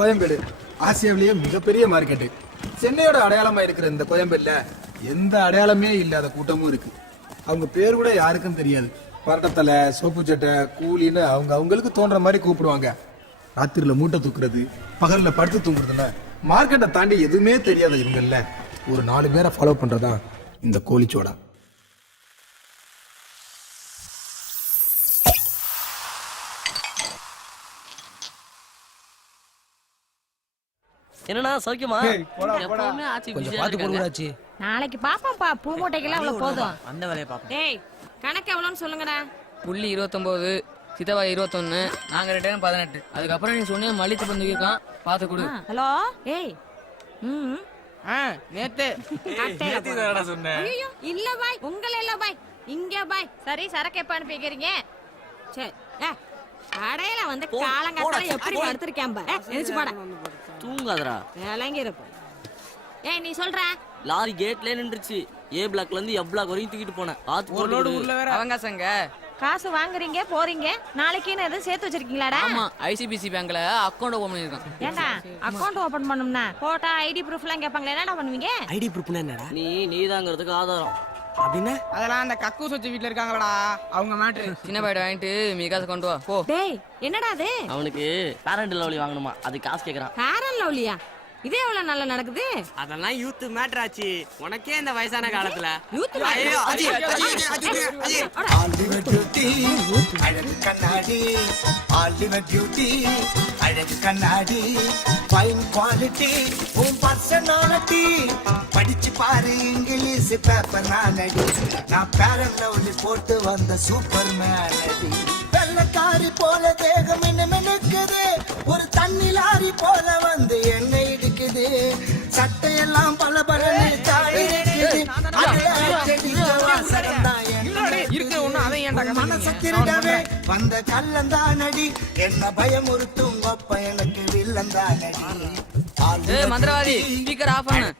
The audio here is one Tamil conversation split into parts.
கோயம்பேடு ஆசியாவிலேயே மிகப்பெரிய மார்க்கெட்டு. சென்னையோட அடையாளமா இருக்கிற இந்த கோயம்பேடுல எந்த அடையாளமே இல்லாத கூட்டமும் இருக்கு. அவங்க பேர் கூட யாருக்கும் தெரியாது. பரட்டத்தலை, சோப்பு சட்டை, கூலின்னு அவங்களுக்கு தோன்ற மாதிரி கூப்பிடுவாங்க. ராத்திரில மூட்டை தூக்குறது, பகல்ல படுத்து தூங்குறதுன்னு மார்க்கெட்டை தாண்டி எதுவுமே தெரியாத இவங்கல்ல ஒரு 4 பேரை ஃபாலோ பண்றதா இந்த கோலிச்சோடா. என்னன்னா சௌக்கியமா? எப்பவுமே ஆச்சி கொஞ்சம் பிஸியா பார்த்து இருக்காங்க. போடுவாச்சு. நாளைக்கு பாப்போம்ப்பா. பூ மூட்டைக்கெல்லாம் அவ்வளவு போதும். அந்த வேலையை பாப்போம். டேய் கணக்கு எவ்வளோன்னு சொல்லுங்கடா. புள்ளி 29, சித்தவா 21, நாங்க 2 18. அதுக்கப்புறம் நீ சொன்னிய மல்லித்து பந்து இருக்கான், பாத்து கொடு. ஹலோ ஏய் நேத்து ஐயோ இல்ல பாய், உங்கள இல்ல பாய், இங்க பாய். சரி சரக்கு எப்ப அனுப்பிக்கிறீங்க? சரி கடையில வந்து காலங்காத்தால எப்படி படுத்திருக்கேன் பா. நினைச்சு பாட தூங்காதடா. விளங்கி இருப்ப. ஏய் நீ சொல்ற லாரி கேட்ல நின்றுச்சு. ஏ பிளாக்ல இருந்து எப் பிளாக் வரைக்கும் தூக்கிட்டு போனேன். ஆத்து போடு. அவங்க சங்க காசு வாங்குறீங்க போறீங்க, நாளைக்குன்னு எதுவும் சேர்த்து வச்சிருக்கீங்களாடா? ஆமா, ஐசிபிசி பேங்க்ல அக்கவுண்ட் ஓபன் பண்ணிருக்கான். ஏண்டா அக்கவுண்ட் ஓபன் பண்ணனும்னா போட்டா ஐடி ப்ரூஃப் எல்லாம் கேட்பாங்களே, என்னடா பண்ணுவீங்க? ஐடி ப்ரூஃப்னா என்னடா? நீதாங்கிறதுக்கு ஆதாரம் அப்படின்னா அதெல்லாம் அந்த கக்கூஸ் வச்சு வீட்ல இருக்காங்கடா, அவங்க மேட்ரு. சின்ன பையன் வாங்கிட்டு மீகாசு கொண்டு வா போ. டேய் என்னடா அது? அவனுக்கு பேரண்ட் லவ்லி வாங்கணுமா, அது காசு கேக்குறான். பேரன் லவ்லியா? இதே எவ்வளவு நல்லா நடக்குது. அதெல்லாம் யூத் மேட்டர் ஆச்சு. உனக்கே இந்த வயசான காலத்துல யூத் படிச்சு பாரு இங்கிலீஷ் பேப்பர் நானடி. நான் பேரன் லவ்லி போட்டு வந்த சூப்பர் மேனடி. வெள்ளக்காரி போல தேகம் மினுக்குது, ஒரு தண்ணி லாரி போல வந்து என்னை இடிக்குது. சட்டையெல்லாம் பல பலன்னு தாடி இருக்குது. மனச திருடவே வந்த கல்லந்தானடி. என்ன பயமுறுத்தும் கொப்ப எனக்கு வில்லந்தானடி. மந்திரவாதி ஸ்பீக்கர் ஆஃப் பண்ணு.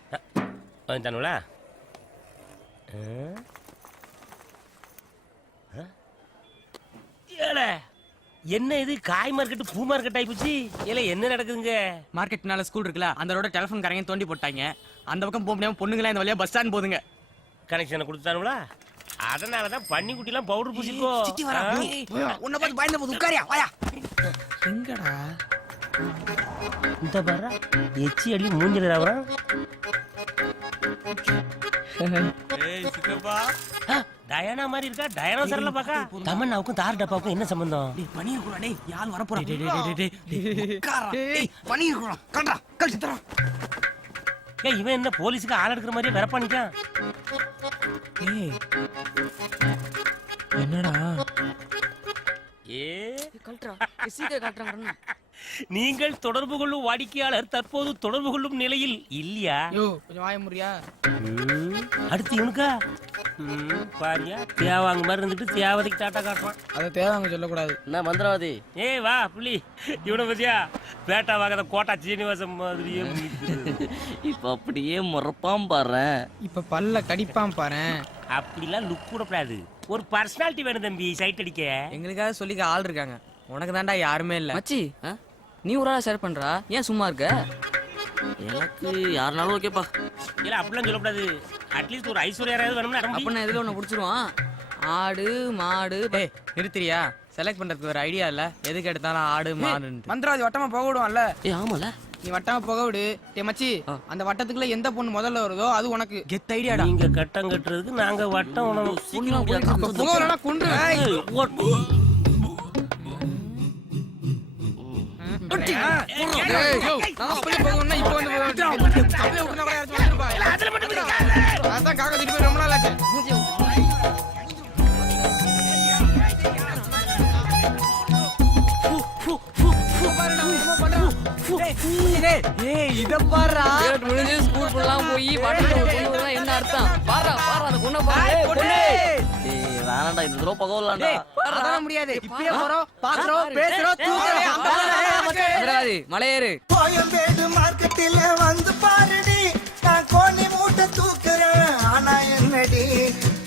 என்ன இது காய் மார்க்கெட் பூ மார்க்கெட் ஆயிப்போச்சு. இல்ல என்ன நடக்குதுங்க? மார்க்கெட்னால ஸ்கூல் இருக்குல்ல, அந்த ரோட டெலிஃபோன் காரங்க தோண்டி போட்டாங்க. அந்த பக்கம் போக முடியாம பொண்ணுங்களா இந்த வழியா பஸ் ஸ்டாண்ட் போதுங்க. கனெக்ஷனை கொடுத்தானுங்களா? அதனாலதான் பன்னி குட்டிலாம் பவுடர் பூசிக்கோ. உன்னை பார்த்து பயந்த போது உட்காரியா வாயா. எங்கடா இந்த பாரு எச்சி அடி மூஞ்சில ராவறான். டயானா மாதிரி இருக்கா? டயனோசர்ல பாக்கா. தமன்னாவுக்கும் தார் டப்பாவுக்கும் என்ன சம்பந்தம்? பனி இருக்குடா டேய், யார் வர போறா? டேய் பனி இருக்குடா. கண்டா கழிச்சு தரா. ஏய் இவன் என்ன போலீஸ்க்கு ஆள் எடுக்கிற மாதிரியே வரப்பானிக்கான்? ஏய் என்னடா ஏ கல்ட்ரா சீக்கிரம் காட்றாங்க. நீங்கள் தொடர்பு கொள்ளும் வாடிக்கையாளர் தற்போது தொடர்பு கொள்ளும் நிலையில் இல்லையா? யோ கொஞ்சம் வாய முடியா? அடுத்து இவனுக்கா பாரியா தேவாங்க மாதிரி இருந்துட்டு தேவதைக்கு டாட்டா காட்டுறான். அதை தேவாங்க சொல்லக்கூடாது. என்ன மந்திரவாதி? ஏய் வா புள்ளி, இவனை பத்தியா பேட்டா வாங்காத கோட்டா சீனிவாசம் மாதிரியே இப்ப அப்படியே முறப்பாம் பாரு. இப்ப பல்ல கடிப்பான் பாரு. அப்படிலாம் லுக் கூடப்படாது. ஒரு பர்சனாலிட்டி வேணும் தம்பி சைட் அடிக்க. எங்களுக்காக சொல்லிக்க ஆள் இருக்காங்க, உனக்கு தான்டா யாருமே இல்ல. மச்சி நீ ஒரு ஆளா ஷேர் பண்றா, ஏன் சும்மா இருக்க? எனக்கு யாருனாலும் ஓகேப்பா. இல்ல அப்படிலாம் சொல்லக்கூடாது. அட்லீஸ்ட் ஒரு ஐஸ்வர்யாராவது வேணும்னா அப்ப நான் எதுல ஒண்ணு புடிச்சிருவான். ஆடு மாடு. டேய் நிறுத்துறியா? செலக்ட் பண்றதுக்கு ஒரு ஐடியா இல்ல, எதுக்கு எடுத்தாலும் ஆடு மாடு. மந்திராதி வட்டமா போக விடுவான்ல. ஏ ஆமால, நீ வட்டமா போக விடு. டே மச்சி, அந்த வட்டத்துக்குள்ள எந்த பொண்ணு முதல்ல வருதோ அது உனக்கு கெத் ஐடியாடா. நீங்க கட்டம் கட்டுறதுக்கு நாங்க வட்டம் உணவு புகவலனா குண்டு. அப்படியே போகணும்னா இப்போ வந்து அப்படியே விட்டுனா கூட யாராச்சும் வந்துருப்பா. அதான் காக்கா திருப்பி போய் ரொம்ப நாள் ஆச்சு. இத பாருடா. முடிஞ்சு ஸ்கூல் ஃபுல்லாம் போய் வட்டத்துல ஒரு பொண்ணு வரலாம், என்ன அர்த்தம்? பாரா பாரா அந்த பொண்ணை பாரு. ஏய் வேணாம்டா, இந்த தடவை பகவலாம்டா. அதெல்லாம் முடியாது. இப்பயே போறோம், பாக்குறோம், பேசுறோம், தூக்குறோம். மந்திரவாதி மலையேறு. கோயம்பேடு மார்க்கெட்டில வந்து பாருடி, நான் கோணி மூட்டை தூக்குறேன் ஆனா என்னடி.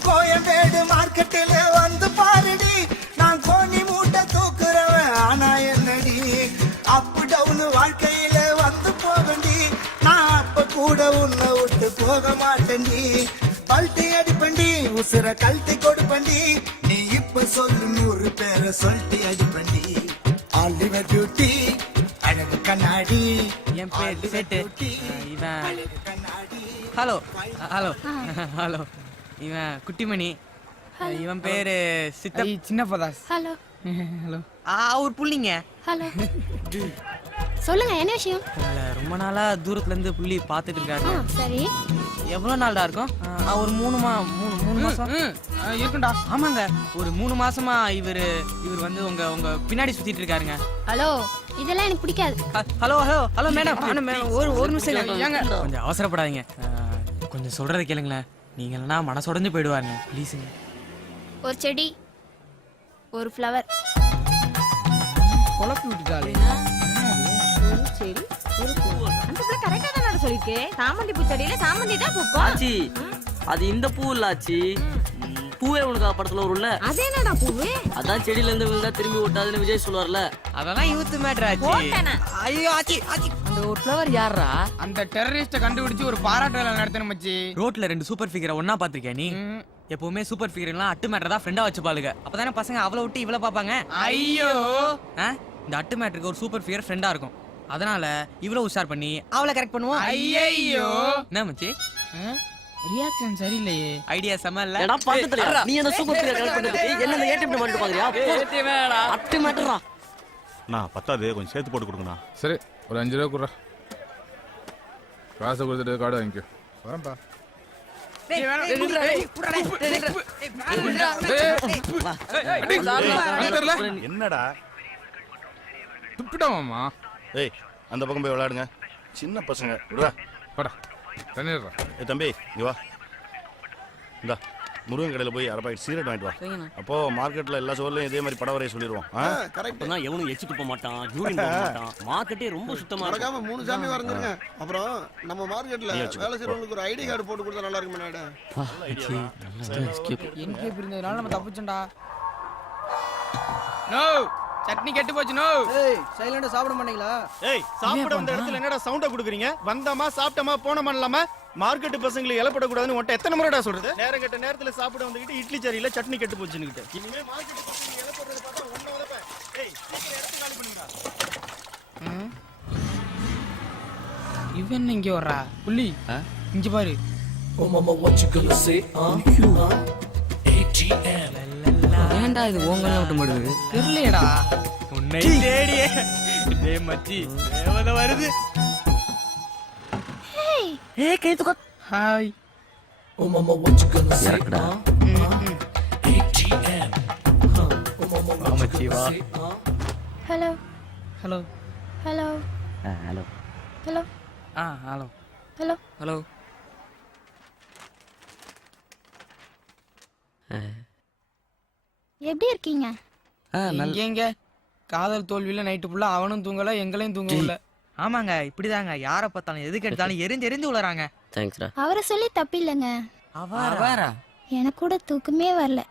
கோயம்பேடு மார்க்கெட்டில வந்து பாருடி, நான் கோணி மூட்டை தூக்குறேன் ஆனா என்னடி. அப் டவுன் வாழ்க்கையில பல்ட்டி அடிப்பண்டி உசுர கழட்டி கொடுப்பண்டி நீ இப்ப சொல்லு 100 பேரை சொல்லிட்டு அடிப்பண்டி ஆலிவர் பியூட்டி அழகு கண்ணாடி என் பேர் சேட்டு இவன் அழகு கண்ணாடி ஹலோ ஹலோ ஹலோ இவன் குட்டிமணி இவன் பேரு சித்த சின்னப்பதாஸ் ஹலோ ஹலோ அவர் புள்ளிங்க ஹலோ சொல்லுங்க என்ன விஷயம்? உங்களை ரொம்ப நாளா தூரத்துல இருந்து புள்ளி பாத்துட்டு இருக்காரு. சரி. எவ்வளவு நாள்டா இருக்கும்? ஒரு மூணு மாசம் இருக்குண்டா. ஆமாங்க, ஒரு 3 மாசமா இவர் வந்து உங்க பின்னாடி சுத்திட்டு இருக்காருங்க. ஹலோ, இதெல்லாம் எனக்கு பிடிக்காது. ஹலோ ஹலோ ஹலோ மேடம், ஒரு நிமிஷம் ஏங்க, கொஞ்சம் அவசரப்படாதீங்க. கொஞ்சம் சொல்றதை கேளுங்களேன். நீங்க இல்லைன்னா மனசுடைஞ்சு போயிடுவாருங்க. ப்ளீஸுங்க. ஒரு செடி, ஒரு ஃப்ளவர். குழப்பி விட்டுட்டாலே. ஒரு செடி, ஒரு பூ. அந்த பிள்ளை கரெக்டா தான சொல்லிருக்கு. சாமந்தி பூ செடியில சாமந்தி தான் பூக்கும். ஆச்சி, அது இந்த பூ இல்ல ஆச்சி. பூவே உனக்கு படத்துல வரும்ல, அது என்னடா பூவு? அதான் செடியில இருந்து விழுந்தா திரும்பி ஓட்டாதுன்னு விஜய் சொல்லுவார்ல. அதெல்லாம் யூத் மேட்டர் ஆச்சு. போட்டேனா? ஐயோ ஆச்சி ஆச்சி, அந்த ஒரு ஃப்ளவர் யாரா? அந்த டெரரிஸ்ட கண்டுபிடிச்சு ஒரு பாராட்டு வேலை நடத்தணும் மச்சி. ரோட்ல 2 சூப்பர் ஃபிகரை ஒண்ணா பாத்திருக்கியா நீ? எப்பவுமே சூப்பர் ஃபிகர் எல்லாம் அட்டு மேட்டர் தான் ஃப்ரெண்டா வச்சுப்பாளுங்க. அப்பதானே பசங்க அவளை விட்டு இவளை பாப்பாங்க. ஐயோ, இந்த அட்டு மேட்டருக்கு ஒரு சூப்பர் ஃபிகர் ஃப்ரெண்டா இருக்கும். அதனால இவ்வளவு உஷார் பண்ணி அவளை கரெக்ட் பண்ணுவோம். ஐயோ, என்ன மச்சி, ரியாக்ஷன் சரியில்லையே. ஐடியா செம இல்ல? ஏடா பாத்துட்டயா நீ அந்த சூப்பர் பிளேயர் கலெக்ட் பண்ணதுக்கு என்ன அந்த ஏடிஎம் பண்ணிட்டு பாக்குறியா? ஏடிஎம்டா அட்டு மாட்டறா. நான் பத்தாது, கொஞ்சம் சேர்த்து போட்டு கொடுங்கண்ணா. சரி, ஒரு 5 ரூபா குடுறா. காசை கொடுத்துட்டு கார்டு வாங்கிக்கோ. வரேன்ப்பா. என்னடா துப்பிட்டாமாமா. ஏய், அந்த பக்கம் போய் விளையாடுங்க. சின்ன பசங்க விடுறா. படா தண்ணிடுறா. ஏய் தம்பி, இங்க வா. இந்தா முருகன் கடையில் போய் 1/2 பாக்கெட் சீரட் வாங்கிட்டு வா. அப்போ மார்க்கெட்ல எல்லா சோர்லையும் இதே மாதிரி படம் வரைய சொல்லிடுவோம். அப்பதான் எவனும் எச்சு துப்ப மாட்டான், யூரின் போட மாட்டான். மார்க்கெட்டே ரொம்ப சுத்தமா இருக்கும். 3 சாமி வரைஞ்சிருங்க. அப்புறம் நம்ம மார்க்கெட்ல வேலை செய்யறவங்களுக்கு ஒரு ஐடி கார்டு போட்டு கொடுத்தா நல்லா இருக்கும். என்கேப் இருந்ததுனால நம்ம தப்பிச்சோம்டா. நோ, சட்னி கெட்டு போச்சு. நோ. ஏய், சைலண்டா சாப்பிட மாட்டீங்களா? ஏய், சாப்பிட வந்த இடத்துல என்னடா சவுண்ட குடுக்குறீங்க? வந்தமா சாப்பிட்டமா போனமா இல்லாம மார்க்கெட் பசங்களுக்கு இலப்பட கூடாதுன்னு உன்ட்ட எத்தனை முறைடா சொல்றது? நேரம் கெட்ட நேரத்துல சாப்பிட வந்துகிட்டு இட்லி சரியில்லை, சட்னி கெட்டு போச்சுன்னுகிட்டு. இனிமே மார்க்கெட் பசங்களுக்கு இலப்படுறத பார்த்தா ஒண்ணு உதப்ப. ஏய், சீக்கிரம் எடுத்து காலி பண்ணுடா. இவன் இங்க வர்றா புள்ளி. இங்க பாரு. ஏன்டா இது ஓங்கல்ல விட்டு மாடுது? தெரியலடா. உன்னை தேடியே டேய் மச்சி, தேவத வருது. ஏய், கை தூக்க. ஹாய். இறக்குடா. மச்சி வா. Hello hello hello hello hello hello hello hello. எப்படி இருக்கீங்க? எங்க காதல் தோல்வியில நைட்டு ஃபுல்லா அவனும் தூங்கல, எங்களையும் தூங்கல. ஆமாங்க, இப்படிதாங்க. யாரை பார்த்தாலும் எதுக்கு எடுத்தாலும் எரிஞ்சு உளறாங்க. தேங்க்ஸ்டா. அவரை சொல்லி தப்பில்லைங்க. அவரா? எனக்கு கூட தூக்கமே வரல.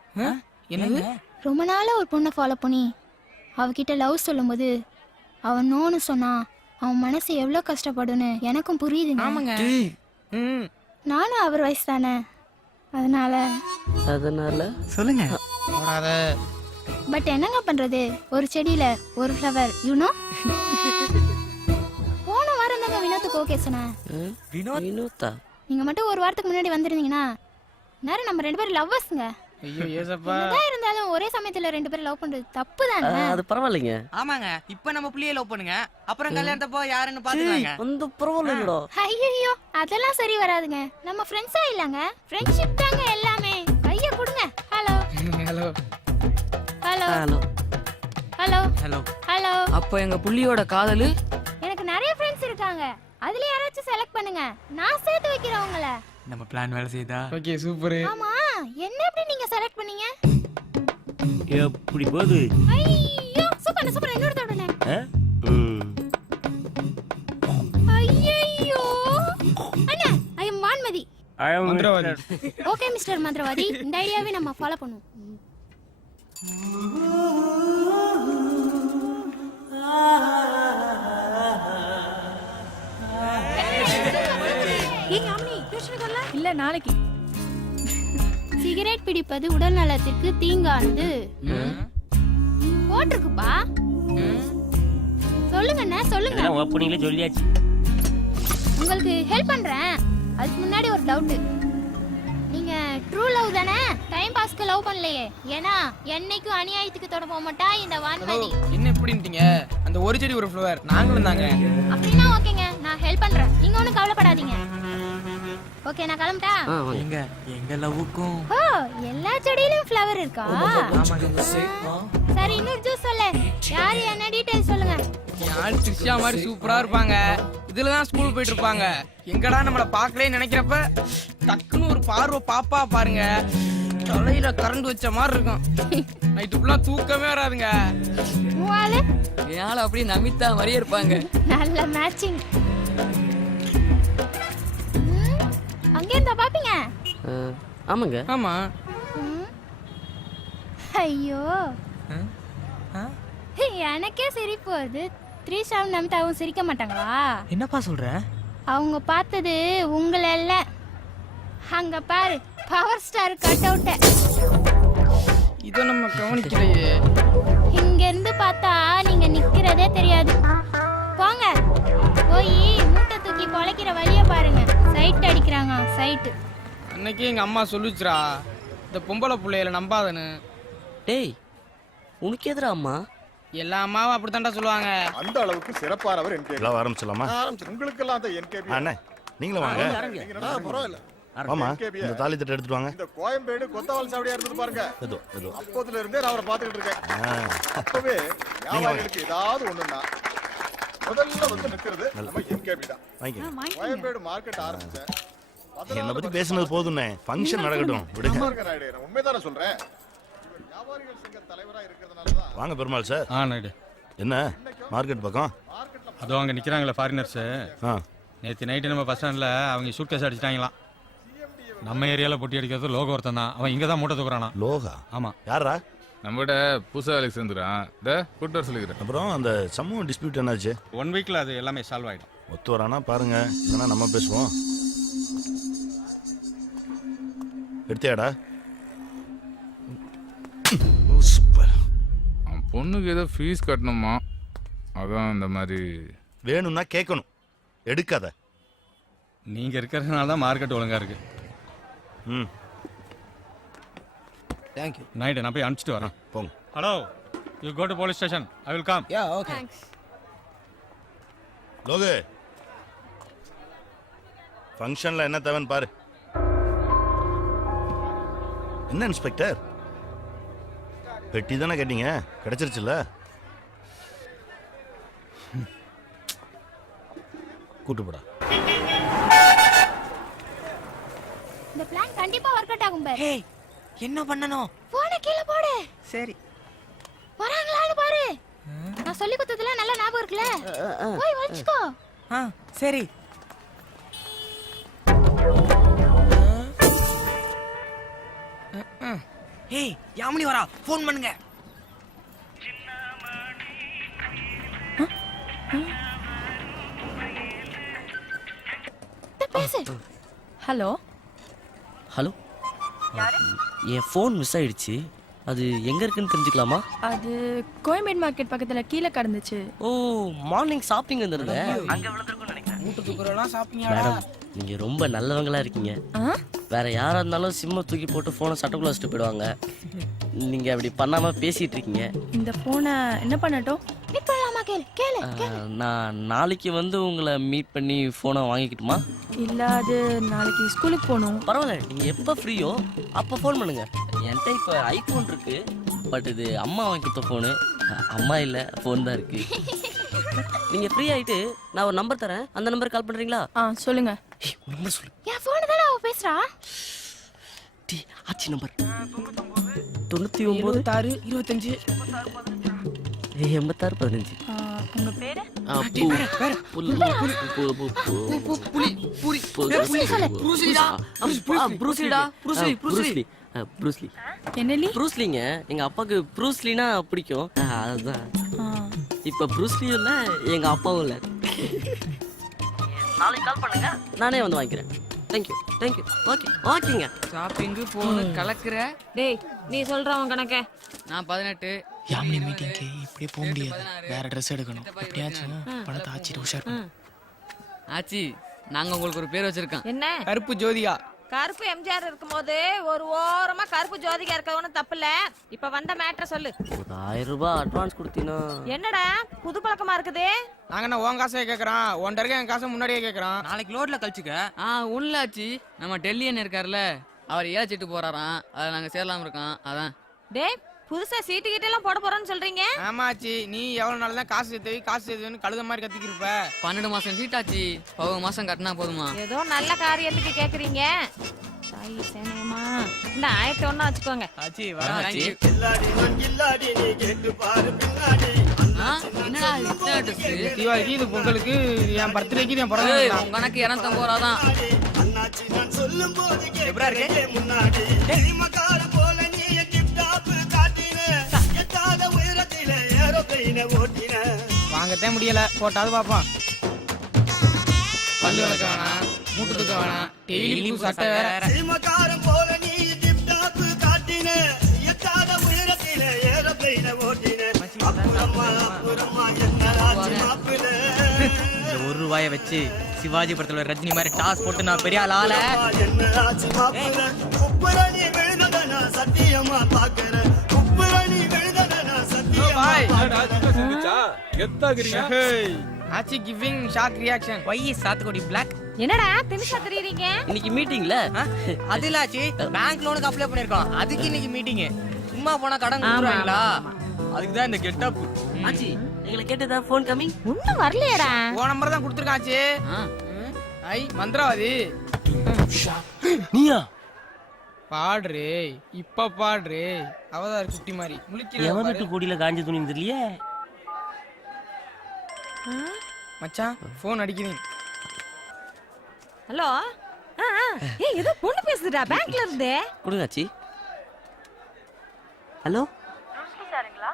என்னது? ரொம்ப நாளா ஒரு பொண்ணை ஃபாலோ பண்ணி அவகிட்ட லவ் சொல்லும்போது அவன் நோன்னு சொன்னா அவன் மனசு எவ்வளோ கஷ்டப்படுன்னு எனக்கும் புரியுதுங்க. ஆமாங்க. நானும் அவர் வயசு தானே, அதனால சொல்லுங்க. ஓடாத. பட் என்னங்க பண்றது, ஒரு செடியில ஒரு ஃப்ளவர், யூனோ. போன வாரம் தாங்க வினோத்துக்கு ஓகே சொன்னேன். வினோத்தா? நீங்க மட்டும் ஒரு வாரத்துக்கு முன்னாடி வந்திருந்தீங்கன்னா நேரம் நம்ம 2 பேரும் லவ்வர்ஸ்ங்க. ஐயோ ஏசப்பா. என்னதான் இருந்தாலும் ஒரே சமயத்துல 2 பேரும் லவ் பண்றது தப்பு தானே? அது பரவாயில்லைங்க. ஆமாங்க, இப்ப நம்ம புள்ளியை லவ் பண்ணுங்க, அப்புறம் கல்யாணத்தப்போ யாருன்னு பாத்துக்கலாங்க. அந்த பரவாயில்லடா. ஐயோ, அதெல்லாம் சரி வராதுங்க. நம்ம ஃப்ரெண்ட்ஸா இல்லங்க, ஃப்ரெண்ட்ஷிப் தாங்க எல்லாமே. கைய கொடுங்க. Hello hello hello hello hello hello hello. அப்ப எங்க புள்ளியோட காதலு? எனக்கு நிறைய ஃப்ரெண்ட்ஸ் இருக்காங்க, அதுல யாராச்சும் செலக்ட் பண்ணுங்க, நான் சேர்த்து வைக்கிறேன் உங்கள. நம்ம பிளான் வேலை செய்தா? Okay, super. ஆமா, என்ன எப்படி நீங்க செலக்ட் பண்ணீங்க? எப்படி போகுது? ஐயோ, சூப்பர் சூப்பர். இன்னொரு தடவை. ஐயோ அண்ணா, ஐ அம் வான்மதி. மந்திரவாதி. ஓகே மிஸ்டர் மந்திரவாதி, இந்த ஐடியாவே நம்ம ஃபாலோ பண்ணுவோம். இல்ல நாளைக்கு. சிகரெட் பிடிப்பது உடல் நலத்திற்கு தீங்கானது போட்டிருக்குப்பா. சொல்லுங்கண்ணா சொல்லுங்க. அதெல்லாம் ஓப்பனிங்ல சொல்லியாச்சு. உங்களுக்கு ஹெல்ப் பண்றேன். அதுக்கு முன்னாடி ஒரு டவுட். நீங்க ட்ரூ லவ் தானே? டைம் பாஸ்க்கு லவ் பண்ணலையே? ஏன்னா என்னைக்கும் அநியாயத்துக்கு தொட போக மாட்டா இந்த வான்மதி. என்ன எப்படின்ட்டீங்க? அந்த ஒரு செடி ஒரு ஃப்ளவர் நாங்களும் தாங்க. அப்படின்னா ஓகேங்க, நான் ஹெல்ப் பண்றேன். நீங்க ஒன்றும் கவலைப்படாதீங்க. ஓகே, நான் கிளம்பிட்டா? எங்க லவ்வுக்கும் ஓ, எல்லா செடியிலும் ஃப்ளவர் இருக்கா? சரி, இன்னொரு ஜூஸ் சொல்லு. யாரு என்ன டீடைல் சொல்லுங்க. யாழ் த்ரிஷா மாதிரி சூப்பரா இருப்பாங்க. இதுலதான் ஸ்கூல் போயிட்டு இருப்பாங்க. எங்கடா நம்மள பாக்கலே நினைக்கிறப்ப டக்குன்னு ஒரு பார்வை பாப்பா பாருங்க, தலையில கரண்ட் வச்ச மாதிரி இருக்கும். நைட்டு ஃபுல்லா தூக்கமே வராதுங்க. யாழ அப்படியே நமிதா மாதிரியே இருப்பாங்க. நல்ல மேட்சிங். அங்கே இருந்தா பாப்பீங்க. ஆமாங்க. ஆமா. ஐயோ, எனக்கே சிரிப்பு வருது. த்ரிஷாவும் நமிதாவும் சிரிக்க மாட்டாங்களா? என்னப்பா சொல்ற? அவங்க பார்த்தது உங்களை இல்ல. அங்க பாரு, பவர் ஸ்டார் கட் அவுட். இத நம்ம கவனிக்கலையே. இங்க இருந்து பார்த்தா நீங்க நிக்கிறதே தெரியாது. போங்க, போய் மூட்டை தூக்கி பொழைக்கிற வழிய பாருங்க. சைட் அடிக்கிறாங்க, சைட். அன்னைக்கே எங்க அம்மா சொல்லுச்சுரா, இந்த பொம்பளை பிள்ளையில நம்பாதன்னு. டேய், உனக்கு எதிரா அம்மா? எல்லா அம்மாவும் அப்படித்தான்டா சொல்லுவாங்க. அந்த அளவுக்கு சிறப்பானவர் என்கேபி. எல்லாம் ஆரம்பிச்சலாமா? உங்களுக்கு எல்லாம் அந்த என்கேபி. அண்ணே நீங்களும் வாங்க. பரவாயில்ல. ஆமா, இந்த தாலி தட்டு எடுத்துட்டு வாங்க. இந்த கோயம்பேடு கொத்தவால் சாவடியா இருந்து பாருங்க. ஏதோ ஏதோ அப்போதுல இருந்தே நான் அவரை பாத்துக்கிட்டு இருக்கேன். அப்பவே வியாபாரிகளுக்கு ஏதாவது ஒண்ணுன்னா முதல்ல வந்து நிக்கிறது நம்ம என்கேபி தான். கோயம்பேடு மார்க்கெட் ஆரம்பிச்சேன். என்ன பத்தி பேசுனது போதும்னே, ஃபங்க்ஷன் நடக்கட்டும் விடுங்க. உண்மைதானே சொல்றேன். வியாபாரிகள் சங்க தலைவரா இருக்கிறதுனால தான். வாங்க பெருமாள் சார். நாயுடு. என்ன மார்க்கெட் பக்கம்? அதோ அங்கே நிற்கிறாங்களே ஃபாரினர்ஸு. நேற்று நைட்டு நம்ம பஸ் ஸ்டாண்டில் அவங்க சூட் கேஸ் அடிச்சிட்டாங்களாம். நம்ம ஏரியாவில் பொட்டி அடிக்கிறது லோக ஒருத்தன் தான். அவன் இங்கே தான் மூட்டை தூக்குறானா. லோகா? ஆமாம். யாரா? நம்மகிட்ட புதுசாக வேலைக்கு சேர்ந்துக்கிறான். இந்த கூட்டு வர சொல்லிக்கிறேன். அப்புறம் அந்த சமூக டிஸ்பியூட் என்னாச்சு? 1 வீக்கில் அது எல்லாமே சால்வ் ஆகிடும். ஒத்து வரானா பாருங்க, இல்லைன்னா நம்ம பேசுவோம். எடுத்தியாடா? சூப்பர். அவன் பொண்ணுக்கு ஏதோ ஃபீஸ் கட்டணுமா, அதான் இந்த மாதிரி. வேணும்னா கேட்கணும், எடுக்காத. நீங்கள் இருக்கிறதுனால தான் மார்க்கெட் ஒழுங்காக இருக்கு. ம், தேங்க்யூ. நைட்டு நான் போய் அனுப்பிச்சிட்டு வரேன். போங்க. Hello, you go to police station. I will come. Yeah, okay. Logu, ஃபங்க்ஷனில் என்ன தேவைன்னு பாரு. என்ன இன்ஸ்பெக்டர், பெட்டி தானே கேட்டீங்க, கிடைச்சிருச்சுல்ல? கூட்டு போடா. இந்த பிளான் கண்டிப்பா ஒர்க் அவுட் ஆகும் பாரு. ஏய், என்ன பண்ணனும்? போனை கீழே போடு. சரி. வராங்களான்னு பாரு. நான் சொல்லி கொடுத்ததுல நல்ல ஞாபகம் இருக்குல. போய் வச்சுக்கோ. சரி. ஏய், யாமினி வரா, ஃபோன் பண்ணுங்க. பேசு. ஹலோ ஹலோ, என் ஃபோன் மிஸ் ஆயிடுச்சு. அது எங்க இருக்குன்னு தெரிஞ்சுக்கலாமா? அது கோயம்பேடு மார்க்கெட் பக்கத்துல கீழே கடந்துச்சு. ஓ, மார்னிங் ஷாப்பிங் வந்திருந்தேன். அங்க விழுந்திருக்கும்னு நினைக்கிறேன். மூட்டை தூக்குறலாம் ஷாப்பிங்கா? மேடம், நீங்க ரொம்ப நல்லவங்களா இருக்கீங்க. வேற யாரா இருந்தாலும் சிம்மை தூக்கி போட்டு போனை சட்டக்குள்ள வச்சுட்டு போயிடுவாங்க. நீங்க அப்படி பண்ணாம பேசிட்டு இருக்கீங்க. இந்த போனை என்ன பண்ணட்டும்? மீட் பண்ணலாமா? கேளு. நான் நாளைக்கு வந்து உங்களை மீட் பண்ணி போனை வாங்கிக்கிட்டுமா? இல்ல, அது நாளைக்கு ஸ்கூலுக்கு போகணும். பரவாயில்ல, நீங்க எப்ப ஃப்ரீயோ அப்ப ஃபோன் பண்ணுங்க. என்கிட்ட இப்ப ஐபோன் இருக்கு, பட் இது அம்மா வாங்கி கொடுத்த போனு. அம்மா இல்ல, போன் தான் இருக்கு. நீங்க ஃப்ரீ ஆயிட்டு நான் ஒரு நம்பர் தரேன், அந்த நம்பர் கால் பண்றீங்களா? சொல்லுங்க. நம்பர் சொல்லு. என் போன் தான அவ பேசுறா. ஆச்சி நம்பர் 99 26 25 86 15. உங்க பேரு? என்னலி? ப்ரூஸ்லிங்க. எங்க அப்பாக்கு ப்ரூஸ்லினா பிடிக்கும், அதுதான். இப்ப ப்ரூஸ்லியும் இல்ல, எங்க அப்பாவும் இல்ல. நாளைக்கு கால் பண்ணுங்க, நானே வந்து வாங்கிக்கிறேன். தேங்க்யூ தேங்க்யூ ஓகே ஓகேங்க. ஷாப்பிங்கு போன கலக்குற. டேய் நீ சொல்றவன் கணக்க. நான் 18. யாமினி மீட்டிங்க்கு இப்படியே போக முடியாது, வேற ட்ரெஸ் எடுக்கணும். எப்படியாச்சும் பணத்தை ஆச்சிட்டு உஷார் பண்ணு. ஆச்சி நாங்க உங்களுக்கு ஒரு பேர் வச்சிருக்கோம். என்ன? கருப்பு ஜோதிகா. கருப்பு எம்ஜிஆர் இருக்கும்போது ஒரு ஓரமா கருப்பு ஜோதிகா இருக்கவனும் தப்பு இல்ல. இப்ப வந்த மேட்டரை சொல்லு. ஒரு 1000 ரூபாய் அட்வான்ஸ் கொடுத்தீங்கன்னா. என்னடா புது பழக்கமா இருக்குது? நாங்க என்ன உன் காசையே கேக்குறோம், உன் இருக்க என் காசை முன்னாடியே கேக்குறோம். நாளைக்கு லோட்ல கழிச்சுக்க. உள்ள ஆச்சி நம்ம டெல்லியன் இருக்காருல்ல, அவர் ஏச்சிட்டு போறாராம், அதை நாங்க சேரலாம் இருக்கோம். அதான். டேய் புதுசா சீட்டு கிட்ட எல்லாம் போட போறோம்னு சொல்றீங்க? ஆமாச்சி, நீ எவ்வளவு நாள் தான் காசு சேர்த்து கழுத மாதிரி கத்திக்கிருப்ப. 12 மாசம் சீட்டாச்சி, 10 மாசம் கட்டினா போதுமா? ஏதோ நல்ல காரியத்துக்கு கேக்குறீங்க. தாய் சேனையம்மா இந்த 1001 வச்சுக்கோங்க. ஆச்சி வராச்சி. என்னடா இத்தனை dress? தீபாவளிக்கு இது பொங்கலுக்கு என் பர்த்டேக்கு என் பிறந்த நாள் தான். உன் கணக்கு 250 ரூபா தான். எப்படா இருக்கு? வாங்கத்தான் முடியல, போட்டாது பாப்பான். பல்லு விளக்க வேணாம், மூட்டு தூக்க வேணாம், டெய்லி சட்டை வேற. இந்த 1 ரூபாயை வச்சு சிவாஜி படத்துல ரஜினி மாதிரி டாஸ் போட்டு நான் பெரிய ஆள் ஆள. ஆச்சி கிவிங் ஷாக் ரியாக்ஷன். ஒய் சாத்துக்குடி பிளாக். என்னடா திமிஷா தெரியுறீங்க? இன்னைக்கு மீட்டிங்ல அது இல்ல ஆச்சி, பேங்க் லோனுக்கு அப்ளை பண்ணிருக்கோம், அதுக்கு இன்னைக்கு மீட்டிங். சும்மா போனா கடன் கொடுத்துருவாங்களா, அதுக்கு தான் இந்த கெட்டப். ஆச்சி எங்களை கேட்டதா ஃபோன் கமிங். ஒண்ணும் வரலையேடா. உன் நம்பர் தான் கொடுத்துருக்கான் ஆச்சி. ஐ மந்திரவாதி நீயா? பாடுறே இப்ப பாடுறே, அவதார் குட்டி மாதிரி எவனுக்கு கூடியில காஞ்ச துணி தெரியலையே. மச்சான் போன் அடிக்குது. ஹலோ. ஏய் ஏதோ பொண்ணு பேசுதுடா பேங்க்ல இருந்து. கொடுங்க ஆச்சி. ஹலோ சாருங்களா?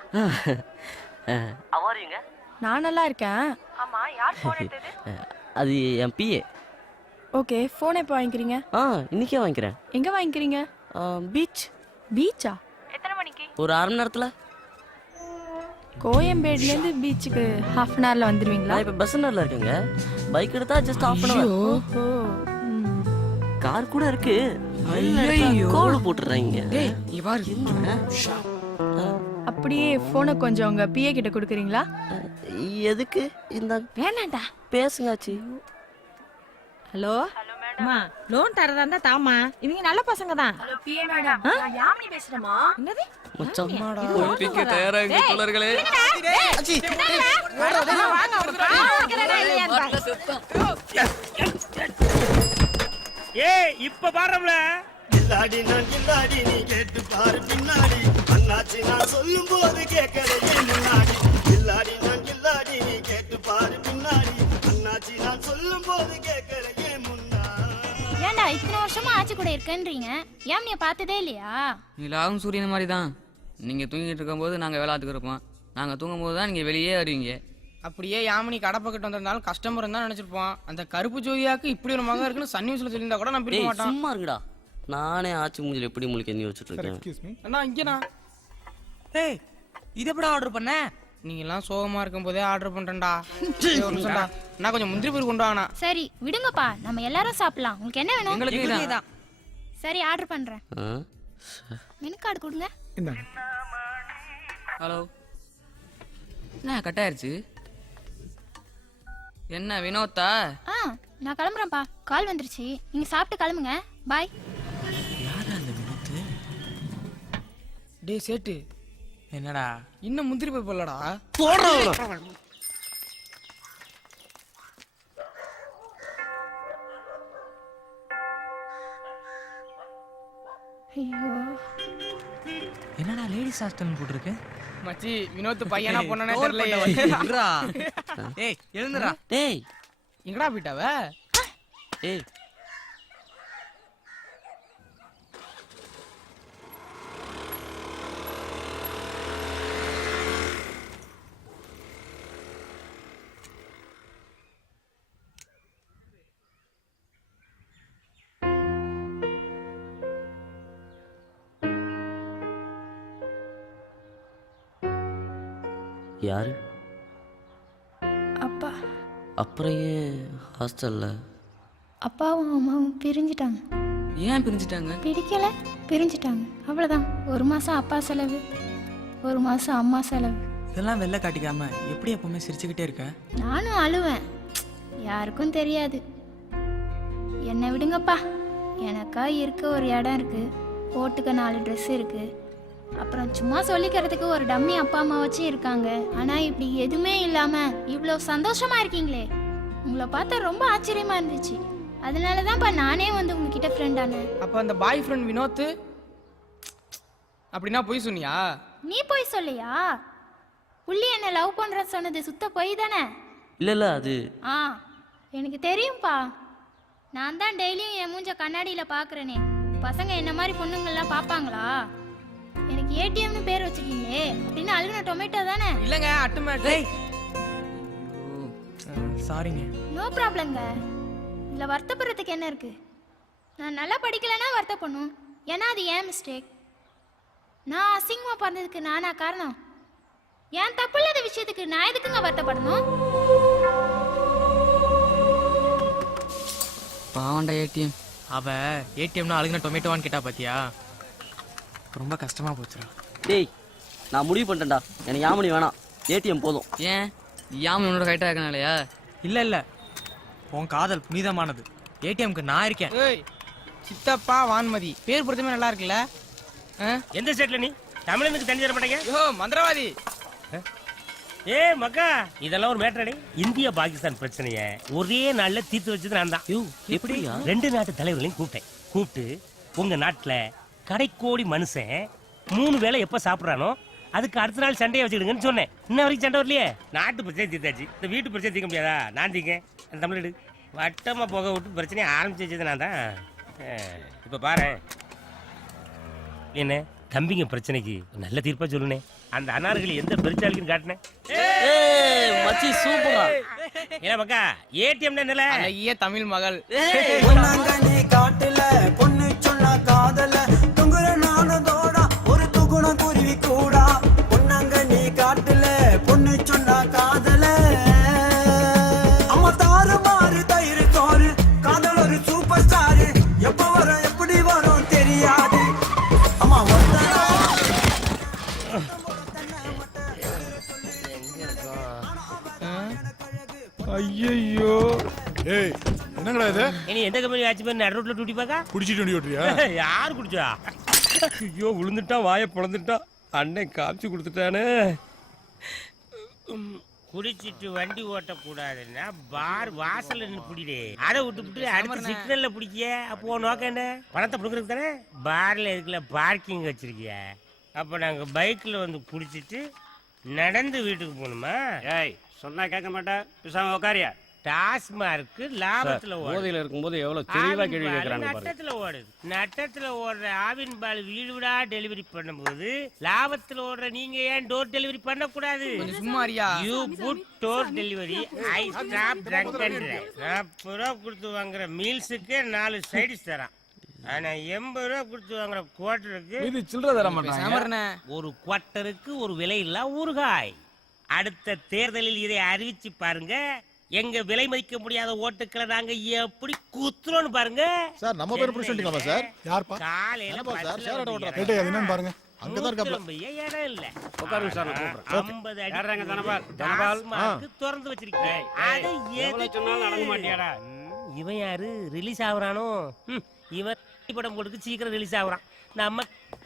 அவாரிங்க. நான் நல்லா இருக்கேன். ஆமா யார் போன் எடுத்தது? அது என் பிஏ. ஓகே போன் எப்போ வாங்கிக்கிறீங்க? இன்னைக்கே வாங்கிக்கிறேன். எங்க வாங்கிக்கிறீங்க? பீச். பீச்சா? எத்தனை மணிக்கு? ஒரு 1/2 மணி நேரத்துல. கோயம்பேடுல இருந்து பீச்சுக்கு ½ அன் ஹவர்ல வந்துருவீங்களா? நான் இப்ப பஸ்ஸன்ல இருக்கேங்க. பைக் எடுத்தா ஜஸ்ட் ½ அன் ஹவர். ஓஹோ. கார் கூட இருக்கு. ஐயோ கோடு போட்டுறாங்க. டேய் இங்க பாரு. அப்படியே போனை கொஞ்சம் உங்க பிஏ கிட்ட கொடுக்குறீங்களா? எதுக்கு? இந்த வேணாண்டா பேசுங்க ஆச்சி. ஹலோ அம்மா, லோன் தரதா இருந்தா தாமா, இவங்க நல்ல பசங்க தான். ஹலோ பிஏ மேடம், நான் யாமினி பேசுறேமா. என்னது மச்சம்மாடா ஒலிம்பிக்கு தயாரா இங்க தோழர்களே. ஆச்சி வாங்க ஒரு பாக்கிறடா இல்லையான்னு ஏய் இப்ப பாறம்ல. இல்லாடி நான் இல்லாடி நீ கேட்டு பாரு பின்னாடி, அண்ணாச்சி நான் சொல்லும் போது கேட்கறதே முன்னாடி. இல்லாடி நான் இல்லாடி நீ கேட்டு பாரு பின்னாடி, அண்ணாச்சி நான் சொல்லும் போது கேட்கறதே முன்னாடி. ஏன்டா இத்தனை வருஷமா ஆச்சி கூட இருக்கேன்றீங்க, யாமினிய பார்த்ததே இல்லையா? நிலாவும் சூரியன் மாதிரி தான். நீங்க தூங்கிட்டு இருக்கும்போது நாங்க வேளாத்துக்கு இருப்போம், நாங்க தூங்கும் போது தான் நீங்க வெளியே வருவீங்க. அப்படியே யாமினி கடை பக்கத்து வந்திருந்தாலும் கஸ்டமர் தான் நினைச்சிருப்போம். அந்த கருப்பு ஜோதியாக்கு இப்படி ஒரு மகன் இருக்குன்னு சன் நியூஸ்ல சொல்லியிருந்தா கூட நான் பிடிக்க மாட்டேன். சும்மா இருக்குடா. நானே ஆச்சி மூஞ்சில எப்படி முழிக்க எண்ணி வச்சுட்டு இருக்கேன். அண்ணா இங்கண்ணா. ஏய் இது எப்படா ஆர்டர் பண்ண? நீங்க எல்லாம் சோகமா இருக்கும் போதே ஆர்டர் பண்றேன்டா. நான் கொஞ்சம் முந்திரி பயிர் கொண்டு வாங்கண்ணா. சரி விடுங்கப்பா, நம்ம எல்லாரும் சாப்பிடலாம். உங்களுக்கு என்ன வேணும்? எங்களுக்கு இதான். சரி ஆர்டர் பண்றேன். மெனு கார்டு கொடுங்க. ஹலோ. என்ன கட் ஆயிருச்சு? என்ன வினோத்தா? நான் கிளம்புறேன்ப்பா, கால் வந்துருச்சு. நீங்க சாப்பிட்டு கிளம்புங்க. பாய். டேய் சேட்டு, என்னடா இன்னும் முந்திரி பயிர் போடலடா. என்னடா லேடிஸ் ஹாஸ்டல் போட்டுருக்கு? மச்சி வினோத் பையனா பொண்ணனே தெரியல. ஏய் எழுந்துடா. டேய் எங்கடா போயிட்டாவ? ஏய் யாரு? அப்பா. அப்புறம் ஏன் ஹாஸ்டலில்? அப்பாவும் அம்மாவும் பிரிஞ்சிட்டாங்க. ஏன் பிரிஞ்சுட்டாங்க? பிடிக்கல, பிரிஞ்சிட்டாங்க, அவ்வளோதான். 1 மாதம் அப்பா செலவு, 1 மாதம் அம்மா செலவு. இதெல்லாம் வெளில காட்டிக்காம எப்படி எப்பவுமே சிரிச்சுக்கிட்டே இருக்க? நானும் அழுவேன், யாருக்கும் தெரியாது. என்னை விடுங்கப்பா, எனக்கா இருக்க ஒரு இடம் இருக்கு, போட்டுக்க 4 ட்ரெஸ் இருக்கு, அப்புறம் சும்மா சொல்லிக்கிறதுக்கு ஒரு டம்மி அப்பா அம்மா வச்சு இருக்காங்க. ஆனால் இப்படி எதுவுமே இல்லாமல் இவ்வளோ சந்தோஷமா இருக்கீங்களே, உங்களை பார்த்தா ரொம்ப ஆச்சரியமா இருந்துச்சு. அதனால தான்ப்பா நானே வந்து உங்ககிட்ட ஃப்ரெண்ட் ஆனேன். அப்ப அந்த பாய் ஃப்ரெண்ட் வினோத் அப்படின்னா போய் சொன்னியா? நீ போய் சொல்லியா? புள்ளி என்ன லவ் பண்ற சொன்னது சுத்த போய் தானே? இல்லை அது ஆ, எனக்கு தெரியும்ப்பா. நான் தான் டெய்லியும் என் மூஞ்ச கண்ணாடியில் பார்க்குறேனே. பசங்க என்ன மாதிரி பொண்ணுங்கள்லாம் பார்ப்பாங்களா? எனக்கு ஏடிஎம்னு பேர் வச்சிருக்கீங்களே, அப்படின்னு அழுகுன டொமேட்டோ தானே? இல்லைங்க, அட்டுமேட்டு. சாரிங்க. நோ ப்ராப்ளங்க. இதில் வருத்தப்படுறதுக்கு என்ன இருக்கு? நான் நல்லா படிக்கலைன்னா வருத்தப்படணும், ஏன்னா அது ஏன் மிஸ்டேக். நான் அசிங்கமாக பிறந்ததுக்கு நானா காரணம்? ஏன் தப்பு இல்லாத விஷயத்துக்கு நான் எதுக்குங்க வருத்தப்படணும்? பாவண்டா ஏடிஎம். அவ ஏடிஎம்னா அழுகின டொமேட்டோவான்னு கேட்டா பாத்தியா? ரொம்ப கஷ்டமா போச்சுடா. டேய், நான் முடிவு பண்ணிட்டேன்டா, எனக்கு யாமனி வேணாம், ஏடிஎம் போதும். ஏன்? யாமன் உன்னோட கைட்டாக இருக்கனாலயா? இல்லை இல்லை, உன் காதல் புனிதமானது, ஏடிஎம்க்கு நான் இருக்கேன். ஏய், சித்தப்பா வான்மதி பேர் பொறுத்தமே நல்லா இருக்குல்ல? எந்த ஸ்டேட்ல நீ தமிழனுக்கு தண்ணி தர மாட்டேங்க? யோ மந்திரவாதி. ஏ மக்கா, இதெல்லாம் ஒரு மேட்டரடி. இந்திய பாகிஸ்தான் பிரச்சனைய ஒரே நாள்ல தீர்த்து வச்சது நான் தான். எப்படியா? 2 நாட்டு தலைவர்களையும் கூப்பிட்டு உங்க நாட்டுல கடைக்கோடி மனுஷன் 3 வேளை எப்ப சாப்பிடறானோ அதுக்கு அடுத்த நாள் சண்டையை வச்சுக்கிடுங்கன்னு சொன்னேன். இன்ன வரைக்கும் சண்டை வரலையே. நாட்டு பிரச்சனை தீர்த்தாச்சு, இந்த வீட்டு பிரச்சனை தீர்க்க முடியாதா? நான் தீங்க அந்த தமிழ்நாடு வட்டமா போக விட்டு பிரச்சனையை ஆரம்பிச்சு வச்சது நான் தான். இப்ப பாரு என்ன தம்பிங்க பிரச்சனைக்கு நல்ல தீர்ப்பா சொல்லுனே. அந்த அனார்களை எந்த பெருச்சாலிக்குன்னு காட்டினேன். மச்சி சூப்பரா. ஏ மக்கா, ஏடிஎம் என்னல அழகிய தமிழ் மகள். காட்டுல பொண்ணு சொன்ன காதல துங்குற நானதோட ஒரு துகுண குருவி கூடா. பொன்னாங்க நீ காட்டுல பொண்ணு சொன்ன காதல அம்மா தாறு மாறு தயிர் தோறு காதல் ஒரு சூப்பர் ஸ்டார். எப்ப வரும் எப்படி வரும் தெரியாது. அம்மா ஐயோ, ஏய் என்னங்கடா இது? இனி எந்த கம்பெனி ஆச்சு பண்ணி நடு ரோட்ல டூட்டி பாக்கா குடிச்சிட்டு வண்டி ஓட்டுறியா? யார் குடிச்சா? ஐயோ விழுந்துட்டான், வாயை பிளந்துட்டான், அண்ணன் காமிச்சு கொடுத்துட்டானே. குடிச்சிட்டு வண்டி ஓட்டக்கூடாதுன்னா பார் வாசல்ல நின்று பிடிடே. அதை விட்டு அடுத்த சிக்னல்ல பிடிக்க. அப்போ நோக்க என்ன? பணத்தை பிடிக்கிறது தானே. பார்ல இருக்குல்ல பார்க்கிங் வச்சிருக்கிய. அப்ப நாங்க பைக்ல வந்து குடிச்சிட்டு நடந்து வீட்டுக்கு போகணுமா? ஏய் சொன்னா கேட்க மாட்டேன், பேசாம உட்காரியா. டாஸ்மார்க்கு லாபத்துல போதையில இருக்கும்போது எவ்வளவு தெளிவா கேள்வி கேட்கறாங்க பாருங்க. நட்டத்துல ஓடுது. நட்டத்துல ஓடுற ஆவின் பால் வீடு வீடா டெலிவரி பண்ணும்போது லாபத்துல ஓடுற நீங்க ஏன் டோர் டெலிவரி பண்ண கூடாது? சும்மா அறியா. You put door delivery, I stop drunk and drive. 40 ரூபா கொடுத்து வாங்குற மீல்ஸுக்கு 4 சைடிஸ் தரான். ஆனா 80 ரூபா கொடுத்து வாங்குற குவார்டருக்கு இது சில்லறை தர மாட்டாங்க. ஒரு குவார்டருக்கு ஒரு விலை இல்ல ஊறுகாய். அடுத்த தேர்தலில் இதை அறிவிச்சு பாருங்க. எங்க விலை மதிக்க முடியாத ஓட்டுக்களை நாங்க எப்படி குத்துறோம்னு பாருங்க. சார் நம்ம பேர் பிரசிடென்ட்ங்களா சார்? யார்ப்பா? காலையில சார் ஷேர் ஆட ஓட்றா. கேட்டே அது என்னன்னு பாருங்க. அங்க தான் இருக்காப்ல. இடம் இல்ல. உட்காருங்க சார், நான் கூப்பிடுறேன். 50 அடி யாரங்க தனபால்? தனபால் திறந்து வச்சிருக்கீங்க. அது எவ்வளவு சொன்னாலும் அடங்க மாட்டியாடா? இவன் யாரு ரிலீஸ் ஆகுறானோ? இவன் படம் போட்டுக்கு சீக்கிரம் ரிலீஸ் ஆகுறான். நம்ம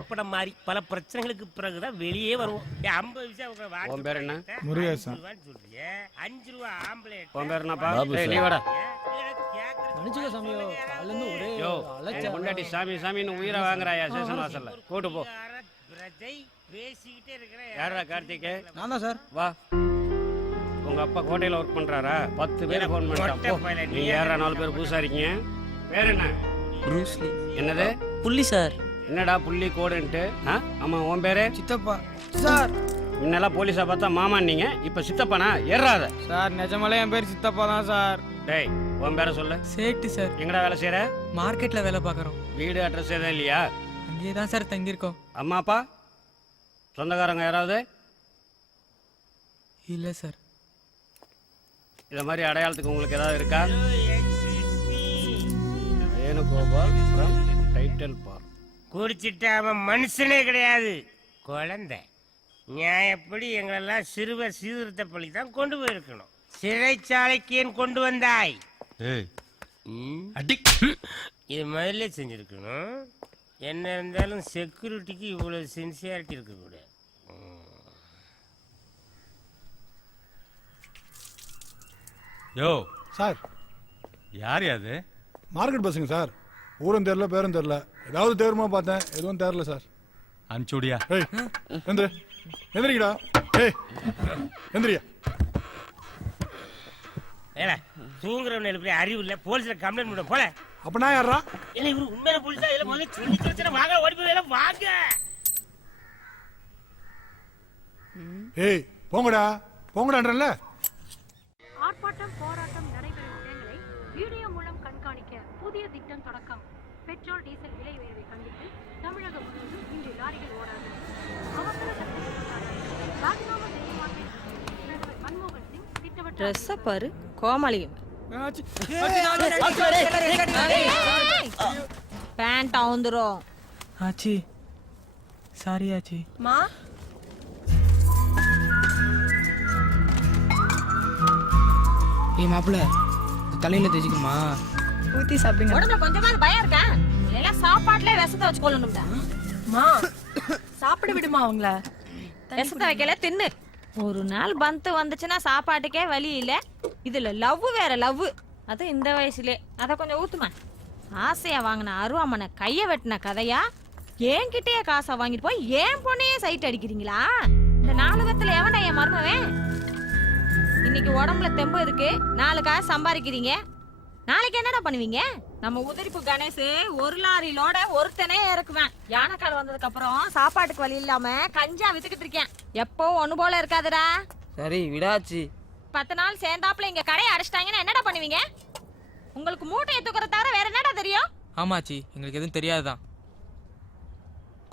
படம் மாதிரி பல பிரச்சனைகளுக்கு பிறகுதான் வெளியே வருவோம். 50 விஷயம். உன் பேர் என்ன? முருகேசன். 5 ரூபா ஆம்பளேட். உன் பேர் என்னப்பா? நீ வாடா. மன்னிச்சுக்க சாமியோ, காலைல இருந்து ஒரே அலச்ச. முன்னாடி சாமி சாமின்னு உயிரை வாங்குறாயா ஸ்டேஷன் வாசல்ல? கூட்டு போ. பேசிக்கிட்டே இருக்கிறேன். யாரா கார்த்திக்? நான் தான் சார். வா. உங்க அப்பா கோட்டையில ஒர்க் பண்றாரா? 10 பேர் ஃபோன் பண்ணிட்டான். நீ யாரா 4 பேர் புதுசா இருக்கீங்க? பேர் என்ன? ப்ரூஸ்லி. என்னது? புள்ளி சார். என்னடா புள்ளி கோடுன்ட்டு? ஆமா, உன் பேரு? சித்தப்பா சார். முன்னெல்லாம் போலீஸா பார்த்தா மாமா நீங்க, இப்ப சித்தப்பானா? ஏறாத சார். நிஜமாலே என் பேர் சித்தப்பா தான் சார். டேய், உன் பேரை சொல்லு. சேட்டு சார். எங்கடா வேலை செய்யற? மார்க்கெட்ல வேலை பார்க்குறோம். வீடு அட்ரஸ் எதுவும் இல்லையா? அங்கேயே தான் சார் தங்கியிருக்கோம். அம்மா அப்பா சொந்தக்காரங்க யாராவது? இல்லை சார். இத மாதிரி அடையாளத்துக்கு உங்களுக்கு ஏதாவது இருக்கா? Venugopal from title park. குடிச்சிட்டு அவன் மனுஷனே கிடையாது, குழந்தை. நியாயப்படி எங்களெல்லாம் சிறுவர் சீர்திருத்த பள்ளி தான் கொண்டு போயிருக்கணும். சிறைச்சாலைக்கு ஏன் கொண்டு வந்தாய்? இது முதல்ல செஞ்சிருக்கணும். என்ன இருந்தாலும் செக்யூரிட்டிக்கு இவ்வளவு சின்சியாரிட்டி இருக்கக்கூடாது. யோ சார், யார் அது? மார்க்கெட் பஸ்ஸுங்க சார். ஊரும் தெரியல, பேரும் தெரியல. ஏதாவது தேர்மா பார்த்தேன், எதுவும் தெரியல சார். அனுப்பிச்சுடியா? ஏய் எந்திரி, எந்திரிக்கடா. ஏய் எந்திரியா. ஏடா தூங்குறவன் எழுப்பி அறிவு இல்லை, போலீஸ்ல கம்ப்ளைண்ட் பண்ண போல. அப்ப நான் யாரா? இல்லை இவரு உண்மையில போலீஸா? இல்லை முதல்ல சொல்லி பிரச்சனை வாங்க, ஓடி போய் வேலை வாங்க. ஏய் போங்கடா, போங்கடான்றல. ஆர்ப்பாட்டம் போராட்டம் நடைபெறும் இடங்களை வீடியோ மூலம் கண்காணிக்க புதிய திட்டம் தொடக்கம். பெட்ரோல் டீசல் விலை உயர்வை கண்டித்து தமிழகம் முழுவதும் இன்று லாரிகள் ஓடாது. அவசர ராஜினாமா செய்ய மாட்டேன் பிரதமர் மன்மோகன் சிங் திட்டவட்ட. ட்ரெஸ்ஸை பாரு, கோமாளியும் பேண்ட் அவுந்துரும். ஆச்சி சாரி ஆச்சி. மா ஏய் மாப்பிள்ள, தலையில தேய்ச்சிக்குமா? ஊத்தி சாப்பிடுங்க. உடம்புல கொஞ்சமாவது பயம் இருக்கா? எல்லாம் சாப்பாட்டுல விஷத்தை வச்சு கொள்ளணும்டா. மா சாப்பிட விடுமா அவங்கள? விஷத்தை வைக்கல, தின்னு. ஒரு நாள் பந்து வந்துச்சுன்னா சாப்பாட்டுக்கே வழி இல்ல. இதுல லவ் வேற லவ். அது இந்த வயசுலே. அத கொஞ்சம் ஊத்துமா. ஆசையா வாங்கின அருவாமனை கைய வெட்டின கதையா? என்கிட்டயே காசை வாங்கிட்டு போய் ஏன் பொண்ணையே சைட் அடிக்கிறீங்களா? இந்த நாலுகத்துல எவன்டா என் மருமவன்? இன்னைக்கு உடம்புல தெம்பு இருக்கு, 4 காசு சம்பாதிக்கிறீங்க. நாளைக்கு என்னடா பண்ணுவீங்க? நம்ம உதிரிப்பு கணேஷ் ஒரு லாரிலோட ஒருத்தனே இறக்குவேன். யானைக்கால் வந்ததுக்கு அப்புறம் சாப்பாட்டுக்கு வழி இல்லாம கஞ்சா வித்துக்கிட்டு இருக்கேன். எப்பவும் ஒண்ணு போல இருக்காதுடா. சரி விடாச்சி. 10 நாள் சேர்ந்தாப்புல இங்க கடையை அடைச்சிட்டாங்கன்னா என்னடா பண்ணுவீங்க? உங்களுக்கு மூட்டையை தூக்குறத தவிர வேற என்னடா தெரியும்? ஆமாச்சி, எங்களுக்கு எதுவும் தெரியாதுதான்.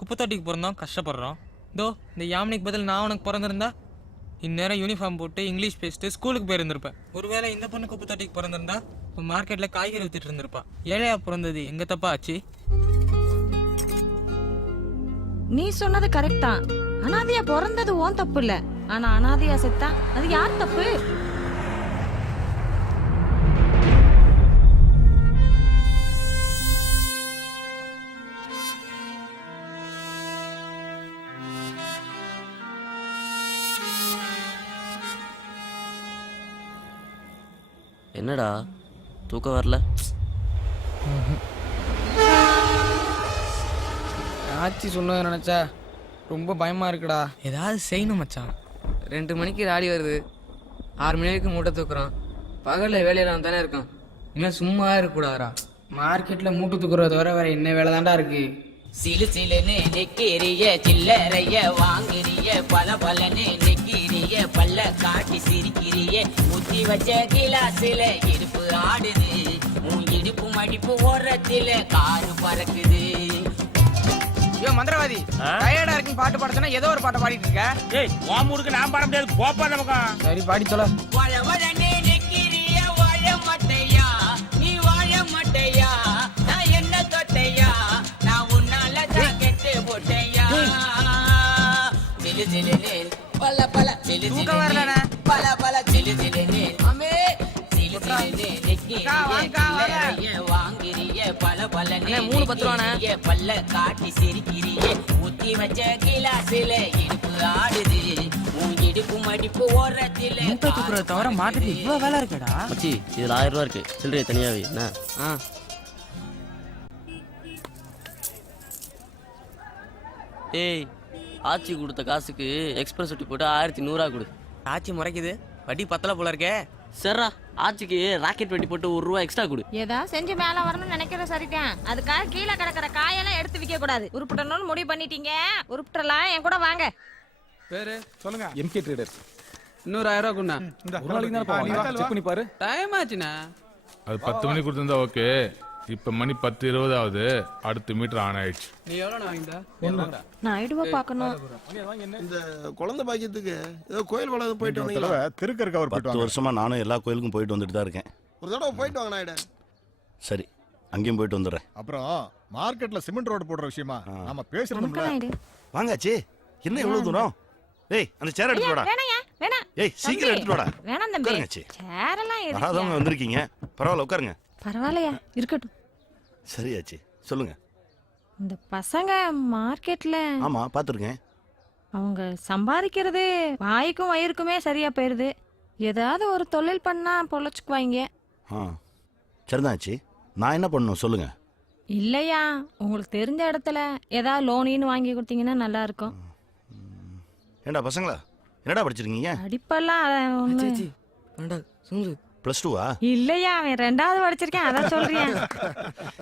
குப்பை தொட்டிக்கு பிறந்தோம், கஷ்டப்படுறோம். இதோ இந்த யாமினிக்கு பதில் நான் உனக்கு பிறந்திருந்தா இந்நேரம் யூனிஃபார்ம் போட்டு இங்கிலீஷ் பேசிட்டு ஸ்கூலுக்கு போயிருந்திருப்பேன். ஒருவேளை இந்த பொண்ணு குப்பை தொட்டிக்கு பிறந்திருந்தா இப்போ மார்க்கெட்ல காய்கறி வித்துட்டு இருந்திருப்பா. ஏழையா பிறந்தது எங்க தப்பா ஆச்சு? நீ சொன்னது கரெக்ட் தான். அனாதையா பிறந்தது ஓன் தப்பு இல்ல. ஆனா அனாதையா செத்தா அது யார் தப்பு? என்னடா தூக்கம் வரல? ஆச்சி சொன்னதை நினைச்சா ரொம்ப பயமா இருக்குடா. ஏதாவது செய்யணும் மச்சான். 2 மணிக்கு ராடி வருது, 6 மணி வரைக்கும் மூட்டை தூக்குறான். பகல்ல வேலையில தானே இருக்கான். இன்னும் சும்மா இருக்கக்கூடாதா? மார்க்கெட்ல மூட்டை தூக்குறத தவிர வேற என்ன வேலை தான்டா இருக்கு? சிலு சிலுன்னு நிக்கிறிய சில்லறைய வாங்குறிய பல பலன்னு நிக்கிறிய பல்ல காட்டி சிரிக்கிறிய ஊத்தி வச்ச கிளாஸ்ல இடுப்பு ஆடுது உன் இடுப்பு மடிப்பு ஓரத்தில காரு பறக்குது. ஐயோ மந்திரவாதி, டயர்டா இருக்குன்னு பாட்டு பாடுச்சனா ஏதோ ஒரு பாட்டை பாடிட்டு இருக்க. ஏய் வாமுருக்கு நான் பாட முடியாது, போப்பா நமக்கு. சரி பாடி சொல்ல. வள வளன்னு நிக்கிறிய வாழ மாட்டையா, நீ வாழ மாட்டையா, நான் என்ன தொட்டையா, நான் உன்னால தான் கெட்டு போட்டையா. சிலு சிலுன்னு பல பல சிலு சிலுன்னு பல பல சிலு சிலுன்னு அம்மே சிலு சிலுன்னு நிக்கிறிய வாங்கிறிய பல பலன்னு 3 10 பல்ல காட்டி சிரிக்கிறிய ஊத்தி வச்ச கிளாஸ்ல இடுப்பு ஆடுது உன் இடுப்பு மடிப்பு ஓரத்தில. மூட்டை தூக்குறத தவிர மார்க்கெட்ல இவ்வளவு வேலை இருக்குடா. மச்சி இதுல 1000 ரூபா இருக்கு, சில்லறைய தனியாவே என்ன? ஏய் ஆச்சி கொடுத்த காசுக்கு எக்ஸ்பிரஸ் ஒட்டி போட்டு 1100 கொடு. ஆச்சி முறைக்குது, வட்டி பத்தல போல இருக்கே. சரிடா, ஆச்சிக்கு ராக்கெட் வெட்டி போட்டு 1 ரூபா எக்ஸ்ட்ரா கொடு. ஏதா செஞ்சு மேல வரணும்னு நினைக்கிற சரிதான். அதுக்காக கீழே கிடக்கிற காயெல்லாம் எடுத்து விற்க கூடாது. உருப்பிட்டணும்னு முடிவு பண்ணிட்டீங்க, உருப்பிட்டலாம். என் கூட வாங்க. பேரு சொல்லுங்க. MK traders. இன்னொரு 1000 ரூபா கொண்டா. ஒரு நாளைக்கு தான் செக் பண்ணி பாரு. டைம் ஆச்சுண்ணா. அது 10 மணிக்கு கொடுத்துருந்தா ஓகே. இப்போ மணி 10:20 ஆகுது. அடுத்த மீட்டர் ஆன் ஆயிடுச்சு. நீ எவ்வளோ வாங்கிட்டா நான் ஐடுவா பார்க்கணும். இந்த குழந்தை பாக்கியத்துக்கு ஏதோ கோயில் வளர்ந்து போயிட்டு வந்தீங்களா? திருக்கருக்கு அவர் 10 வருஷமா நானும் எல்லா கோயிலுக்கும் போயிட்டு வந்துட்டு தான் இருக்கேன். ஒரு தடவை போயிட்டு வாங்க நாயுடு. சரி, அங்கேயும் போயிட்டு வந்துடுறேன். அப்புறம் மார்க்கெட்ல சிமெண்ட் ரோடு போடுற விஷயமா நாம பேசணும்ல. வாங்காச்சி, என்ன இவ்வளவு தூரம்? ஏய், அந்த சேர் எடுத்து வாடா. வேணாயா வேணாம். ஏய், சீக்கிரம் எடுத்து வாடா. வேணாம் தம்பி. உட்காருங்கச்சி. சேரெல்லாம் எதுக்கு? வராதவங்க வந்திருக்கீங்க, பரவாயில்ல உட்காருங்க. பரவாயில்லையா இருக்கட்டும். சரியாச்சி, சொல்லுங்க. இந்த பசங்க மார்க்கெட்ல ஆமா, பாத்துருக்கேன். அவங்க சம்பாதிக்கிறது வாய்க்கும் வயிறுக்குமே சரியா போயிருது. ஏதாவது ஒரு தொழில் பண்ணா பொழைச்சுக்குவாங்க. சரிதான்ச்சி, நான் என்ன பண்ணணும் சொல்லுங்க. இல்லையா, உங்களுக்கு தெரிஞ்ச இடத்துல ஏதாவது லோனின்னு வாங்கி கொடுத்தீங்கன்னா நல்லா இருக்கும். ஏண்டா பசங்களா, என்னடா படிச்சிருக்கீங்க? படிப்பெல்லாம் +2வா? இல்லையா, அவன் 2வது படிச்சிருக்கேன், அதான் சொல்றேன்.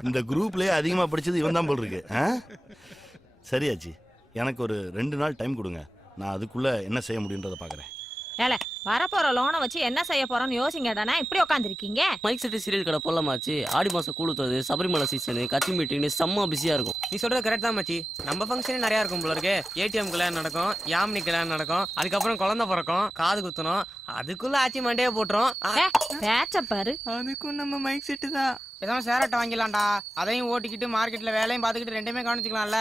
இந்த குரூப்லயே அதிகமா படிச்சது இவன் தான் போல் இருக்கு. சரியாச்சி, எனக்கு ஒரு 2 நாள் டைம் கொடுங்க. நான் அதுக்குள்ள என்ன செய்ய முடியுன்றதை பாக்குறேன். ஏல, வரப்போற லோனை வச்சு என்ன செய்ய போறோம்னு யோசிங்கடானா இப்படி உட்காந்துருக்கீங்க. மைக் செட்டு சீரியல் கடை போடலாமாச்சு. ஆடி மாசம் கூழுத்துறது, சபரிமலை சீசனு, கட்சி மீட்டிங்னு செம்ம பிஸியா இருக்கும். நீ சொல்றது கரெக்ட் தான் மச்சி. நம்ம ஃபங்க்ஷனே நிறைய இருக்கும் போல இருக்கு. ஏடிஎம் கல்யாணம் நடக்கும், யாமினி கல்யாணம் நடக்கும், அதுக்கப்புறம் குழந்தை பிறக்கும், காது குத்தணும், அதுக்குள்ள ஆச்சி மண்டையே போட்டுரும். பேச்ச பாரு. அதுக்கும் நம்ம மைக் செட்டு தான். ஏதாவது சேரட்டை வாங்கிடலாம்டா. அதையும் ஓட்டிக்கிட்டு மார்க்கெட்ல வேலையும் பார்த்துக்கிட்டு ரெண்டுமே கவனிச்சுக்கலாம்ல.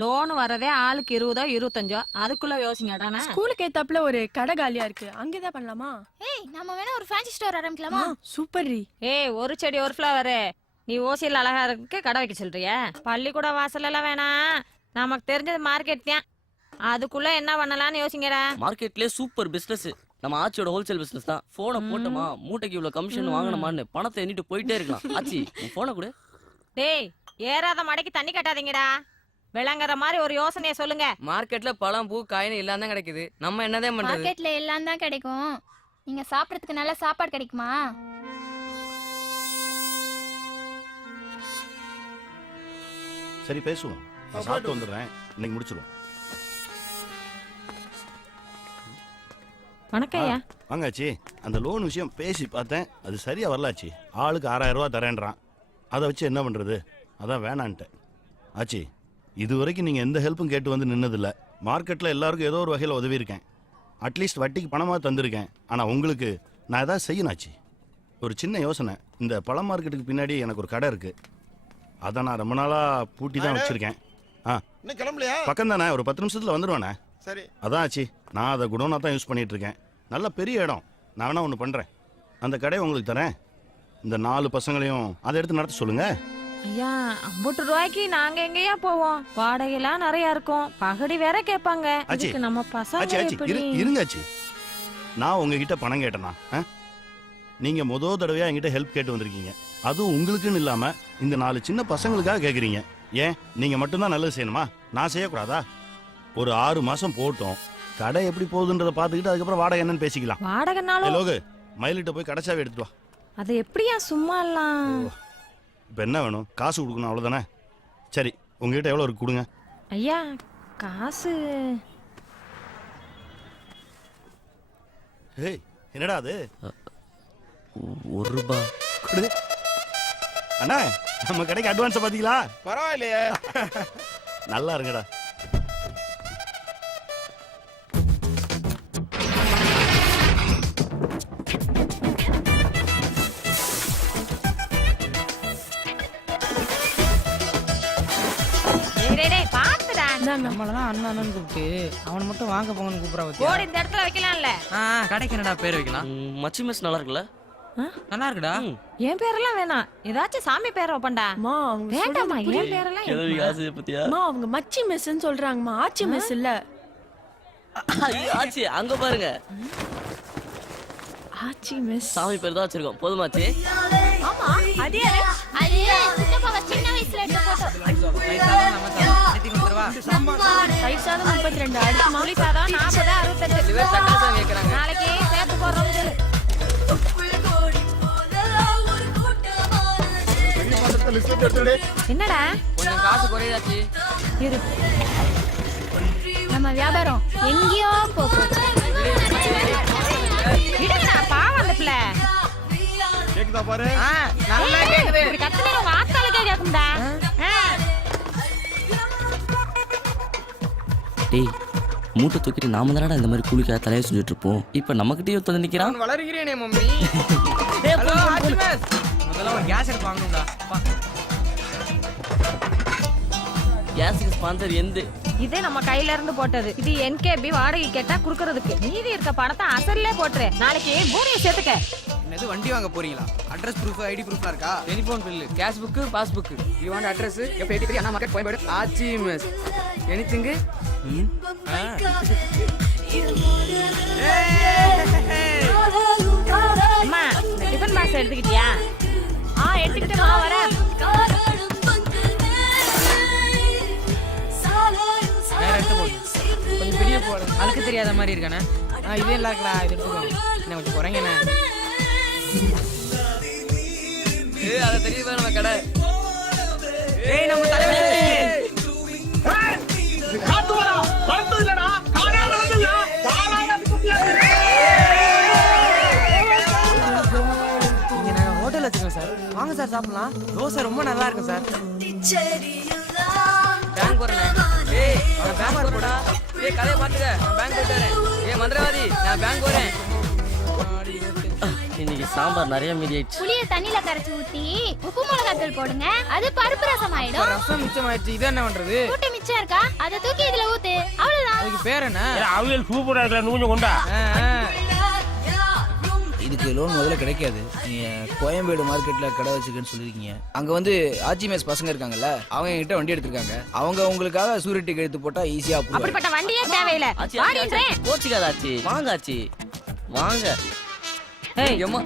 லோன் வரதே ஆளுக்கு 20 25, அதுக்குள்ள யோசிங்கடானா. ஸ்கூலுக்கு ஏத்தாப்புல ஒரு கடை காலியா இருக்கு, அங்கேதான் பண்ணலாமா? ஏய், நம்ம வேணா ஒரு ஃபேன்சி ஸ்டோர் ஆரம்பிக்கலாமா? சூப்பர் ரீ. ஏய், ஒரு செடி ஒரு ஃப்ளவர். நீ ஓசியில் அழகா இருக்கு கடை வைக்க சொல்றியா? பள்ளிக்கூட வாசல் எல்லாம் வேணாம், நமக்கு தெரிஞ்சது மார்க்கெட் தான். அதுக்குள்ள என்ன பண்ணலாம்னு யோசிங்கடா. மார்க்கெட்லயே சூப்பர் பிசினஸ் நம்ம ஆச்சியோட ஹோல்சேல் பிசினஸ் தான். போனை போட்டோமா, மூட்டைக்கு இவ்வளவு கமிஷன் வாங்கணுமான்னு பணத்தை எண்ணிட்டு போயிட்டே இருக்கலாம். ஆச்சி, போனை கூட. டேய், ஏறாத மடைக்கு தண்ணி கட்டாதீங்கடா. விளங்குற மாதிரி ஒரு யோசனையை சொல்லுங்க. மார்க்கெட்ல பழம் பூ காயின் எல்லாம் தான் கிடைக்குது. நம்ம என்னதான் பண்றது? மார்க்கெட்ல எல்லாம் தான் கிடைக்கும். நீங்க சாப்பிடறதுக்கு நல்ல சாப்பாடு கிடைக்குமா? சரி, பேசுவோம். நான் சாப்பிட்டு வந்துடுறேன், இன்னைக்கு முடிச்சிடுவோம். வணக்கம்யா. வாங்காச்சி, அந்த லோன் விஷயம் பேசி பார்த்தேன், அது சரியா வரலாச்சு. ஆளுக்கு 6000 ரூபா தரேன்றான். அதை வச்சு என்ன பண்றது? அதான் வேணான்ட்டேன். ஆச்சி, இது வரைக்கும் நீங்க எந்த ஹெல்ப்பும் கேட்டு வந்து நின்னதில்ல. மார்க்கெட்ல எல்லாருக்கும் ஏதோ ஒரு வகையில் உதவி இருக்கேன். அட்லீஸ்ட் வட்டிக்கு பணமாக தந்திருக்கேன். ஆனால் உங்களுக்கு நான் ஏதாவது செய்யணும் ஆச்சி. ஒரு சின்ன யோசனை. இந்த பழ மார்க்கெட்டுக்கு பின்னாடி எனக்கு ஒரு கடை இருக்கு. அதை நான் ரொம்ப நாளாக பூட்டி தான் வச்சிருக்கேன். இன்னும் கிளம்பலையா? பக்கம் தானே, ஒரு 10 நிமிஷத்தில் வந்துடுவானே. சரி. அதான் ஆச்சு, நான் அதை குடோனாக தான் யூஸ் பண்ணிட்டு இருக்கேன். நல்ல பெரிய இடம். நான் வேணா ஒன்று பண்ணுறேன், அந்த கடையை உங்களுக்கு தரேன். இந்த 4 பசங்களையும் அதை எடுத்து நடத்த சொல்லுங்க. ஐயா, 50 ரூபாய்க்கு நாங்க எங்கேயா போவோம்? வாடகைலாம் நிறைய இருக்கும், பகடி வேற கேட்பாங்க. இதுக்கு நம்ம பசங்க எப்படி? இருங்க ஆச்சி, நான் உங்ககிட்ட பணம் கேட்டேனா? நீங்க முதல் தடவையா என்கிட்ட ஹெல்ப் கேட்டு வந்திருக்கீங்க. அதுவும் உங்களுக்குன்னு இல்லாம இந்த 4 சின்ன பசங்களுக்காக கேட்குறீங்க. ஏன் நீங்க மட்டும்தான் நல்லது செய்யணுமா? நான் செய்யக்கூடாதா? ஒரு 6 மாசம் போட்டோம், கடை எப்படி போகுதுன்றத பார்த்துக்கிட்டு அதுக்கப்புறம் வாடகை என்னன்னு பேசிக்கலாம். வாடகைனாலும் லோகு, மயிலிட்ட போய் கடைச்சாவே எடுத்துட்டு வா. அது எப்படியா சும்மா எல்லாம்? இப்போ என்ன வேணும்? காசு கொடுக்கணும், அவ்வளோதானே? சரி, உங்ககிட்ட எவ்வளோ இருக்கு கொடுங்க. ஐயா, காசு ஏய், என்னடா அது? 1 ரூபாய் கொடு. அண்ணா, நம்ம கடைக்கு அட்வான்ஸை பார்த்தீங்களா? பரவாயில்லையே. நல்லா இருங்கடா. நம்மளதான் அண்ணன் கூப்பிட்டு அவனை மட்டும் வாங்க போங்கன்னு கூப்பிடா. போடு, இந்த இடத்துல வைக்கலாம்ல. கடைக்கு என்னடா பேர் வைக்கலாம்? மச்சி மெஸ் நல்லா இருக்குல்ல? நல்லா இருக்குடா. என் பேரெல்லாம் வேணாம், ஏதாச்சும் சாமி பேரை வைப்பண்டா. வேண்டாமா, என் பேரெல்லாம் கிழவி காசு பத்தியா? அவங்க மச்சி மெஸ்ன்னு சொல்றாங்கம்மா, ஆச்சி மெஸ் இல்ல. ஆச்சி, அங்க பாருங்க, ஆச்சி மெஸ். சாமி பேர் தான் வச்சிருக்கோம். போதுமாச்சு? ஆமா, அது சித்தப்பா சின்ன வயசுல எடுத்த போட்டோ. தயிர் சாதம் 32, அடுத்த புளி சாதம் 40, 68. நாளைக்கு சேர்த்து போடுறோம். என்னடா கொஞ்சம் காசு குறையாச்சு. இரு, நம்ம வியாபாரம் எங்கேயோ போகுது. பாவம் அந்த பிள்ளை. கேக்குதா பாரு நல்லா கேக்குது இப்படி கத்துனா உங்க ஆத்தாளுக்கே கேக்கும்டா. டேய் மூட்டை தூக்கிட்டு நாம தானடா இந்த மாதிரி கூலிக்காக தலையை சொல்லிட்டு இருப்போம். இப்போ நம்மகிட்டயே ஒருத்தர் நிற்கிறான். நான் வளர்கிறேனே மம்மி. ஹலோ ஆச்சிமஸ். முதல்ல ஒரு கேஸ் எடுத்து வாங்கணும்டா. கேஸுக்கு ஸ்பான்சர் எந்த? இது நம்ம கையில இருந்து போட்டது. இது NKB வாடகை கேட்டா குடுக்கறதுக்கு. மீதி இருக்க பணத்தை அசல்லே போட்டுரு. நாளைக்கு பூரியை சேர்த்துக்க. என்னது வண்டி வாங்க போறீங்களா? அட்ரஸ் ப்ரூஃப் ஐடி ப்ரூஃப்லாம் இருக்கா? Telephone bill, cash book, passbook. You want address? F83 Anna market Koyambedu. Aachi miss. Anything? அம்மா இந்த டிஃபன் பாக்ஸ் எடுத்துக்கிட்டியா? எடுத்துக்கிட்டேமா வரேன். கொஞ்சம் பெரிய போடு. அழுக்கு தெரியாத மாதிரி இருக்கானே. இதே நல்லா இருக்கலாம். இது எடுத்துக்கோ. என்ன கொஞ்சம் குறைங்கண்ணே. அதை தெரியுது நம்ம கடை. ஏய் நம்ம தலைவர் ஹோட்டல் வச்சுக்கோங்க சார். வாங்க சார் சாப்பிடலாம். தோசை ரொம்ப நல்லா இருக்கும் சார். பேங்க் போறேன். ஏய் நான் பேங்க் போறடா. ஏய் கதையை பாத்துக்க. நான் பேங்க் போயிட்டு வரேன். ஏய் மந்திரவாதி நான் பேங்க் போறேன். இன்னைக்கு சாம்பார் நிறைய மீதி ஆயிடுச்சு. புளிய தண்ணில கரைச்சு ஊத்தி உப்பு மிளகாத்தூள் போடுங்க. அது பருப்பு ரசம் ஆயிடும். ரசம் மிச்சம் ஆயிடுச்சு. இது என்ன பண்றது? கூட்டி மிச்சம் இருக்கா? அதை தூக்கி இதுல ஊத்து. அவ்வளவுதான். அதுக்கு பேர் என்ன? அவியல் சூப்பரா இருக்கல நூஞ்சு கொண்டா. இதுக்கு லோன் முதல்ல கிடைக்காது. நீங்க கோயம்பேடு மார்க்கெட்ல கடை வச்சுக்கன்னு சொல்லிருக்கீங்க. அங்க வந்து ஆச்சி மேஸ் பசங்க இருக்காங்கல்ல, அவங்க என்கிட்ட வண்டி எடுத்திருக்காங்க. அவங்க உங்களுக்காக சூரிட்டி கழுத்து போட்டா ஈஸியா அப்ரூவ். அப்படிப்பட்ட வண்டியே தேவையில்லை. வாடின்றேன். கோச்சிக்காத ஆச்சி. வாங்க ஆச்சி வாங்க. ஏய் அம்மா.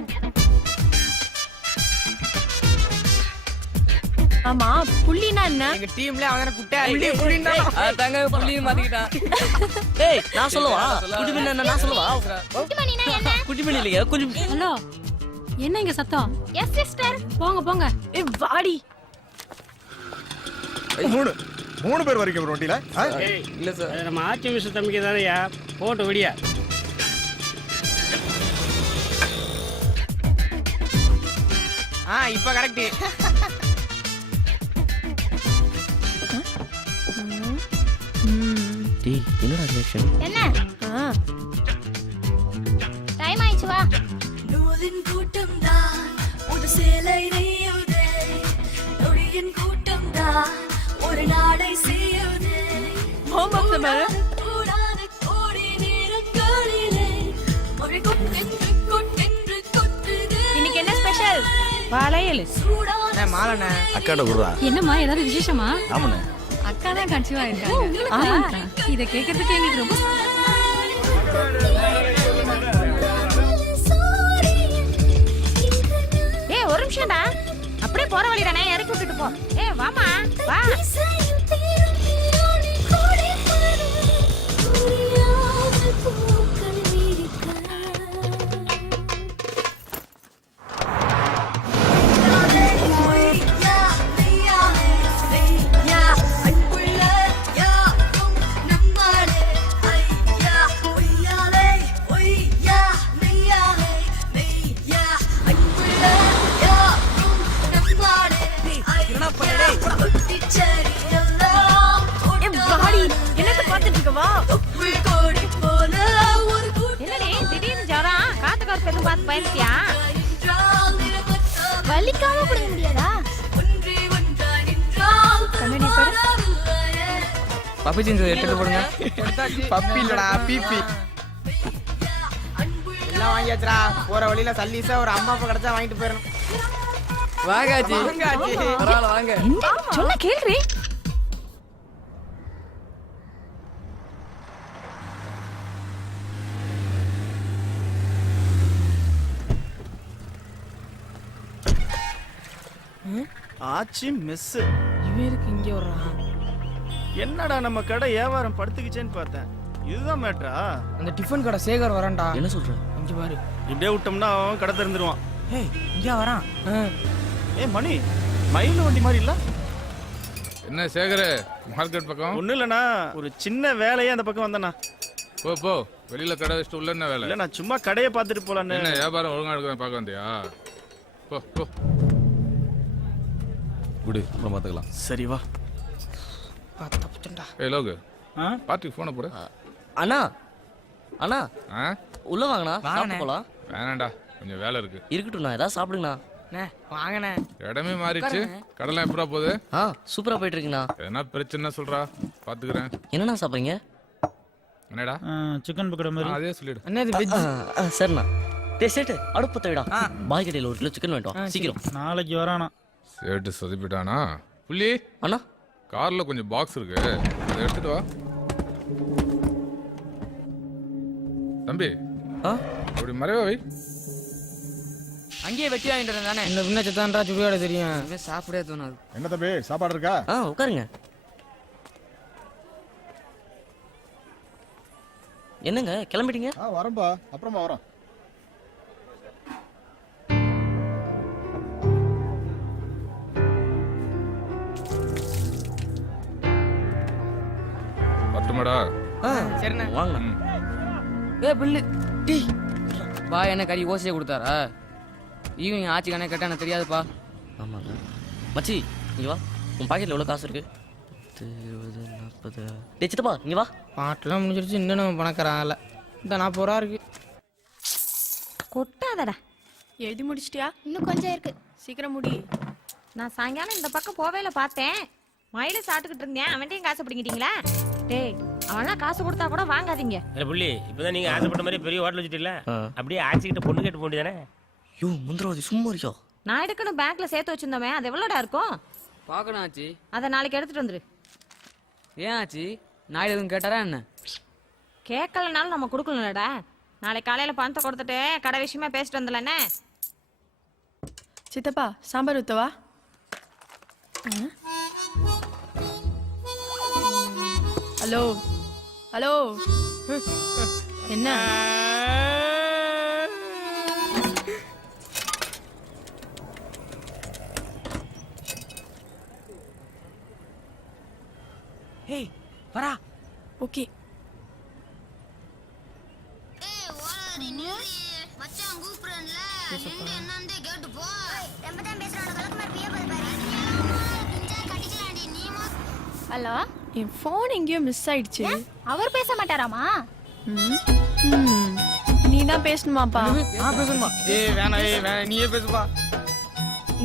ஆமா புள்ளினா என்ன? எங்க டீம்ல அவன குட்டை புள்ளினா அதாங்க புள்ளின்னு மாத்திக்கிட்டான். ஏய் நான் சொல்லவா? குடிமணி என்ன நான் சொல்லவா? குட்டிமணினா என்ன? குடிமணி இல்லையா? கொஞ்சம் ஹலோ என்ன இங்க சத்தம்? Yes sister. போங்க போங்க. ஏய் வாடி. மூணு பேர் வரைக்கும் வண்டியில இல்ல சார். நம்ம ஆட்சி மிஸ் தம்பிக்கு தானேயா போட்டு விடியா. இப்ப கரெக்ட். டேய் என்னடா ரியாக்ஷன்? என்ன? டைம் ஆயிச்சு வா. நூலின் கூட்டம் தான் ஒரு சேலை நெய்யுதே. நொடியின் கூட்டம் தான் ஒரு நாடை செய்யுதே. Home of the marriage. இன்னைக்கு என்ன ஸ்பெஷல்? வளையல். மாலண்ணே அக்காட குடுறா. என்னம்மா ஏதாவது விசேஷமா? ஆமாண்ணே. அக்கா தான் கன்சீவ் ஆயிருக்காங்க. இத கேக்குறதுக்கு எங்களுக்கு ரொம்ப ஒரு நிமிஷம்டா. அப்படியே போற வழி தானே, இறக்கி விட்டுட்டு போ. வாமா வா. என்னத்த பாத்துட்டு இருக்கவா? என்னடி திடீர்னு ஜரம்? காத்துக்கு ஒரு பெரும் பார்த்து பயந்துட்டியா? வலிக்காம புடிக்க முடியாதா? கண்ணாடி பாரு. பப்பி ஜீன்ஸ் எடுத்து போடுங்க. பப்பி இல்லடா பிபி. எல்லாம் வாங்கியாச்சுடா. போற வழியில சல்லீஸா ஒரு அம்மா அப்பா கிடைச்சா வாங்கிட்டு போயிடணும். வாங்காச்சி. பரவாயில்ல வாங்க. சொன்ன கேள்வி. ஆச்சி மிஸ். இவருக்கு இங்க வர்றான். என்னடா நம்ம கடை வியாபாரம் படுத்துக்கிச்சேன்னு பார்த்தேன். இதுதான் மேட்ரா? அந்த டிஃபன் கடை சேகர் வரான்டா. என்ன சொல்ற? இங்க பாரு. இப்படியே விட்டோம்னா அவன் கடை திறந்துருவான். ஏய் இங்க வரான். மணி மயில் வண்டி மாதிரி இல்ல? என்ன சேகர் மார்க்கெட் பக்கம்? ஒண்ணு இல்லண்ணா, ஒரு சின்ன வேலையே அந்த பக்கம் வந்தண்ணா. போ போ, வெளியில கடை வச்சுட்டு உள்ள என்ன வேலை? இல்ல நான் சும்மா கடையை பார்த்துட்டு போலான்னு. என்ன வியாபாரம் ஒழுங்கா எடுக்க பார்க்க வந்தியா? போ போ குடி அப்புறம் பார்த்துக்கலாம். சரி வா. தப்புச்சுண்டா. ஏய் லோகு பார்ட்டிக்கு ஃபோனை போடு. அண்ணா அண்ணா ஆ உள்ள வாங்கண்ணா, சாப்பிட்டு போலாம். வேணாண்டா, கொஞ்சம் வேலை இருக்கு. இருக்கட்டும்ண்ணா, ஏதாவது சாப்பிடுங்கண்ணா. வாங்கண்ணே. இடமே மாறிடுச்சு. கடலாம் எப்படா போகுது? சூப்பரா போயிட்டு இருக்குண்ணா. என்ன பிரச்சனை சொல்றா, பாத்துக்கிறேன். என்னண்ணா சாப்பிடுறீங்க? என்னடா சிக்கன் பக்கோடா மாதிரி. அதே சொல்லிடு. அண்ணே இது வெஜ். சரிண்ணா. டேய் சேட்டு, அடுப்பு பத்த விடா. பாய் கடையில் 1 கிலோ சிக்கன் வேண்டாம், சீக்கிரம். நாளைக்கு வரானா. சேட்டு சொதிப்பிட்டானா? புள்ளி அண்ணா கார்ல கொஞ்சம் பாக்ஸ் இருக்கு, அதை எடுத்துட்டு வா. தம்பி அப்படி மறைவா வை. அங்கேயே வெட்டி வாங்கிட்டு தானே. இந்த பின்ன சத்தான்றா சுடுகாட தெரியும். சாப்பிடவே தோணாது. என்ன தம்பி சாப்பாடு இருக்கா? உட்காருங்க. என்னங்க கிளம்பிட்டீங்க? வரம்பா, அப்புறமா வரோம். பத்துமாடா? சரிண்ணே வாங்கண்ணா. பில்லு டீ பா. என்ன கறி ஓசையை கொடுத்தாரா? ஈவினிங் ஆச்சு கணக்கு கேட்டா எனக்கு தெரியாதுப்பா. ஆமாங்க மச்சி, இங்க வா. உன் பாக்கெட்ல எவ்வளவு காசு இருக்கு? 20, 40. டேய் சித்தப்பா இங்க வா. பாட்டெல்லாம் முடிஞ்சிருச்சு. இன்னும் நம்ம பணக்காரன் இந்த 40 ரூபா இருக்கு. கொட்டாதடா. எழுதி முடிச்சிட்டியா? இன்னும் கொஞ்சம் இருக்கு. சீக்கிரம் முடி. நான் சாயங்காலம் இந்த பக்கம் போவேல பார்த்தேன். மயில சாப்பிட்டுக்கிட்டு இருந்தேன், அவன்கிட்டயும் காசு பிடிங்கிட்டீங்களா? டேய் அவன்லாம் காசு கொடுத்தா கூட வாங்காதீங்க. புள்ளி இப்பதான் நீங்க ஆசைப்பட்ட மாதிரி பெரிய ஹோட்டல் வச்சுட்டீங்களா, அப்படியே ஆச்சிக்கிட்ட பொண்ணு கேட்டு போண்டிதானே. யோ முந்திரவாதி சும்மா இருக்கியோ. நான் எடுக்கணும் பேங்க்ல சேர்த்து வச்சிருந்தோமே, அது எவ்வளோடா இருக்கும்? பார்க்கணும் ஆச்சு. அதை நாளைக்கு எடுத்துட்டு வந்துரு. ஏன் ஆச்சு? நாய் எதுவும் கேட்டாரா என்ன? கேட்கலனாலும் நம்ம கொடுக்கணும்லடா. நாளைக்கு காலையில பணத்தை கொடுத்துட்டு கடை விஷயமா பேசிட்டு வந்தலண்ணே. சித்தப்பா சாம்பார் ஊத்தவா? ஹலோ ஹலோ என்ன? ஹே வரா. ஓகே. ஹலோ, என் ஃபோன் எங்கேயோ மிஸ் ஆயிடுச்சு. அவர் பேச மாட்டாராமா? நீ தான் பேசணுமாப்பா? பேசணுமா? வேணாம் நீயே பேசுப்பா.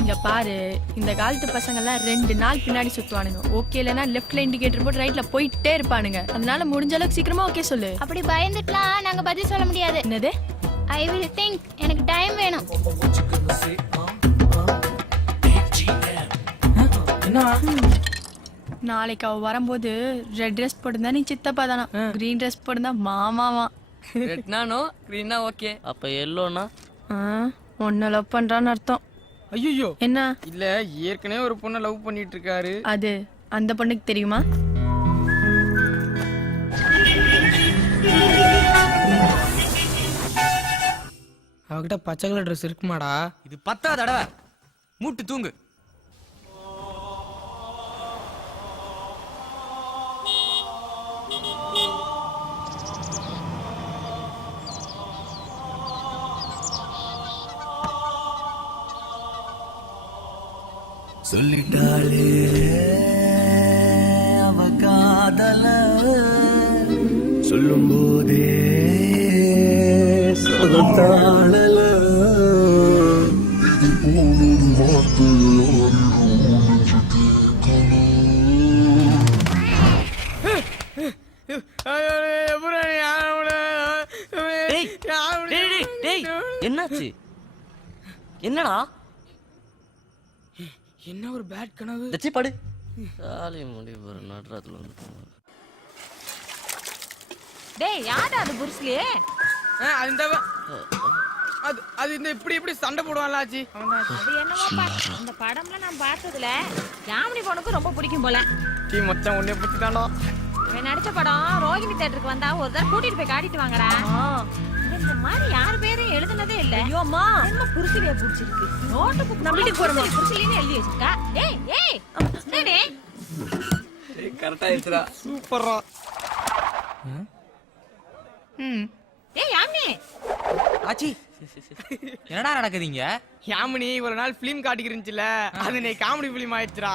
இங்க பாரு, இந்த காலத்து பசங்க எல்லாம் 2 நாள் பின்னாடி சுத்துவானுங்க. ஓகே இல்லனா லெஃப்ட்ல இண்டிகேட்டர் போட்டு ரைட்ல போயிட்டே இருப்பானுங்க. அதனால முடிஞ்ச அளவுக்கு சீக்கிரமா ஓகே சொல்லு. அப்படி பயந்துட்டலாம் நாங்க பதில் சொல்ல முடியாது. என்னது? I will think. எனக்கு டைம் வேணும். நாளைக்கு அவ வரும்போது ரெட் ட்ரெஸ் போட்டிருந்தா நீ சித்தப்பா தானா, கிரீன் ட்ரெஸ் போட்டிருந்தா மாமாவா. ரெட்னானோ கிரீனா ஓகே. அப்ப எல்லோனா ஒன்ன லவ் பண்றான்னு அர்த்தம். ஐயோ என்ன? இல்ல ஏற்கனவே ஒரு பொண்ணை லவ் பண்ணிட்டு இருக்காரு. அது அந்த பொண்ணுக்கு தெரியுமா? அவகிட்ட பச்சை கலர் ட்ரெஸ் இருக்குமாடா? இது 10வது தடவை. மூட்டு தூங்கு. சொல்லிட்டாளே அவ காதல, சொல்லும் போதே சொல்லாளல. என்னாச்சு? என்னடா? என்ன ஒரு பேட் கனவு. தச்சி படு. சாலி முடி ஒரு நட்ராத்துல வந்து. டேய் யாரா அது புருஸ்லி? அது இந்த இப்படி சண்டை போடுவான்ல ஆச்சி. அது என்னமோப்பா, இந்த படம்ல நான் பார்த்ததுல யாமினி பொண்ணுக்கு ரொம்ப பிடிக்கும் போல. டீ மச்சான் உன்னை பத்தி தானோ. இவன் நடிச்ச படம் ரோகிணி தியேட்டருக்கு வந்தா ஒரு தடவை கூட்டிட்டு போய் காட்டிட்டு வாங்கடா. இந்த மாதிரி யார் பேரும் எழுதுனதே இல்ல. ஐயோ அம்மா, என்ன புருஷலியா புடிச்சிருக்கு. நோட்டு புக் நம்ம வீட்டுக்கு போறோம். புருஷலின்னு எழுதி வச்சிருக்கா. ஏய் ஏய் டேய் ஏய் கரெக்ட்டா இருக்குடா. சூப்பரா. ஏய் யாமினி. ஆச்சி என்னடா நடக்குதுங்க? யாமினி ஒரு நாள் பிலிம் காட்டிக்கிருந்துச்சுல அது நீ காமெடி பிலிம் ஆயிடுச்சுடா.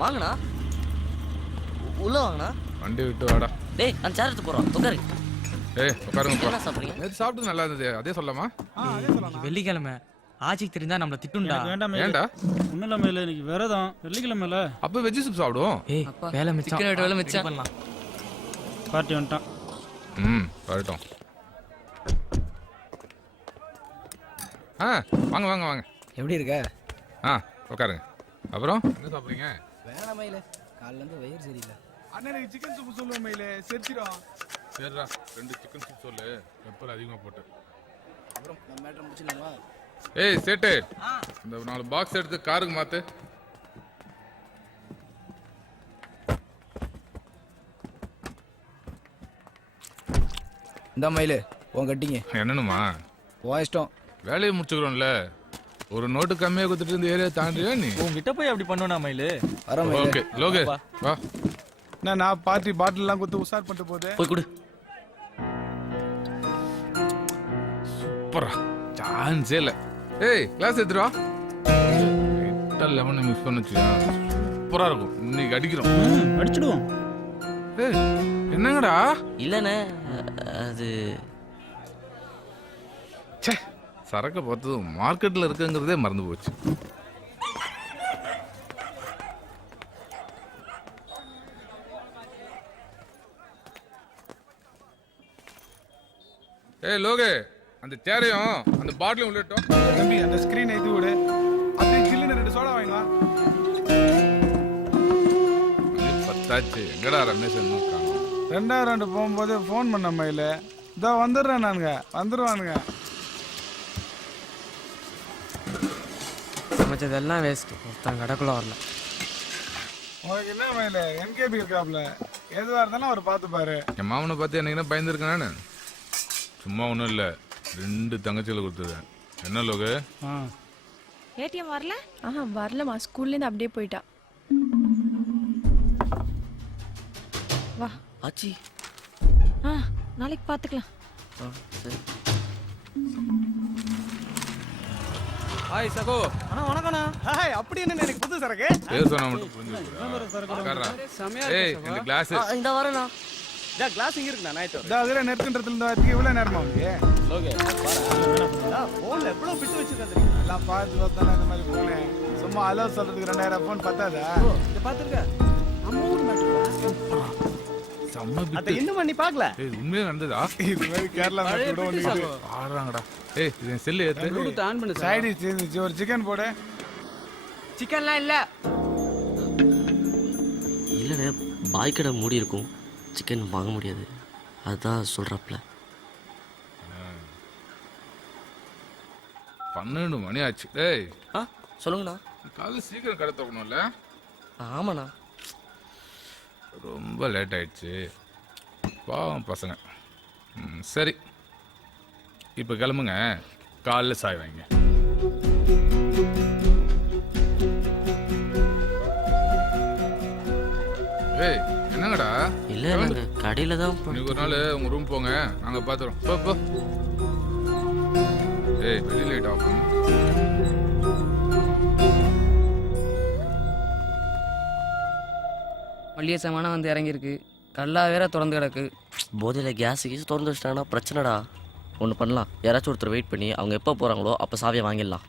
வாங்கண்ணா, உள்ள வாங்கண்ணா. வண்டி விட்டு வாடா. டேய் அந்த சேர் எடுத்து போறோம், உட்காரு. ஏய் உட்காருங்க. என்ன சாப்பிடுறீங்க? நேத்து சாப்பிட்டது நல்லா இருந்தது, அதே சொல்லலாமா? வெள்ளிக்கிழமை ஆச்சிக்கு தெரிஞ்சா நம்மள திட்டுண்டா. ஏன்டா? ஒன்றும் இல்லாமல் இல்லை, இன்னைக்கு விரதம் வெள்ளிக்கிழமை இல்லை. அப்போ வெஜ்ஜி சூப் சாப்பிடுவோம். ஏய் வேலை மிச்சம், வேலை மிச்சம் பண்ணலாம். பார்ட்டி வந்துட்டான். வரட்டும். வாங்க வாங்க வாங்க. எப்படி இருக்க? உட்காருங்க. அப்புறம் என்ன சாப்பிட்றீங்க? வேணாம் மயில, காலைல இருந்து வயிறு சரியில்லை. அண்ணனுக்கு சிக்கன் சூப் சொல்லுவோம் மயில, செரிச்சிடும். சரிடா, 2 சிக்கன் சூப் சொல்லு, பெப்பர் அதிகமாக போட்டு. அப்புறம் நம்ம மேட்டர் முடிச்சிடலாமா? ஏய் சேட்டு, இந்த 4 பாக்ஸ் எடுத்து காருக்கு மாத்து. இந்த மயில உன் கட்டிங்க. என்னன்னுமா? உன் இஷ்டம். வேலையை முடிச்சுக்கிறோம்ல, ஒரு நோட்டு கம்மியாக கொடுத்துட்டு இந்த ஏரியா தாண்டியா நீ? உங்ககிட்ட போய் அப்படி பண்ணுனா மயிலு? வர ஓகே லோகே வா. நான் பார்ட்டி பாட்டில் எல்லாம் கொடுத்து உஷார் பண்ணிட்டு போதே. போய் கொடு. சூப்பரா, சான்ஸே இல்லை. ஏய் கிளாஸ் எடுத்துருவா. லெமனை மிக்ஸ் பண்ண வச்சுக்கா, சூப்பரா இருக்கும். இன்னைக்கு அடிக்கிறோம், அடிச்சிடுவோம். ஏய் என்னங்கடா? இல்லண்ணே, அது சரக்கு பார்த்தது மார்க்கெட்ல இருக்குங்கிறதே மறந்து போச்சு. ஏய் லோகே, அந்த சேரையும் அந்த பாட்டிலும் உள்ளட்டும். தம்பி அந்த ஸ்கிரீன் ஏத்தி விடு. அப்படியே ஜில்லுன்னு 2 சோடா வாங்கினா. பத்தாச்சு. எங்கடா ரமேஷ் என்ன காணோம்? 2 ரவுண்டு போகும்போது ஃபோன் பண்ண மயில, இதோ வந்துடுறேன் நானுங்க, வந்துடுவானுங்க. சமைச்சதெல்லாம் வேஸ்ட், ஒருத்தன் கடைக்குள்ள வரல. உனக்கு என்ன மயில, என்கேபி இருக்காப்ல, எதுவா இருந்தாலும் அவர் பார்த்து பாரு. என் மாமனை பார்த்து எனக்கு பயந்துருக்கேன் நான். சும்மா ஒன்றும் இல்லை, 2 தங்கச்சிகளை கொடுத்துருவேன். என்ன லோகு? ஏடிஎம் வரல? வரலமா, ஸ்கூல்லேருந்து அப்படியே போயிட்டா. வா ஆச்சி. நாளைக்கு பார்த்துக்கலாம். சரி. ஹாய் சகோ. அண்ணா வணக்கண்ணா. ஹாய், அப்படி என்ன எனக்கு புது சரக்கு? பேர் சொன்னா மட்டும் புரிஞ்சுக்கிறா. ஏய் இந்த கிளாஸ் இந்த வரேண்ணா. டா கிளாஸ் இங்க இருக்குண்ணா, நைட் இதோ அதுல நெருக்கன்றதுல இருந்து வரதுக்கு இவ்வளவு நேரமா உங்களுக்கு? லோகே பாரு, போன்ல எவ்வளவு பிட்டு வச்சிருக்காங்க. எல்லாம் பார்த்து பார்த்தானே இந்த மாதிரி போனேன். சும்மா அலோ சொல்றதுக்கு 2000 ஃபோன் பத்தாதா? இத பாத்துருக்க? நம்ம ஊர் மேட்டர். செம்ம அத பிட்டு. இன்னும் பண்ணி பார்க்கல. ஏய் உண்மையா நடந்ததா? இது மாதிரி கேரளா மேட்ச் கூட ஒண்ணு ஆடுறாங்கடா. ஏய் இது செல்லு ஏத்து. ப்ளூடூத் ஆன் பண்ணு. சைடு சேஞ்ச், ஒரு சிக்கன் போடு. சிக்கன்லாம் இல்ல. இல்லைண்ணே, பாய் கடை மூடி இருக்கும், சிக்கன் வாங்க முடியாது, அதுதான் சொல்றாப்ல. 12 மணி ஆச்சு. டேய் சொல்லுங்கண்ணா. காலைல சீக்கிரம் கடை திறக்கணும்ல? ஆமாண்ணா. ரொம்ப லேட் ஆயிடுச்சு, பாவம் பசங்க. சரி இப்போ கிளம்புங்க, காலைல சாய் வாங்க. ஏய் என்னங்கடா? இல்லை நாங்கள் கடையில் தான். இன்னைக்கு ஒரு நாள் உங்கள் ரூம் போங்க, நாங்கள் பார்த்துறோம். போ போ. ஏய் வெளியே லைட் ஆஃப் பண்ணு. மல்லிகை சாமானம் வந்து இறங்கியிருக்கு, கல்லா வேற திறந்து கிடக்கு. போதையில் கேஸ் கீஸ் திறந்து வச்சிட்டாங்கன்னா பிரச்சனைடா. ஒன்று பண்ணலாம், யாராச்சும் ஒருத்தர் வெயிட் பண்ணி அவங்க எப்போ போகிறாங்களோ அப்போ சாவியை வாங்கிடலாம்.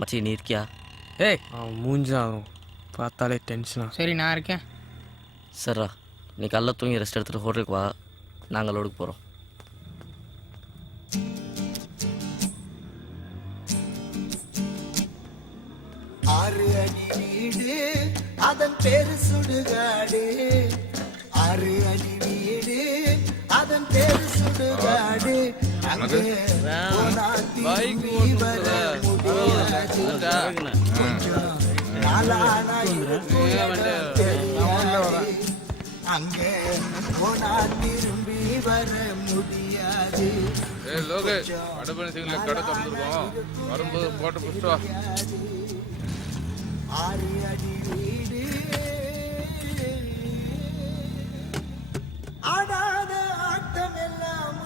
மச்சி நீ இருக்கியா? ஏய் அவன் மூஞ்சாகும் பார்த்தாலே டென்ஷனா. சரி நான் இருக்கேன். சரிடா, நீ காலைல தூங்கி ரெஸ்ட் எடுத்துகிட்டு ஹோட்டலுக்கு வா, நாங்கள் லோடுக்கு போகிறோம். ஆறு அடி வீடு, அதன் பேரு சுடுகாடு. 6 அடி வீடு, அதன் பேரு சுடுகாடு. அங்கே போனா திரும்பி வர முடியாது. நாளானா இருக்கும் இடம் தெரியாது. அங்கே போனா திரும்பி வர முடியாது. ஏய் லோகே, வடபழனி சிங்கில் கடை திறந்துருக்கோம், வரும்போது போட்டு பிடிச்சிட்டு வா. 6 அடி வீடு, ஆடாத ஆட்டம் எல்லாம்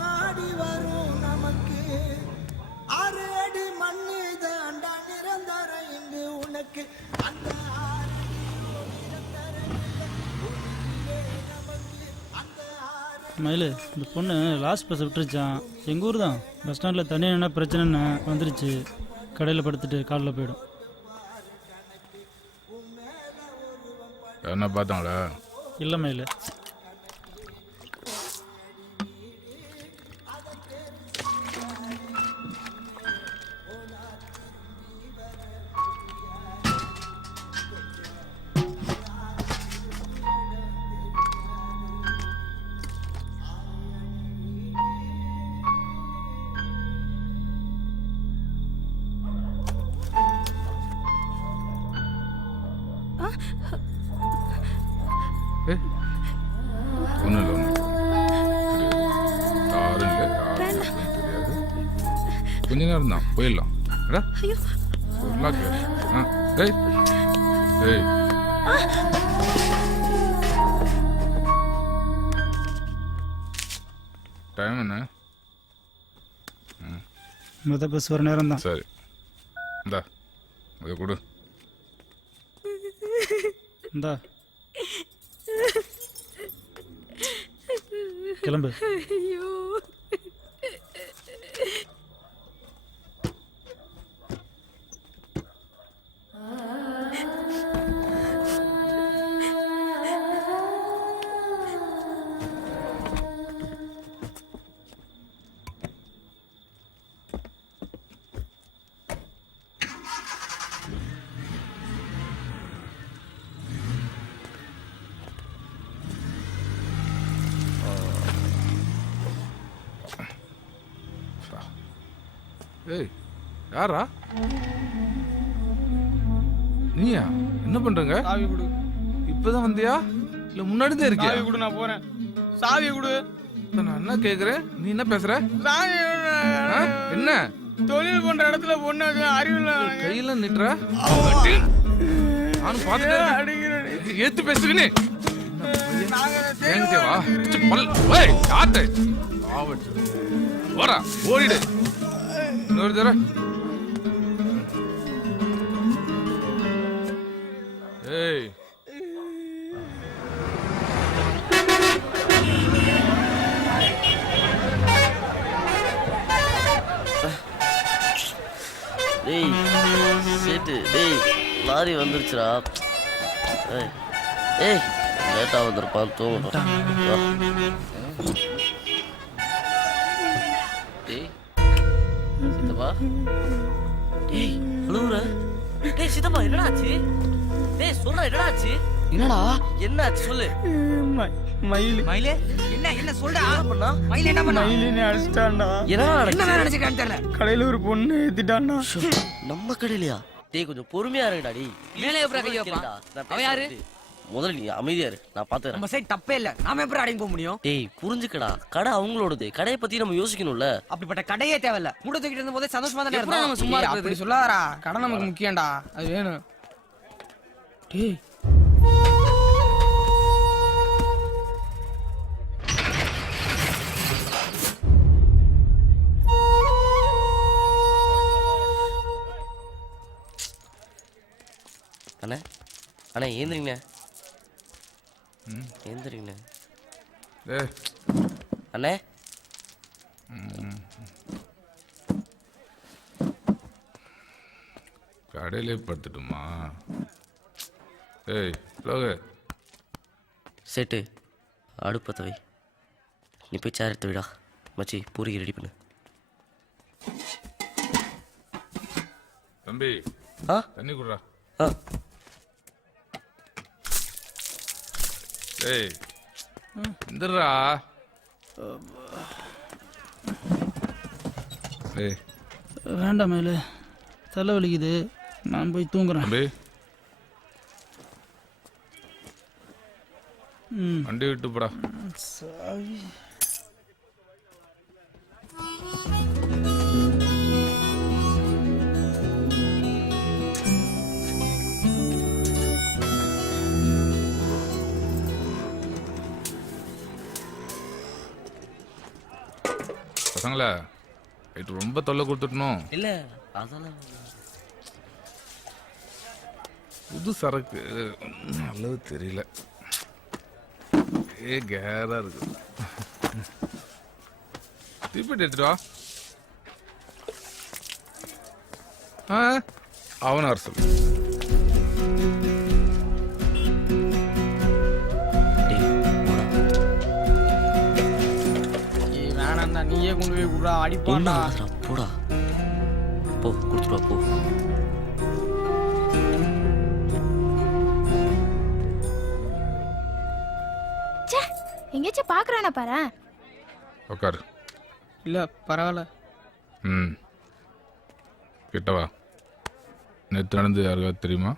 மயிலு இந்த பொண்ணு லாஸ்ட் பஸ் விட்டுருச்சான். எங்கள் ஊர் தான். பஸ் ஸ்டாண்டில் தனியாக என்ன பிரச்சனைன்னு வந்துருச்சு. கடையில் படுத்துட்டு காலில் போயிடும். என்ன பார்த்தாங்களா? இல்லை மயிலு. ஒன்றும் இல்லை, ஒன்றும் யாரும் இல்லை, யாரும் தெரியாது. கொஞ்ச நேரம் தான் போயிடலாம். சொல்லா கேள். டேய் டேய் டைம் என்ன? மொதல் பஸ் வர நேரம் தான். சரி, இந்தா அதை கொடு. இந்தா கிளம்பு. ஏய் யாரா நீயா? என்ன பண்றங்க? சாவி கொடு. இப்பதான் வந்தியா இல்ல முன்னாடி தான் இருக்கியா? சாவி கொடு, நான் போறேன். சாவி கொடு. நான் என்ன கேக்குறேன், நீ என்ன பேசுற? சாவி என்ன தொழில் பண்ற இடத்துல பொண்ணு அறிவுல கையில நிட்டுற? நானும் பாத்துட்டேன். ஏத்து பேசுறீனே என்கிட்ட வா. ஏய் யார்ட்ட ஆவட்டு வாடா, ஓடிடு. இன்னொரு தர. ஏய் டேய் சேட்டு, டேய் லாரி வந்துருச்சுடா. ஏய் ஏய் லேட்டாக வந்திருப்பான், தூங்கட்டும். டேய் சித்தப்பா. டேய் அழுவுற? டேய் சித்தப்பா என்னடா ஆச்சு? டேய் சொல்றா என்னடா ஆச்சு? என்னடா என்ன ஆச்சு சொல்லு. மயிலு மயிலே என்ன என்ன சொல்றா? பண்ணா மயிலே என்ன பண்ணா? மயிலுன்னு அடிச்சிட்டான்டா. என்ன நினைச்சுக்கான்னு தெரியல. கடையில ஒரு பொண்ணு ஏத்திட்டான்டா. நம்ம கடையிலயா? டேய் கொஞ்சம் பொறுமையா இருங்கடா. டேய் மேலே எப்பறா கை வைப்பான்? அவன் யாரு? முதல்ல நீ அமைதியா இரு, நான் பாத்துறேன். நம்ம சைடு தப்பே இல்ல, நாம எப்படி அடங்கி போக முடியும்? டேய் புரிஞ்சுக்கடா, கடை அவங்களோடது. கடையை பத்தி நம்ம யோசிக்கணும்ல. அப்படிப்பட்ட கடையே தேவையில்ல. மூட தூக்கிட்டு இருந்த போதே சந்தோஷமா தானே இருந்தோம். நம்ம சும்மா அப்படி சொல்லாதடா. கடை நமக்கு முக்கியம்டா, அது வேணும். டேய் அண்ணே அண்ணே ஏந்திரிங்கண்ணே. ஏந்திரிங்கண்ணே. அண்ணே கடையிலே படுத்துட்டுமா? ஏய் லோக சேட்டு அடுப்பத்த வை. நீ போய் சேர் எடுத்து விடா. மச்சி பூரிக்கு ரெடி பண்ணு. தம்பி தண்ணி குடுறா. ஏய் இந்தரா. ஏய் வேண்டாம் மயிலு, தலை வலிக்குது. நான் போய் தூங்குறேன். தம்பி வண்டி விட்டு போடா. சாவி பசங்களா இது ரொம்ப தொல்லை கொடுத்துட்டணும். இல்ல அதெல்லாம் புது சரக்கு நல்லது தெரியல. கேரா இருக்கு. திருப்பிட்டு எடுத்துட்டு வா. அவனை வர சொல்லு. வேணாண்டா, நீயே கொண்டு போய் விடுறா, அடிப்பான்டா. போடா போ, கொடுத்துட்டு வா, போ. எங்கேயாச்சும் பாக்குறானா பாரு. உட்காரு. இல்ல பரவாயில்ல. ம், கிட்டவா. நேற்று நடந்து யாருக்காவது தெரியுமா?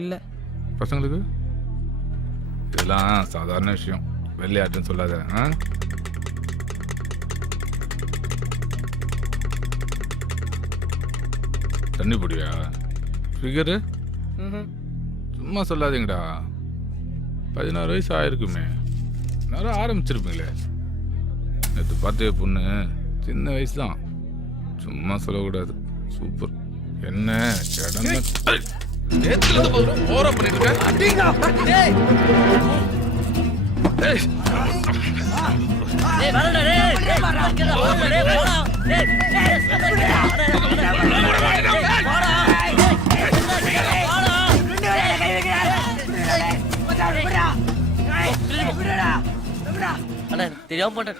இல்ல. பசங்களுக்கு இதெல்லாம் சாதாரண விஷயம், வெள்ளையாட்டுன்னு சொல்லாத. தண்ணி பொடியா ஃபிகரு? சும்மா சொல்லாதீங்கடா. 16 வயசு ஆயிருக்குமே, நேரம் ஆரம்பிச்சிருப்பீங்களே. நேற்று பார்த்தே பொண்ணு சின்ன வயசு தான், சும்மா சொல்லக்கூடாது. சூப்பர். என்ன ஓர பண்ணிட்டு தெரியாம போட்டேன்.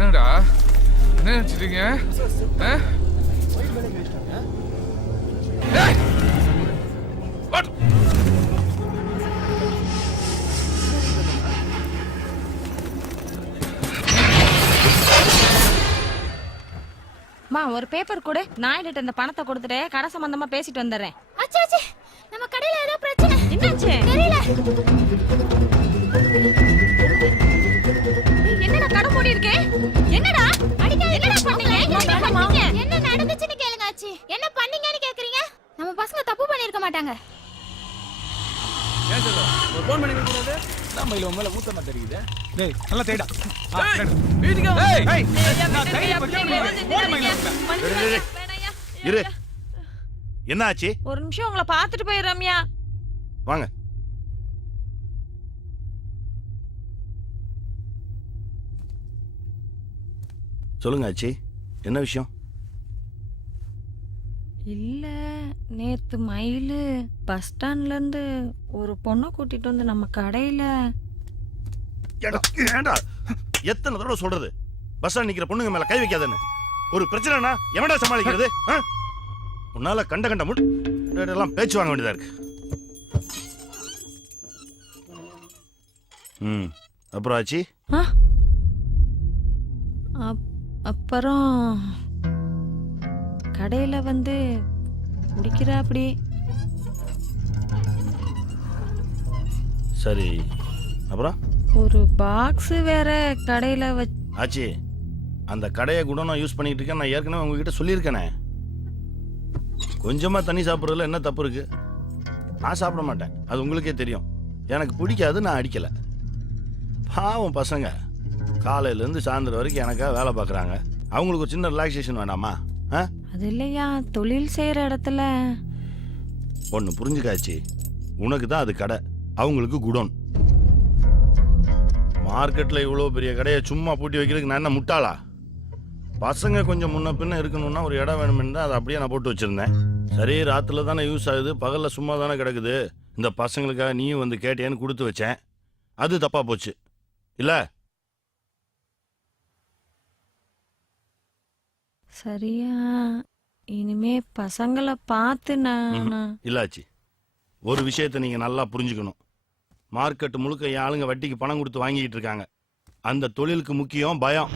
என்னடா என்ன நினைச்சிட்டீங்க? மா ஒரு பேப்பர் கொடு, நாயிட்டு இந்த பணத்தை கொடுத்துட்டு கடை சம்பந்தமா பேசிட்டு வந்துடுறேன். அச்சாச்சி, நம்ம கடையில ஏதோ பிரச்சனை. என்னாச்சு? தெரியல. என்னடா கடை மூடி இருக்கு? என்னடா அடிக்காதீங்க. என்னடா பண்ணீங்க? என்ன பண்ணீங்க? என்ன நடந்துச்சுன்னு கேளுங்க ஆச்சி. என்ன பண்ணீங்கன்னு கேக்குறீங்க? நம்ம பசங்க தப்பு பண்ணிருக்க மாட்டாங்க. ஏன் சொல்ல ஒரு ஃபோன் பண்ணி கொடுக்குறது நம்ம இல்ல உண்மையில ஊத்தமா தெரியுது. டேய் நல்லா தேடா. வீட்டுக்கு டேய் இரு. என்ன ஆச்சு? ஒரு நிமிஷம் உங்களை பார்த்துட்டு போய் ரம்யா. வாங்க. சொல்லுங்க ஆச்சி, என்ன விஷயம்? இல்ல, நேத்து மயிலு பஸ் ஸ்டாண்ட்ல இருந்து ஒரு பொண்ணை கூட்டிட்டு வந்து நம்ம கடையில. ஏண்டா எத்தனை தடவை சொல்றது பஸ் ஸ்டாண்ட் நிக்கிற பொண்ணுங்க மேல கை வைக்காதன்னு? ஒரு பிரச்சனைனா எவன்டா சமாளிக்கிறது? உன்னால கண்ட முட்டெல்லாம் பேச்சு வாங்க வேண்டியதா இருக்கு. அப்புறம் ஆச்சி? அப்புறம் கடையில வந்து குடிக்கிற அப்படி. சரி, அப்புறம் ஒரு பாக்ஸ் வேற கடையில ஆச்சி, அந்த கடையை கூட நான் யூஸ் பண்ணிட்டு இருக்கேன். நான் ஏற்கனவே உங்ககிட்ட சொல்லியிருக்கேனே. கொஞ்சமா தண்ணி சாப்பிட்றதுல என்ன தப்பு இருக்கு? நான் சாப்பிட மாட்டேன், அது உங்களுக்கே தெரியும். எனக்கு பிடிக்காது, நான் அடிக்கல. பாவம் பசங்க காலையிலேருந்து சாயந்தரம் வரைக்கும் எனக்காக வேலை பார்க்குறாங்க. அவங்களுக்கு ஒரு சின்ன ரிலாக்ஸேஷன் வேண்டாமா? அது இல்லையா, தொழில் செய்யற இடத்துல. ஒன்று புரிஞ்சுக்காச்சு, உனக்கு தான் அது கடை, அவங்களுக்கு குடோன். மார்க்கெட்டில் இவ்வளோ பெரிய கடையை சும்மா பூட்டி வைக்கிறதுக்கு நான் என்ன முட்டாளா? பசங்க கொஞ்சம் முன்ன பின்ன இருக்கணும்னா ஒரு இடம் வேணுமென்னு தான் அதை அப்படியே நான் போட்டு வச்சுருந்தேன். சரி, ராத்திரில தானே யூஸ் ஆகுது, பகலில் சும்மா தானே கிடக்குது. இந்த பசங்களுக்காக நீயும் வந்து கேட்டேன்னு கொடுத்து வச்சேன். அது தப்பாக போச்சு இல்லை? சரியா, இனிமே பசங்களை பார்த்து நான் இல்லாச்சு. ஒரு விஷயத்தை நீங்கள் நல்லா புரிஞ்சுக்கணும். மார்க்கெட்டு முழுக்க என் ஆளுங்க வட்டிக்கு பணம் கொடுத்து வாங்கிக்கிட்டு இருக்காங்க. அந்த தொழிலுக்கு முக்கியம் பயம்.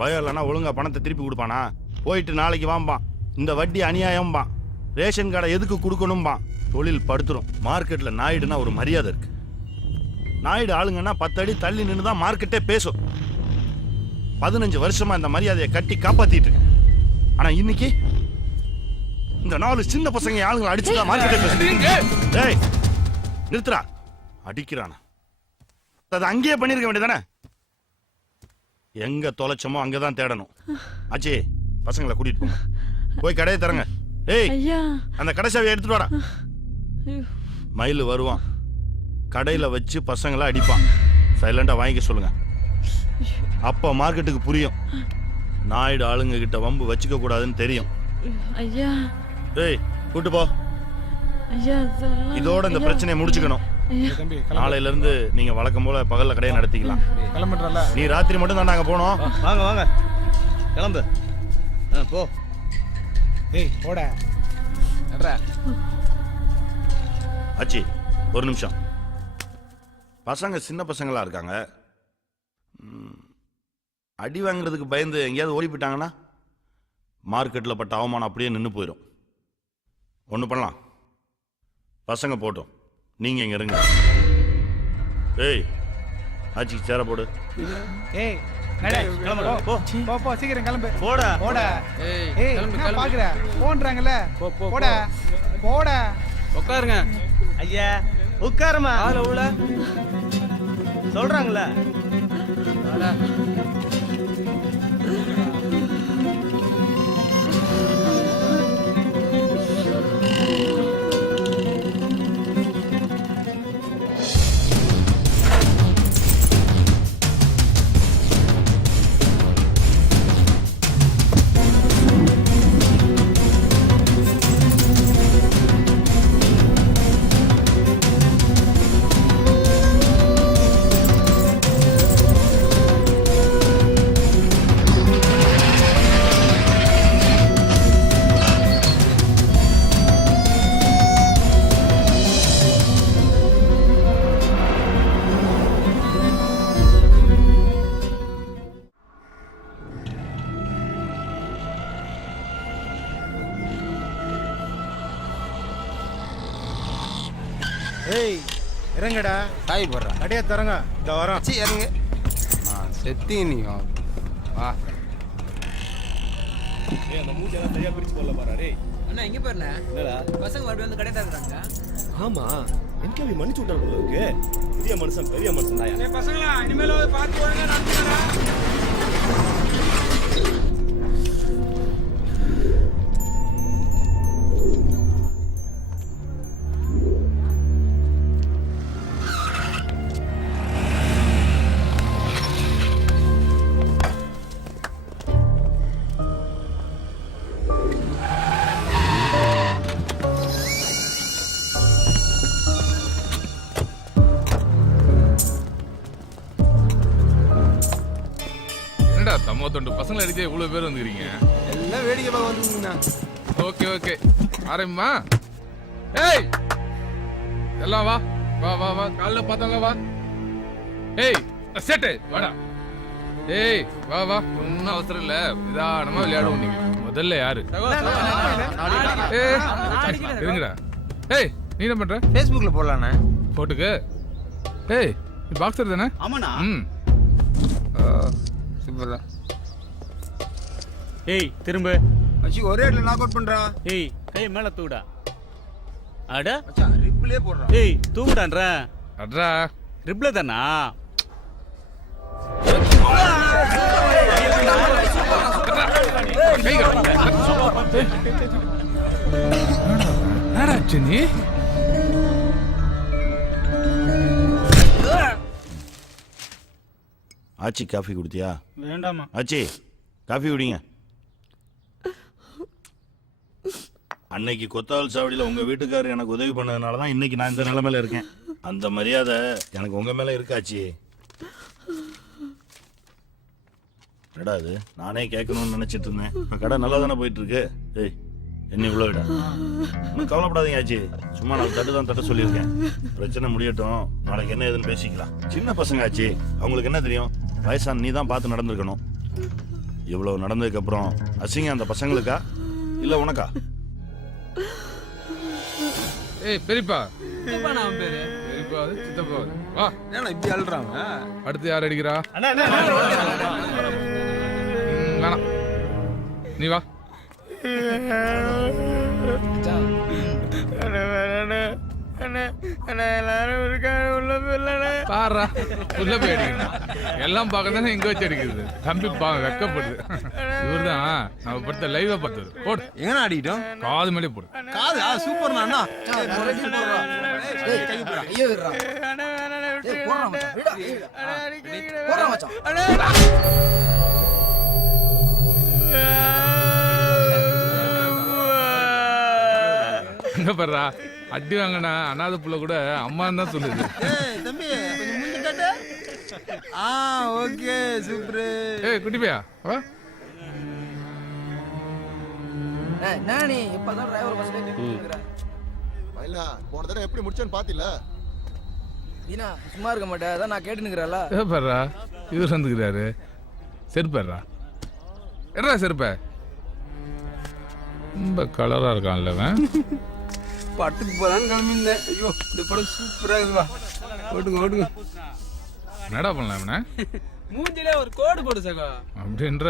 பயம் இல்லைன்னா ஒழுங்கா பணத்தை திருப்பி கொடுப்பானா? போயிட்டு நாளைக்கு வாம்பான். இந்த வட்டி அநியாயம்பான். ரேஷன் கார்டை எதுக்கு கொடுக்கணும்பான். தொழில் படுத்துரும். மார்க்கெட்டில் நாயுடுனா ஒரு மரியாதை இருக்கு. நாயுடு ஆளுங்கன்னா 10 அடி தள்ளி நின்று தான் மார்க்கெட்டே பேசும். 15 வருஷமா இந்த மரியாதையை கட்டி காப்பாத்திட்டு இருக்கேன். ஆனா இன்னைக்கு இந்த 4 சின்ன பசங்க ஆளுங்களை அடிச்சுதான் மார்க்கெட்டே பேசுறீங்க. டேய் நிறுத்துறா, அடிக்கிறானா? அது அங்கேயே பண்ணிருக்க வேண்டியதானே? எங்க தொலைச்சமோ அங்கதான் தேடணும். ஆச்சி, பசங்களை கூட்டிட்டு போங்க, போய் கடையை தரங்க. ஏய், அந்த கடை சாவியை எடுத்துட்டு வாடா. மயில் வருவான், கடையில் வச்சு பசங்களை அடிப்பான். சைலண்டாக வாங்கிக்க சொல்லுங்க. அப்போ மார்க்கெட்டுக்கு புரியும் நாயுடு ஆளுங்க கிட்ட வம்பு வச்சுக்க கூடாதுன்னு தெரியும். ஐயா ஏய் கூட்டு போ. ஐயா இதோட இந்த பிரச்சனையை முடிச்சுக்கணும். நாளையில இருந்து நீங்க வழக்கம் போல பகல்ல கடையை நடத்திக்கலாம். கிளம்பிட்டுறல நீ ராத்திரி மட்டும் தான் நாங்க போனோம். வாங்க வாங்க கிளம்பு. போ. ஏய் போட ஆச்சி ஒரு நிமிஷம். பசங்க சின்ன பசங்களா இருக்காங்க. அடி வாங்குறதுக்கு பயந்து எங்கேயாவது ஓடி போயிட்டாங்கன்னா மார்க்கெட்டில் பட்ட அவமானம் அப்படியே நின்று போயிடும். ஒன்று பண்ணலாம், பசங்க போட்டோம், நீங்கள் இங்கே இருங்க. ஏய் ஆச்சிக்கு சேர போடு. ஏய் போ சீக்கிரம் கிளம்பு. போடா போட ஏய் கிளம்பு, என்ன கிளம்பு. பாக்குற போன்றாங்கல்ல போட போட. உட்காருங்க. ஐயா உட்காருமா. சொல்றாங்கல்ல. ஏய் இறங்கடா. சாய் போடுறா. கடையை தரங்க. இந்த வரோம். சி இறங்க. செத்தி நீ வா. அந்த மூஞ்செல்லாம் சரியா பிரிச்சு போடல பாரு. அண்ணா எங்க போறல? பசங்க மறுபடியும் வந்து கடை தரறாங்க. ஆமா என்கே மன்னிச்சு விட்டாரு போல இருக்கு. பெரிய மனுஷன் தாயா. பசங்களா இனிமேல பாத்து வாங்க நடந்துடா. தம்ம தொண்டு பசங்களை அடிக்க இவ்வளவு பேர் வந்துக்கிறீங்க. எல்லாம் வேடிக்கை பார்க்க வந்துருங்கண்ணா. Okay okay ஆரம்பிமா. ஏய் எல்லாம் வா வா வா வா காலைல பார்த்தாங்க வா. ஏய் செட்டு வாடா. ஏய் வா வா ஒன்றும் அவசரம் இல்லை, நிதானமா விளையாடுவோம். நீங்க முதல்ல யாரு? இருங்கடா. ஏய் நீ என்ன பண்ற? ஃபேஸ்புக்ல போடலாண்ணே. போட்டுக்கு. ஏய் நீ பாக்ஸர் தானே? ஆமாண்ணா. சூப்பர். ஏய் திரும்ப. அச்சி ஒரே இடத்துல நாக் அவுட் பண்றா. ஏய் கை மேல தூடா. அட மச்சான் ரிப்ளே போடுறா. ஏய் தூங்குடான்ற. அட்ரா ரிப்ளே தானா? என்னடா நீ? ஆச்சி காஃபி குடித்தியா? வேண்டாமா. ஆச்சி காஃபி குடிங்க. அன்னைக்கு கொத்தாவல் சாவடியில் உங்க வீட்டுக்காரர் எனக்கு உதவி பண்ணதுனால தான் இன்னைக்கு நான் இந்த நிலைமையில இருக்கேன். அந்த மரியாதை எனக்கு உங்க மேல இருக்காச்சி. கடை அது நானே கேட்கணும்னு நினைச்சிட்டு இருந்தேன். கடை நல்லா தானே போயிட்டு இருக்கு. ஏய் என்ன இவ்வளோ விட ஒன்றும் கவலைப்படாதீங்க ஆச்சி. சும்மா நான் தட்டு தான் தட்ட சொல்லியிருக்கேன். பிரச்சனை முடியட்டும், நாளைக்கு என்ன ஏதுன்னு பேசிக்கலாம். சின்ன பசங்க ஆச்சி, அவங்களுக்கு என்ன தெரியும்? வயசான நீ தான் பார்த்து நடந்துருக்கணும். இவ்வளவு நடந்ததுக்கு அப்புறம் அசிங்கம் அந்த பசங்களுக்கா இல்ல உனக்கா? ஏய் பெரியப்பா. சித்தப்பா நான் பேரு. பெரியப்பா அது சித்தப்பா. வா. ஏன்னா இப்படி அழுறாங்க? அடுத்து யார் அடிக்கிறா? வேணாம் நீ வா. எல்லாரும் இருக்காங்க உள்ள போயிடலண்ணே. பாரா உள்ள போய் அடிக்கணும். எல்லாம் பார்க்க தானே இங்க வச்சு அடிக்கிறது. தம்பி வெக்கப்படுது. இவர்தான் நம்ம படுத்த லைவா பார்த்தது. போடு எங்கண்ணா அடிக்கிட்டோம்? காது மேலே போடு. காது சூப்பர்ண்ணா அண்ணா. ஐயோ விடுறா. அண்ணே வேணாண்ணே, விட்டு ஏய், போடுறா மச்சான், விடுடா. அண்ணே, அடிக்கிறீங்க. போடுறா மச்சான். அண்ணே. இங்க பாருடா, அடி வாங்கினா அனாத புள்ள கூட அம்மான்னு தான் சொல்லுது. தம்பி கொஞ்சம் மூஞ்சி காட்டு. Okay super. ஏய் குட்டி பையா வா. நானே இப்பதான் டிரைவர் பஸ்ல நின்னுக்கிறேன். மயிலா போன தடவை எப்படி முடிச்சேன்னு பாத்தில? நீனா சும்மா இருக்க மாட்டே, அதான் நான் கேட்டுனுக்குறேன்ல. ஏ பாருடா, இவர் வந்துக்கிறாரு. செருப்பாருடா. என்னடா செருப்ப? ரொம்ப கலரா இருக்கான்ல அவன். பட்டுக்கு போலான்னு கிளம்பியிருந்தேன். ஐயோ இந்த படம் சூப்பரா இருக்குவா. ஓட்டுங்க. என்னடா பண்ணலாம் அவனை? மூஞ்சிலே ஒரு கோடு போடு சகோ. அப்படின்ற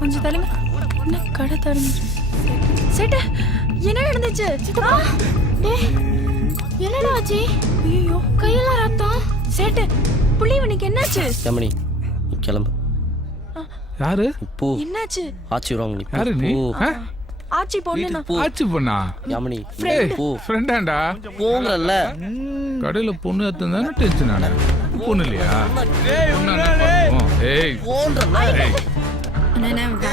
கொஞ்சம் தள்ளுங்க. என்ன கடை தரணும் சேட்ட, என்ன நடந்துச்சு? டேய் என்னடா ஆச்சு? ஐயோ கையெல்லாம் ரத்தம். சேட்டு புள்ளிவனுக்கு என்னாச்சு? ரமணி நீ கிளம்பு. யாரு? போ. என்னாச்சு? ஆச்சி வரும் நீ. யாரு நீ? ஆச்சி பொண்ணுனா? ஆச்சி பொண்ணா? யாமினி போ. ஃப்ரெண்டாண்டா? போங்கல்ல. கடையில பொண்ணு ஏத்தும் தானே டென்ஷன் ஆன. பொண்ணு இல்லையா? ஏய் போன்றல. ஏய் அண்ணே போ.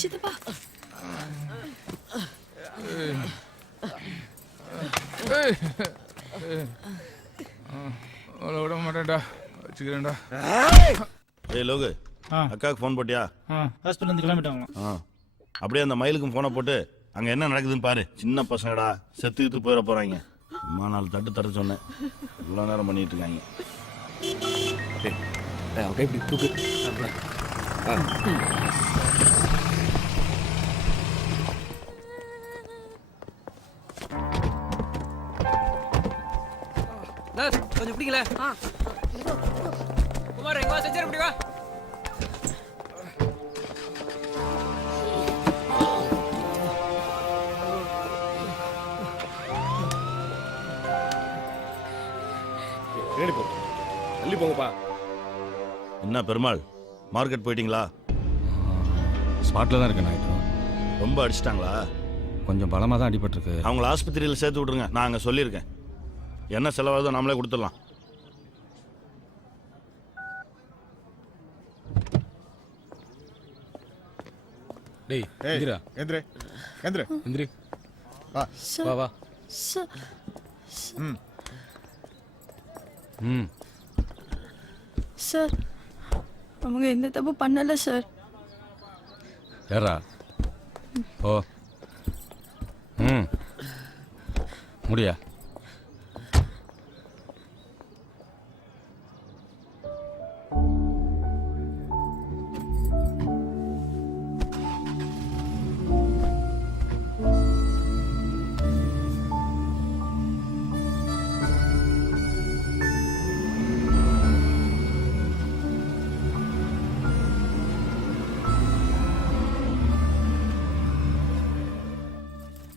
சித்தப்பா விட மாட்டேன்டா, வச்சுக்கிறேன்டா. ஏய் லோகு, அக்காவுக்கு ஃபோன் போட்டியா? ஹாஸ்பிட்டல் இருந்து கிளம்பிட்டாங்க. அப்படியே அந்த மயிலுக்கும் ஃபோனை போட்டு அங்க என்ன நடக்குதுன்னு பாரு. சின்ன பசங்கடா, செத்துக்கிட்டு போயிட போறாங்க. அம்மா 4 தட்டு தர சொன்னேன், இவ்வளோ நேரம் பண்ணிட்டு இருக்காங்க. இப்படி தூக்கு. கொஞ்சம் பிடிக்கல. குமார் எங்க வா, செஞ்சு இப்படி வா. பின்னாடி போ தள்ளி போங்கப்பா. என்ன பெருமாள், மார்க்கெட் போயிட்டீங்களா? ஸ்பாட்டில் தான் இருக்கேன் நாயுடு. ரொம்ப அடிச்சிட்டாங்களா? கொஞ்சம் பலமாக தான் அடிபட்டிருக்கு. அவங்கள ஆஸ்பத்திரியில் சேர்த்து விட்ருங்க, நான் அங்கே சொல்லியிருக்கேன். என்ன செலவாகுதோ நாமளே கொடுத்துடலாம். டேய் எந்திரா. எந்திரே எந்திரே எந்திரி. வா வா வா. ம் ம் சார் அவங்க எந்த தப்பு பண்ணல சார். ஏறா ஓ ம் முடியா.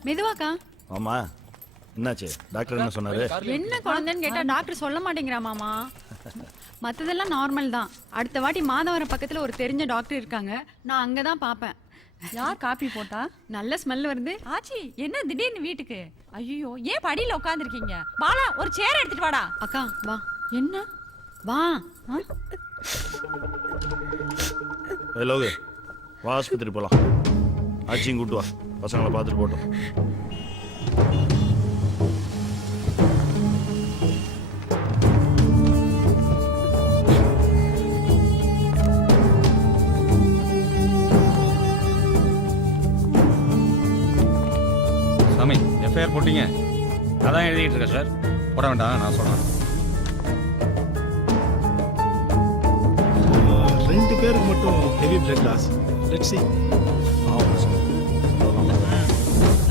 மெதுவாக்கா. ஆமா, என்னாச்சு? டாக்டர் என்ன சொன்னாரு? என்ன குழந்தைன்னு கேட்டா டாக்டர் சொல்ல மாட்டேங்கிறா மாமா. மத்ததெல்லாம் நார்மல் தான். அடுத்த வாட்டி மாதவரம் பக்கத்துல ஒரு தெரிஞ்ச டாக்டர் இருக்காங்க, நான் அங்கதான் பாப்பேன். யார் காப்பி போட்டா? நல்ல ஸ்மெல் வருது. ஆச்சி என்ன திடீர்னு வீட்டுக்கு? ஐயோ ஏன் படியில உட்காந்துருக்கீங்க? பாலா ஒரு சேர் எடுத்துட்டு வாடா. அக்கா வா. என்ன வா. லோகு வா, ஆஸ்பத்திரி போகலாம். ஆச்சியும் கூட்டு வா, பசங்களை பார்த்துட்டு போட்டோம். சாமி எஃப்ஐஆர் போட்டீங்க? அதான் எழுதிட்டு இருக்கேன் சார். போட வேண்டாம், நான் சொல்கிறேன். 2 பேருக்கு மட்டும் heavy blood loss. Let's see.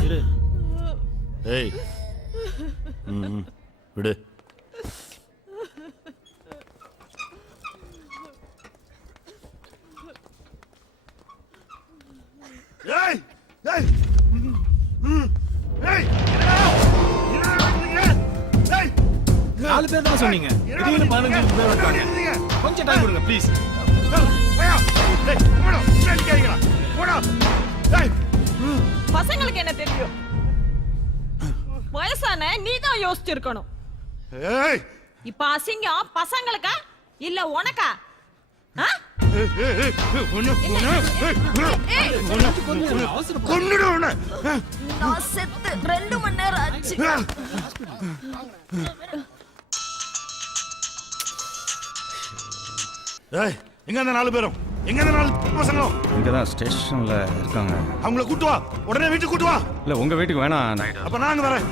இரு. ஏய் ம் விடு. ஏய் ஏய் ஏய் 4 பேர் தான் சொன்னீங்க. திடீர்னு 15 பேர் வந்தாங்க. கொஞ்சம் டைம் கொடுங்க ப்ளீஸ். பசங்களுக்கு என்ன தெரியும்? வயசான நீ தான் யோசிச்சிருக்கணும். இப்ப அசிங்கம் பசங்களுக்கா இல்ல உனக்கா? நான் செத்து 2 மணி நேரம் ஆச்சு. எங்க அந்த 4 பேரும்? எங்க அந்த 4 பசங்களும்? இங்கே தான் ஸ்டேஷனில் இருக்காங்க. அவங்கள கூட்டு வா, உடனே வீட்டுக்கு கூட்டு வா. இல்லை உங்கள் வீட்டுக்கு வேணாம் நாயுடு. அப்ப நாங்க வரேன்.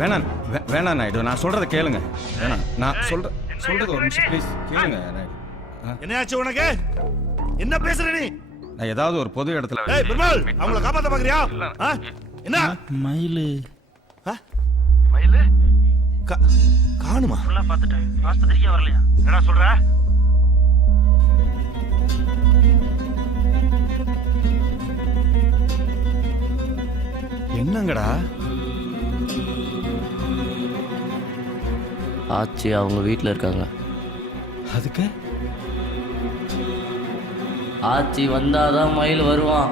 வேணாம் வேணாம் நாயுடு, நான் சொல்கிறத கேளுங்க. வேணாம், நான் சொல்கிறது ஒரு நிமிஷம் ப்ளீஸ் கேளுங்க நாயுடு. என்னையாச்சு உனக்கு? என்ன பேசுற நீ? நான் ஏதாவது ஒரு பொது இடத்துல ஏய் பெருமாள், அவங்கள காப்பாத்த பாக்குறியா? என்ன மயிலு மயிலு காணுமா? ஃபுல்லா பார்த்துட்டேன், ஆஸ்பத்திரிக்கே வரலையா? என்னடா சொல்ற? என்னங்கடா? ஆச்சி அவங்க வீட்டில் இருக்காங்க. அதுக்கு ஆச்சி வந்தாதான் மயில் வருவான்.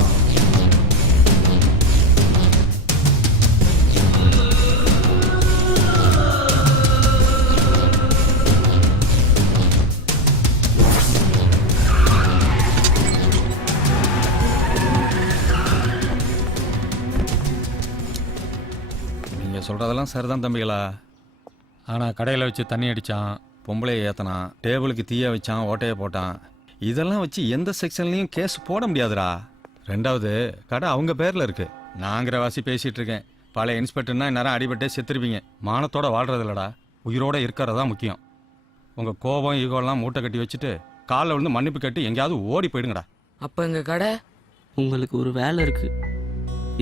நீங்கள் சொல்கிறதெல்லாம் சரிதான் தம்பிகளா. ஆனால் கடையில் வச்சு தண்ணி அடித்தான், பொம்பளையை ஏற்றினான், டேபிளுக்கு தீய வச்சான், ஓட்டையை போட்டான். இதெல்லாம் வச்சு எந்த செக்ஷன்லையும் கேஸ் போட முடியாதுடா. 2வது கடை அவங்க பேரில் இருக்குது. நாங்கிற வாசி பேசிகிட்டு இருக்கேன். பழைய இன்ஸ்பெக்டர்னா இந்நேரம் அடிபட்டே செத்துருப்பீங்க. மானத்தோட வாழ்றது இல்லடா, உயிரோட இருக்கிறதா முக்கியம். உங்கள் கோபம் ஈகோலாம் மூட்டை கட்டி வச்சுட்டு காலில் விழுந்து மன்னிப்பு கட்டி எங்கேயாவது ஓடி போயிடுங்கடா. அப்போ எங்கள் கடை? உங்களுக்கு ஒரு வேலை இருக்குது,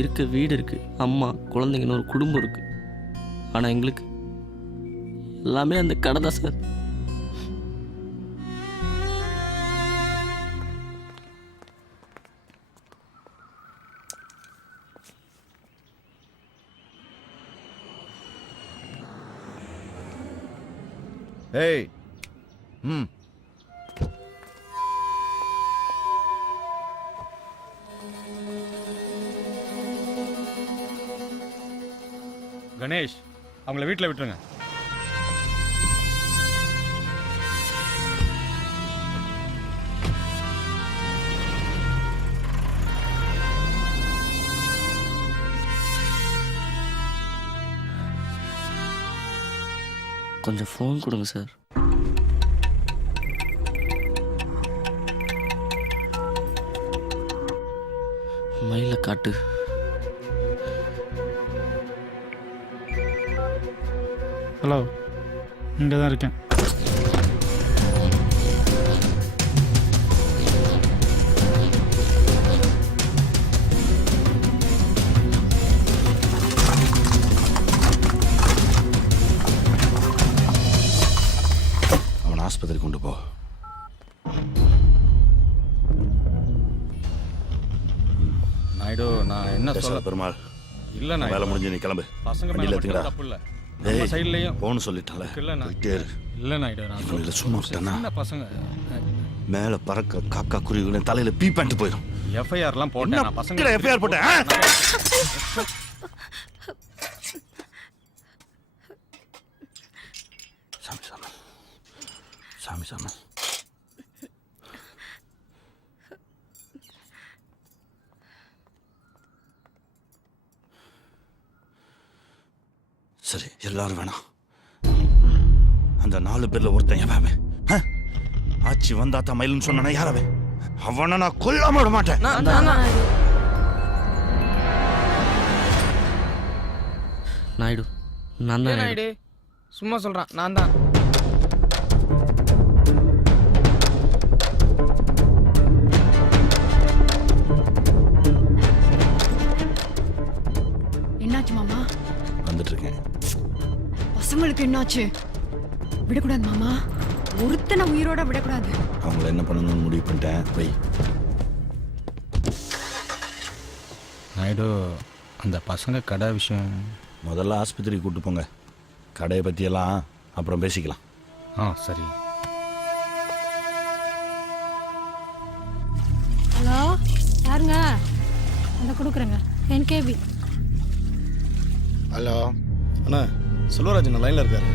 இருக்க வீடு இருக்குது, அம்மா குழந்தைங்கன்னு ஒரு குடும்பம் இருக்குது. ஆனால் எங்களுக்கு எல்லாமே அந்த கடை தான் சார். ஏய் ம் கணேஷ் அவங்கள வீட்டில் விட்டுருங்க. கொஞ்சம் ஃபோன் கொடுங்க சார். மயில காட்டு. ஹலோ, இங்கே தான் இருக்கேன். அவனை ஆஸ்பத்திரி கொண்டு போ. நாயுடு, நான் என்ன சொல்ல பெருமாள் இல்லை நான் வேலை முடிஞ்சு நீ கிளம்பு. பசங்க வண்டியில் மேலே எடுத்துங்கடா. தப்பு இல்லை. நம்ம ஏய் சைட்லேயும் போன்னு சொல்லிட்டால இல்லை நான் போயிட்டே இரு. இல்லை நாயுடு, நான் இவனுங்களை சும்மா விட்டேன்னா சின்ன பசங்க மேல பறக்க காக்கா குருவிகளை தலையில பீ பண்ணிட்டு போயிடும். எஃப்ஐஆர்லாம் போட்டேன் நான் பசங்க எஃப்ஐஆர் போட்டேன். சாமி சாமி சாமி சாமி. சரி எல்லாரும் வேணாம். அந்த 4 பேர்ல ஒருத்தன் எவன் அவன்? ஆச்சி வந்தா தான் மயிலுன்னு சொன்னானே யார் அவன்? அவனை நான் கொல்லாம விட மாட்டேன். நாயுடு நான் தான் நாயுடு. நாயுடு சும்மா சொல்றான், நான் தான். என்னாச்சு மாமா? வந்துட்டு இருக்கேன். பசங்களுக்கு என்னாச்சு? விடக்கூடாது மாமா, ஒருத்தனை உயிரோட விடக்கூடாது. அவங்கள என்ன பண்ணணும்னு முடிவு பண்ணிட்டேன். வை. நாயுடு, அந்த பசங்க கடை விஷயம் முதல்ல ஆஸ்பத்திரிக்கு கூட்டு போங்க. கடையை பற்றியெல்லாம் அப்புறம் பேசிக்கலாம். சரி. ஹலோ, யாருங்க? அந்த கொடுக்குறேங்க, NKB. ஹலோ அண்ணா, செல்வராஜ் லைனில் இருக்காரு.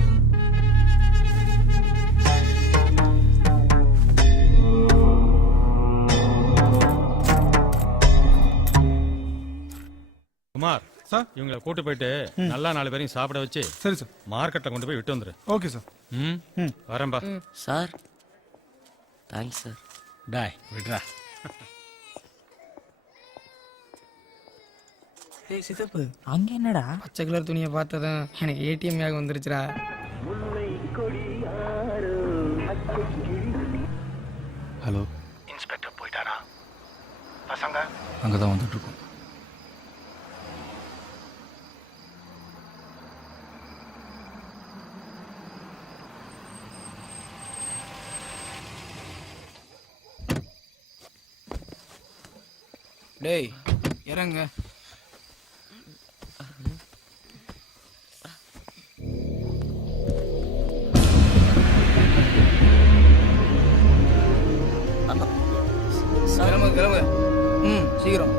குமார் சார், இவங்களை கூட்டு போயிட்டு நல்லா 4 பேரையும் சாப்பிட வச்சு சரி சார். மார்க்கெட்டில் கொண்டு போய் விட்டு வந்துரு. Okay sir. வரேன்பா. Sir thanks sir. டாய் விட்றா. ஏய் சித்தப்பு, அங்க என்னடா? பச்சை கலர் துணியை பார்த்ததும் எனக்கு ATM யாக வந்துருச்சுடா. ஹலோ, இன்ஸ்பெக்டர் போயிட்டாரா? பசங்க அங்கே தான் வந்துட்டு இருக்கோம். டேய் இறங்க. கிளம்பு. சீக்கிரம்.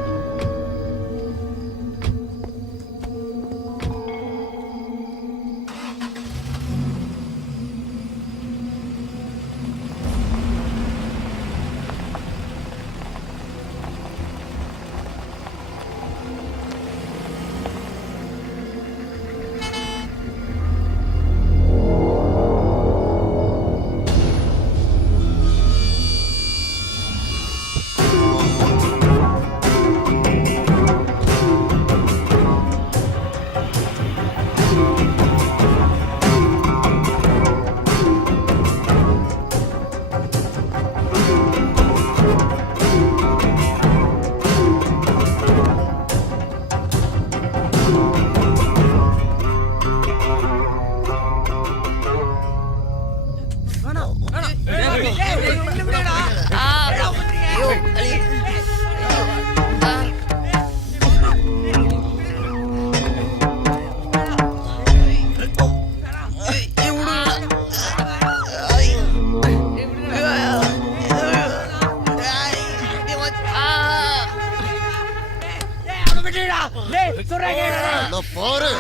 பாரு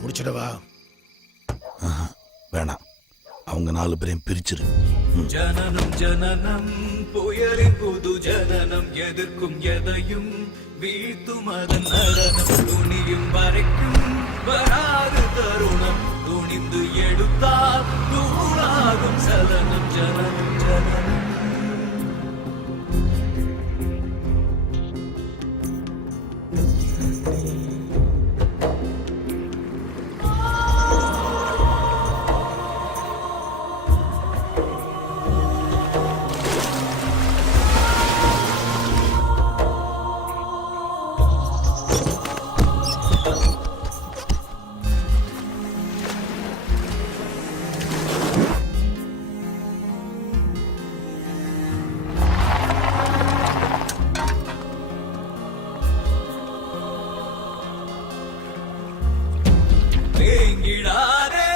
முடிச்சிடவா? வேணாம், அவங்க 4 பேரையும் பிரிச்சிரு. ஜனனம் ஜனனம் புயலின் புது ஜனனம் எதிர்க்கும் எதையும் வீழ்த்தும் அதன் நடனம் துணியும் வரைக்கும் வராது தருணம் துணிந்து எடுத்தால் தூளாகும் சலனம் ஜனனம் ஜனனம் தேங்கிடாதே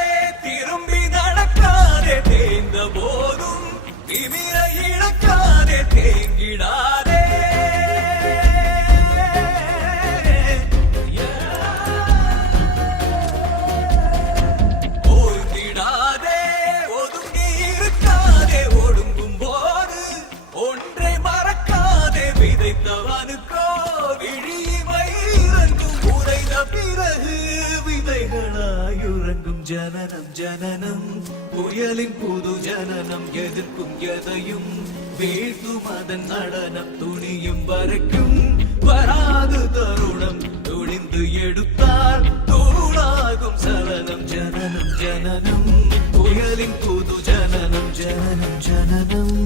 திரும்பி நடக்காதே தேய்ந்த போதும் திமிர இழக்காதே தேங்கிடாதே ஓய்ந்திடாதே ஒதுங்கி இருக்காதே ஒடுங்கும் போது ஒன்றை மறக்காதே விதைத்தவனுக்கோ விழிமை இறங்கும் உதைந்த பிறகு விதைகளாயுறங்கும் ஜனனம் ஜனனம் புயலின் புது ஜனனம் எதிர்க்கும் எதையும் வீழ்த்தும் அதன் நடனம் துணியும் வரைக்கும் வராது தருணம் துணிந்து எடுத்தால் தூளாகும் சலனம் ஜனனம் ஜனனம் புயலின் புது ஜனனம் ஜனனம் ஜனனம்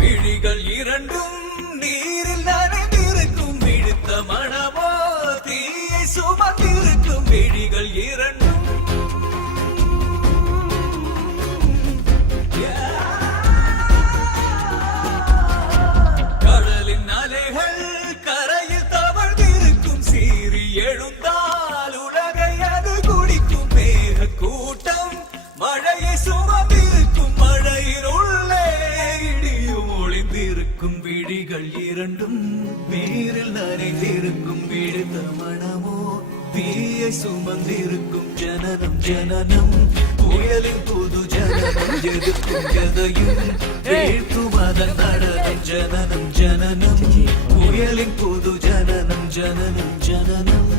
விழிகள் இரண்டும் நீரில் நனைந்திருக்கும் விழுத்த மனமோ தீயை சுமந்திருக்கும் விழிகள் இரண்டும் கடலின் அலைகள் கரையில் தவழ்ந்திருக்கும் சீறி எழுந்தால் உலகை அது குடிக்கும் மேக கூட்டம் மழையை சுமந்திருக்கும் மழையில் உள்ளே இடியும் ஒளிந்திருக்கும் விழிகள் இரண்டும் நீரில் நனைந்திருக்கும் விழுந்த மனமோ தீயை சுமந்திருக்கும் ஜனனம் ஜனனம் புயலின் புது ஜனனம் எதிர்க்கும் எதையும் வீழ்த்தும் அதன் நடனம் ஜனனம் ஜனனம் புயலின் புது ஜனனம் ஜனனம் ஜனனம்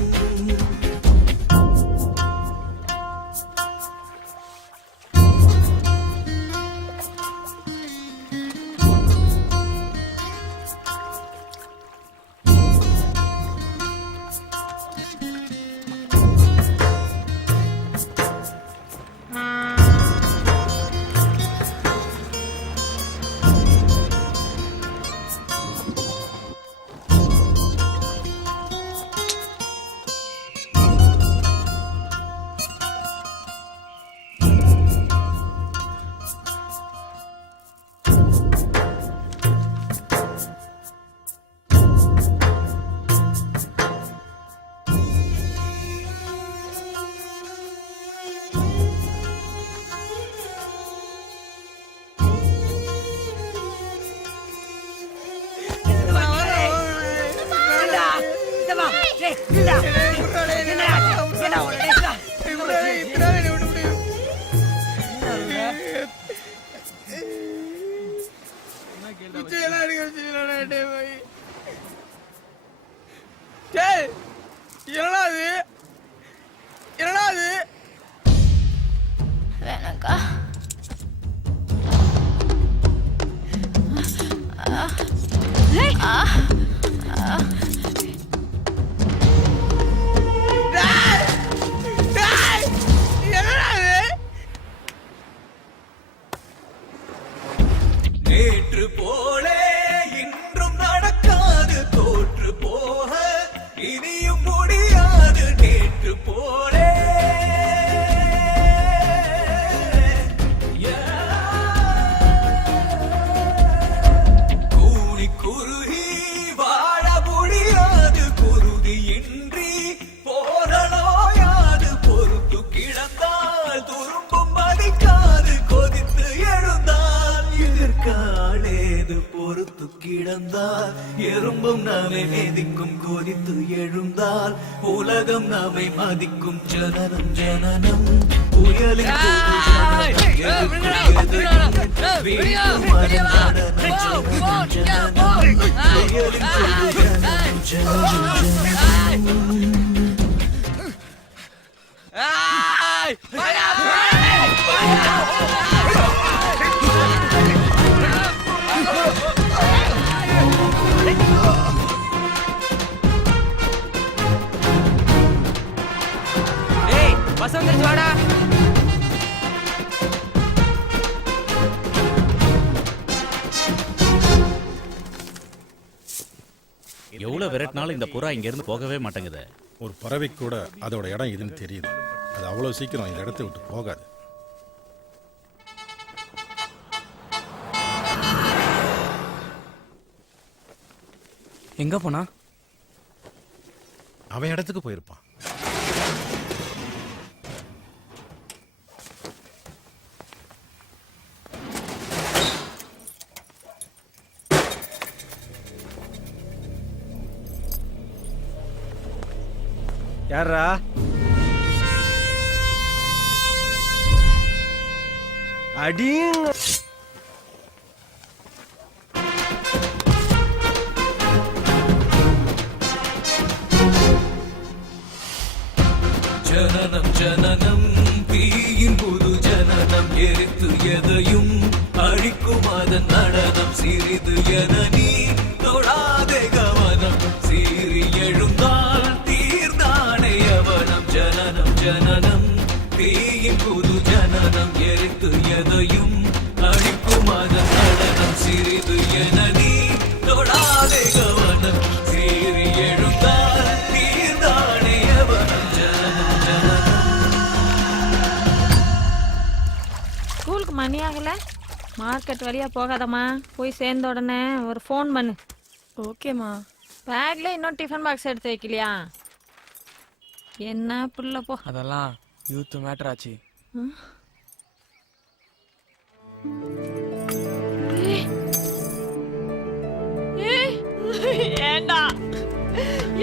கிடந்தால் எறும்பும் நாமே மேதிக்கும் கொதித்து எழுந்தால் உலகம் நாமே மதிக்கும் ஜனனம் ஜனனம் புயலின் போது ஜனனம் எதிர்க்கும் வீட்டும் மரம் நடனம் ஜனனம் ஜனனம் புயலின் போது ஜனனம் ஜனனம் டேய் பஸ் வந்துருச்சு வாடா. எவ்வளவு விரட்டினாலும் இந்த புறா இங்க இருந்து போகவே மாட்டேங்குது. ஒரு பறவை கூட அதோட இடம் இதுன்னு தெரியுது. அது அவ்வளவு சீக்கிரம் இந்த இடத்தை விட்டு போகாது. எங்க போனா? அவன் இடத்துக்கு போயிருப்பான். யாரா அடிங்க ஜனனம் ஜனனம் தீயின் புது ஜனனம் எரித்து எதையும் அழிக்கும் அதன் நடனம் சிறிது என நீ தொடாதே கவனம் சீறி எழுந்தால் தீர்ந்தானே அவனம் ஜனனம் ஜனனம் தீயின் புது ஜனனம் எரித்து எதையும் அழிக்கும் அதன் நடனம் சிறிது என நீ தொடாதே கவனம் சீறி எழுந்தால் தீர்ந்தானே அவனம் ஜனனம் ஜனனம். ஸ்கூலுக்கு மணி ஆகல, மார்க்கெட் வழியா போகாதம்மா. போய் சேர்ந்த உடனே ஒரு ஃபோன் பண்ணு. ஓகேம்மா. பேக்ல இன்னும் டிஃபன் பாக்ஸ் எடுத்து வைக்கலையா? என்ன புள்ள போ. அதெல்லாம் யூத் மேட்டர் ஆச்சு. ஏண்டா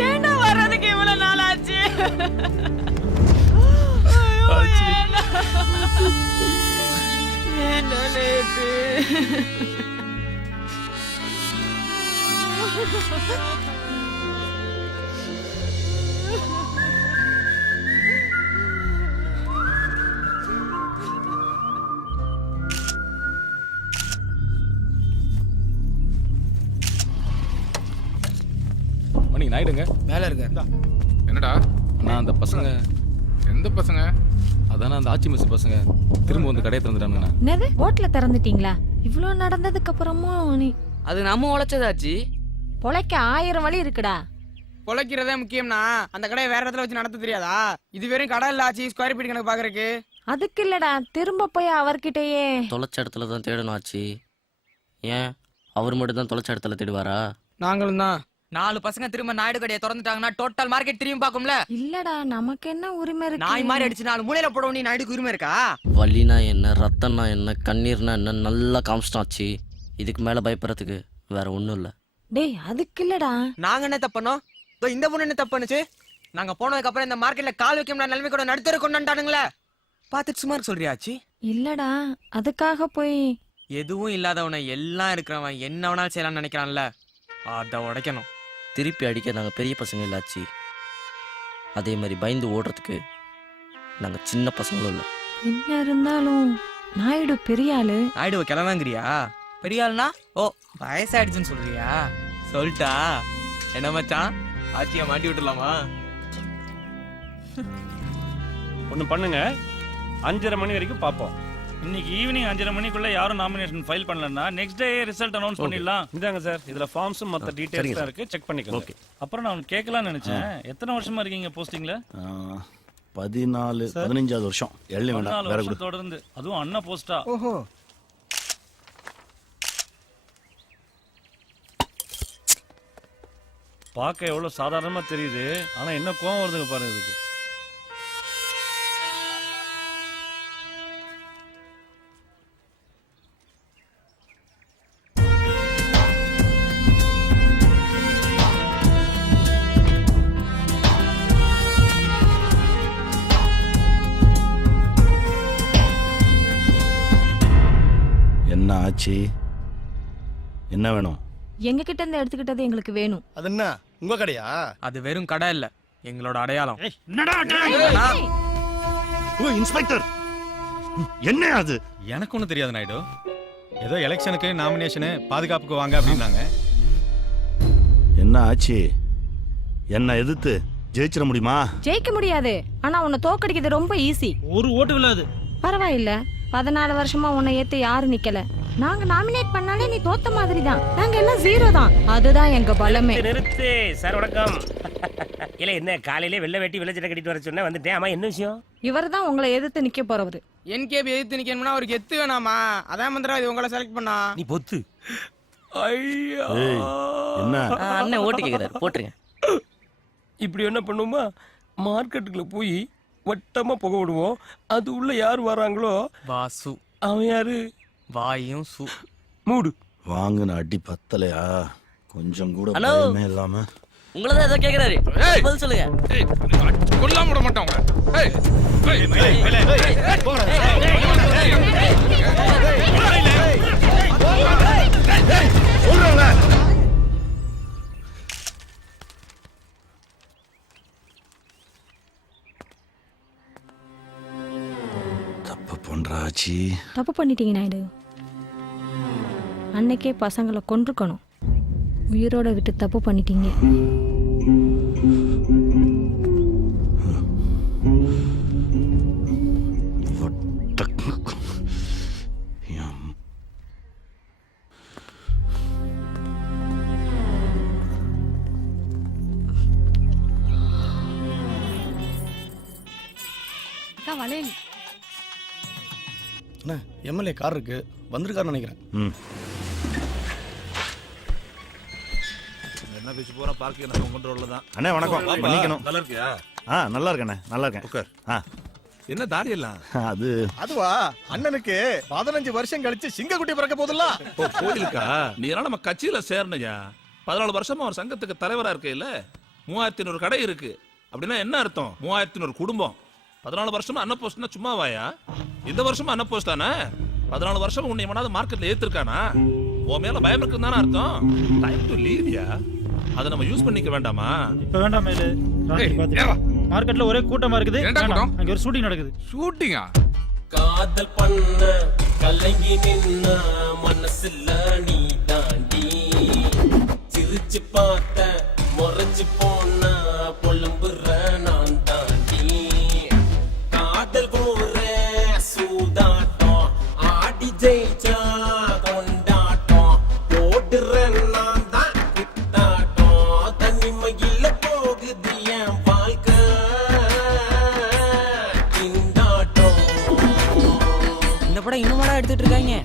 ஏண்டா வர்றதுக்கு இவ்வளவு நாள் ஆச்சு? ஏண்டா லேட்டு? மணி நாயிடுங்க. மேல இருக்க. என்னடா நான் அந்த பசங்க. எந்த பசங்க? அதானே அந்த ஆச்சி மெஸ் பசங்க திரும்ப வந்து கடையை திறந்துட்டானுங்கண்ணா. என்னது ஹோட்டல திறந்துட்டீங்களா? இவ்வளோ நடந்ததுக்கு அப்புறமும் நீ அது நம்ம உழைச்சதாச்சு. பொழைக்க 1000 வழி இருக்குடா. பொழைக்கிறதே முக்கியம்னா அந்த கடையை வேற இடத்துல வச்சு நடத்த தெரியாதா? இது வெறும் கடை இல்ல ஆச்சு, ஸ்கொயர் ஃபீட் கணக்கு பாக்குறதுக்கு. அதுக்கு இல்லடா, திரும்ப போய் அவர்கிட்டயே. தொலைச்ச இடத்துல தான் தேடணும் ஆச்சு. ஏன் அவர் மட்டும் தான் தொலைச்ச இடத்துல தேடுவாரா? நாங்களும் தான். 4 பசங்க திரும்ப நாயுடு கடையை திறந்துட்டாங்கன்னா டோட்டல் மார்க்கெட் திரும்பி பார்க்கும்ல. இல்லடா, நமக்கு என்ன உரிமை இருக்கு? நாய் மாதிரி அடிச்சு 4 மூலையில போட நீ நாயுடுக்கு உரிமை இருக்கா? வலினா என்ன, ரத்தம்னா என்ன, கண்ணீர்னா என்ன நல்லா காமிச்சிட்டாச்சு. இதுக்கு மேல பயப்படுறதுக்கு வேற ஒண்ணும் இல்ல. டேய் அதுக்கு இல்லடா. நாங்க என்ன தப்பனோம்? இந்த பொண்ணு என்ன தப்பு பண்ணுச்சு? நாங்க போனதுக்கு அப்புறம் இந்த மார்க்கெட்ல கால் வைக்க முடியாத நிலைமை கூட நடுத்தர கொண்டாண்டானுங்களே. பார்த்துட்டு சுமார் சொல்றியாச்சு? இல்லடா, அதுக்காக போய். எதுவும் இல்லாதவனை எல்லாம் இருக்கிறவன் என்ன வேணாலும் செய்யலாம்னு நினைக்கிறான்ல, அதை உடைக்கணும். திருப்பி அடிக்க நாங்க பெரிய பசங்க இல்லாச்சு. அதே மாதிரி பயந்து ஓடுறதுக்கு நாங்க சின்ன பசங்களும் இல்ல. என்ன இருந்தாலும் நாயுடு பெரிய ஆளு. நாயுடுவ கிளவாங்கிறியா? பெரிய ஆளுனா ஓ வயசாயிடுச்சுன்னு சொல்றியா? சொல்லிட்டா என்ன மச்சான், ஆச்சியா மாட்டி விட்டுலாமா? ஒண்ணு பண்ணுங்க, 5:30 மணி வரைக்கும் பார்ப்போம். இன்னைக்கு ஈவினிங் 5:30 மணிக்குள்ள யாரும் நாமினேஷன் ஃபைல் பண்ணலன்னா நெக்ஸ்ட் டே ரிசல்ட் அனௌன்ஸ் பண்ணிடலாம். இந்தாங்க சார், இதுல ஃபார்ம்ஸும் மத்த டீடைல்ஸ் தான் இருக்கு, செக் பண்ணிக்கோங்க. ஓகே. அப்புறம் நான் கேட்கலாம்னு நினைச்சேன், எத்தனை வருஷமா இருக்கீங்க போஸ்டிங்ல? 15வது வருஷம். எள்ளி வேண்டாம், 14 வேற வருஷம் கொடு. தொடர்ந்து, அதுவும் அண்ணா போஸ்டா. ஓஹோ. பார்க்க எவ்வளவு சாதாரணமா தெரியுது, ஆனா என்ன கோவம் வருதுங்க பாருங்க இதுக்கு. ஆச்சி என்ன வேணும்? எங்க கிட்ட இருந்து எடுத்துக்கிட்டது எங்களுக்கு வேணும். அது என்ன உங்க கடையா? அது வெறும் கடை இல்ல, எங்களோட அடையாளம். ஓ இன்ஸ்பெக்டர், என்ன அது? எனக்கு ஒன்றும் தெரியாது நாயுடு. ஏதோ எலெக்ஷனுக்கு நாமினேஷனு பாதுகாப்புக்கு வாங்க அப்படின்னாங்க. என்ன ஆச்சு? என்ன எதிர்த்து ஜெயிச்சிட முடியுமா? ஜெயிக்க முடியாது, ஆனா உன்னை தோக்கடிக்கிறது ரொம்ப ஈஸி. ஒரு ஓட்டு விழாது. பரவாயில்ல, 14 வருஷமா உன்னை ஏத்து யாரும் நிக்கல. நாங்க நாமினேட் பண்ணாலே நீ தோத்த மாதிரி தான். நாங்க எல்லாம் 0 தான். அதுதான் எங்க பலமே. நிறுத்து சார், வணக்கம். இல்ல என்ன காலையிலே வெள்ளை வெட்டி வெள்ளை சட்டை கட்டிட்டு வர சொன்னா வந்துட்டேன். ஆமா என்ன விஷயம்? இவர் தான் உங்களை எதிர்த்து நிக்க போறவரு. என்கேபி எதிர்த்து நிக்கணும்னா அவருக்கு எத்து வேணாமா? அதான் மந்திரவாதி உங்களை செலக்ட் பண்ணா. நீ பொத்து. ஐயா என்ன அண்ணன் ஓட்டு கேக்குறாரு, போட்டுருங்க. இப்படி என்ன பண்ணுவோமா, மார்க்கெட்டுக்குள்ள போய் வட்டமா புக விடுவோம். அது உள்ள யார் வராங்களோ வாசு. அவன் யாரு? வாயும் சு. மூடு. வாங்குன அடி பத்தலையா? கொஞ்சம் கூட ஹலோ. பயமே இல்லாம உங்களதான் ஏதோ கேக்குறாரு, பதில் சொல்லுங்க. கொல்லாம விட மாட்டாங்க. தப்பு பண்றாச்சி. தப்பு பண்ணிட்டீங்க நாயுடு. அன்னைக்கே பசங்களை கொன்றுக்கணும். உயிரோட விட்டு தப்பு பண்ணிட்டீங்க. வளையல் எம்எல்ஏ கார் இருக்கு, வந்திருக்காருன்னு நினைக்கிறேன். என்ன பேச்சு போற பார்க்க நம்ம கண்ட்ரோல்ல தான். அண்ணே வணக்கம். மன்னிக்கணும். நல்லா இருக்கியா? நல்லா இருக்கேண்ணே, நல்லா இருக்கேன். உட்கார். என்ன தாடி எல்லாம்? அதுவா, அண்ணனுக்கு 15 வருஷம் கழிச்சு சிங்கக்குட்டி பிறக்க போதுல்ல. ஓ கோயிலுக்கா? நீ எல்லாம் நம்ம கட்சியில சேரணையா? 14 வருஷமா ஒரு சங்கத்துக்கு தலைவரா இருக்க இல்ல? 3100 கடை இருக்கு அப்படின்னா என்ன அர்த்தம்? 3100 குடும்பம். 14 வருஷமா அன்ன போஸ்ட்னா சும்மா வாயா? இந்த வருஷமா அன்ன போஸ்ட் தானே? 14 வருஷமா உன்னை எவனாவது மார்க்கெட்ல ஏத்திருக்கானா? உன் மேல பயம் இருக்குன்னு தானே அர்த்தம்? டைம் டு லீவ்யா. அதை நம்ம யூஸ் பண்ணிக்க வேண்டாமா? இப்ப வேண்டாம் மேலு. மார்க்கெட்ல ஒரே கூட்டமா இருக்குது. அங்க ஒரு ஷூட்டிங் நடக்குது. ஷூட்டிங்கா? காதல் பண்ண கலங்கி நின்ன மனசுல நீ தாண்டி, சிரிச்சு பார்த்த முறைச்சு போன புலம்புற நான் தாண்டி, காதல் போற சூதாட்டம் ஆடி ஜெயிச்சா கொண்டாட்டம், போடுற நான் தான் குத்தாட்டம், தனிமையில போகுது என் வாழ்க்கை திண்டாட்டம். இந்த படம் இன்னும் எடுத்துட்டு இருக்காங்க.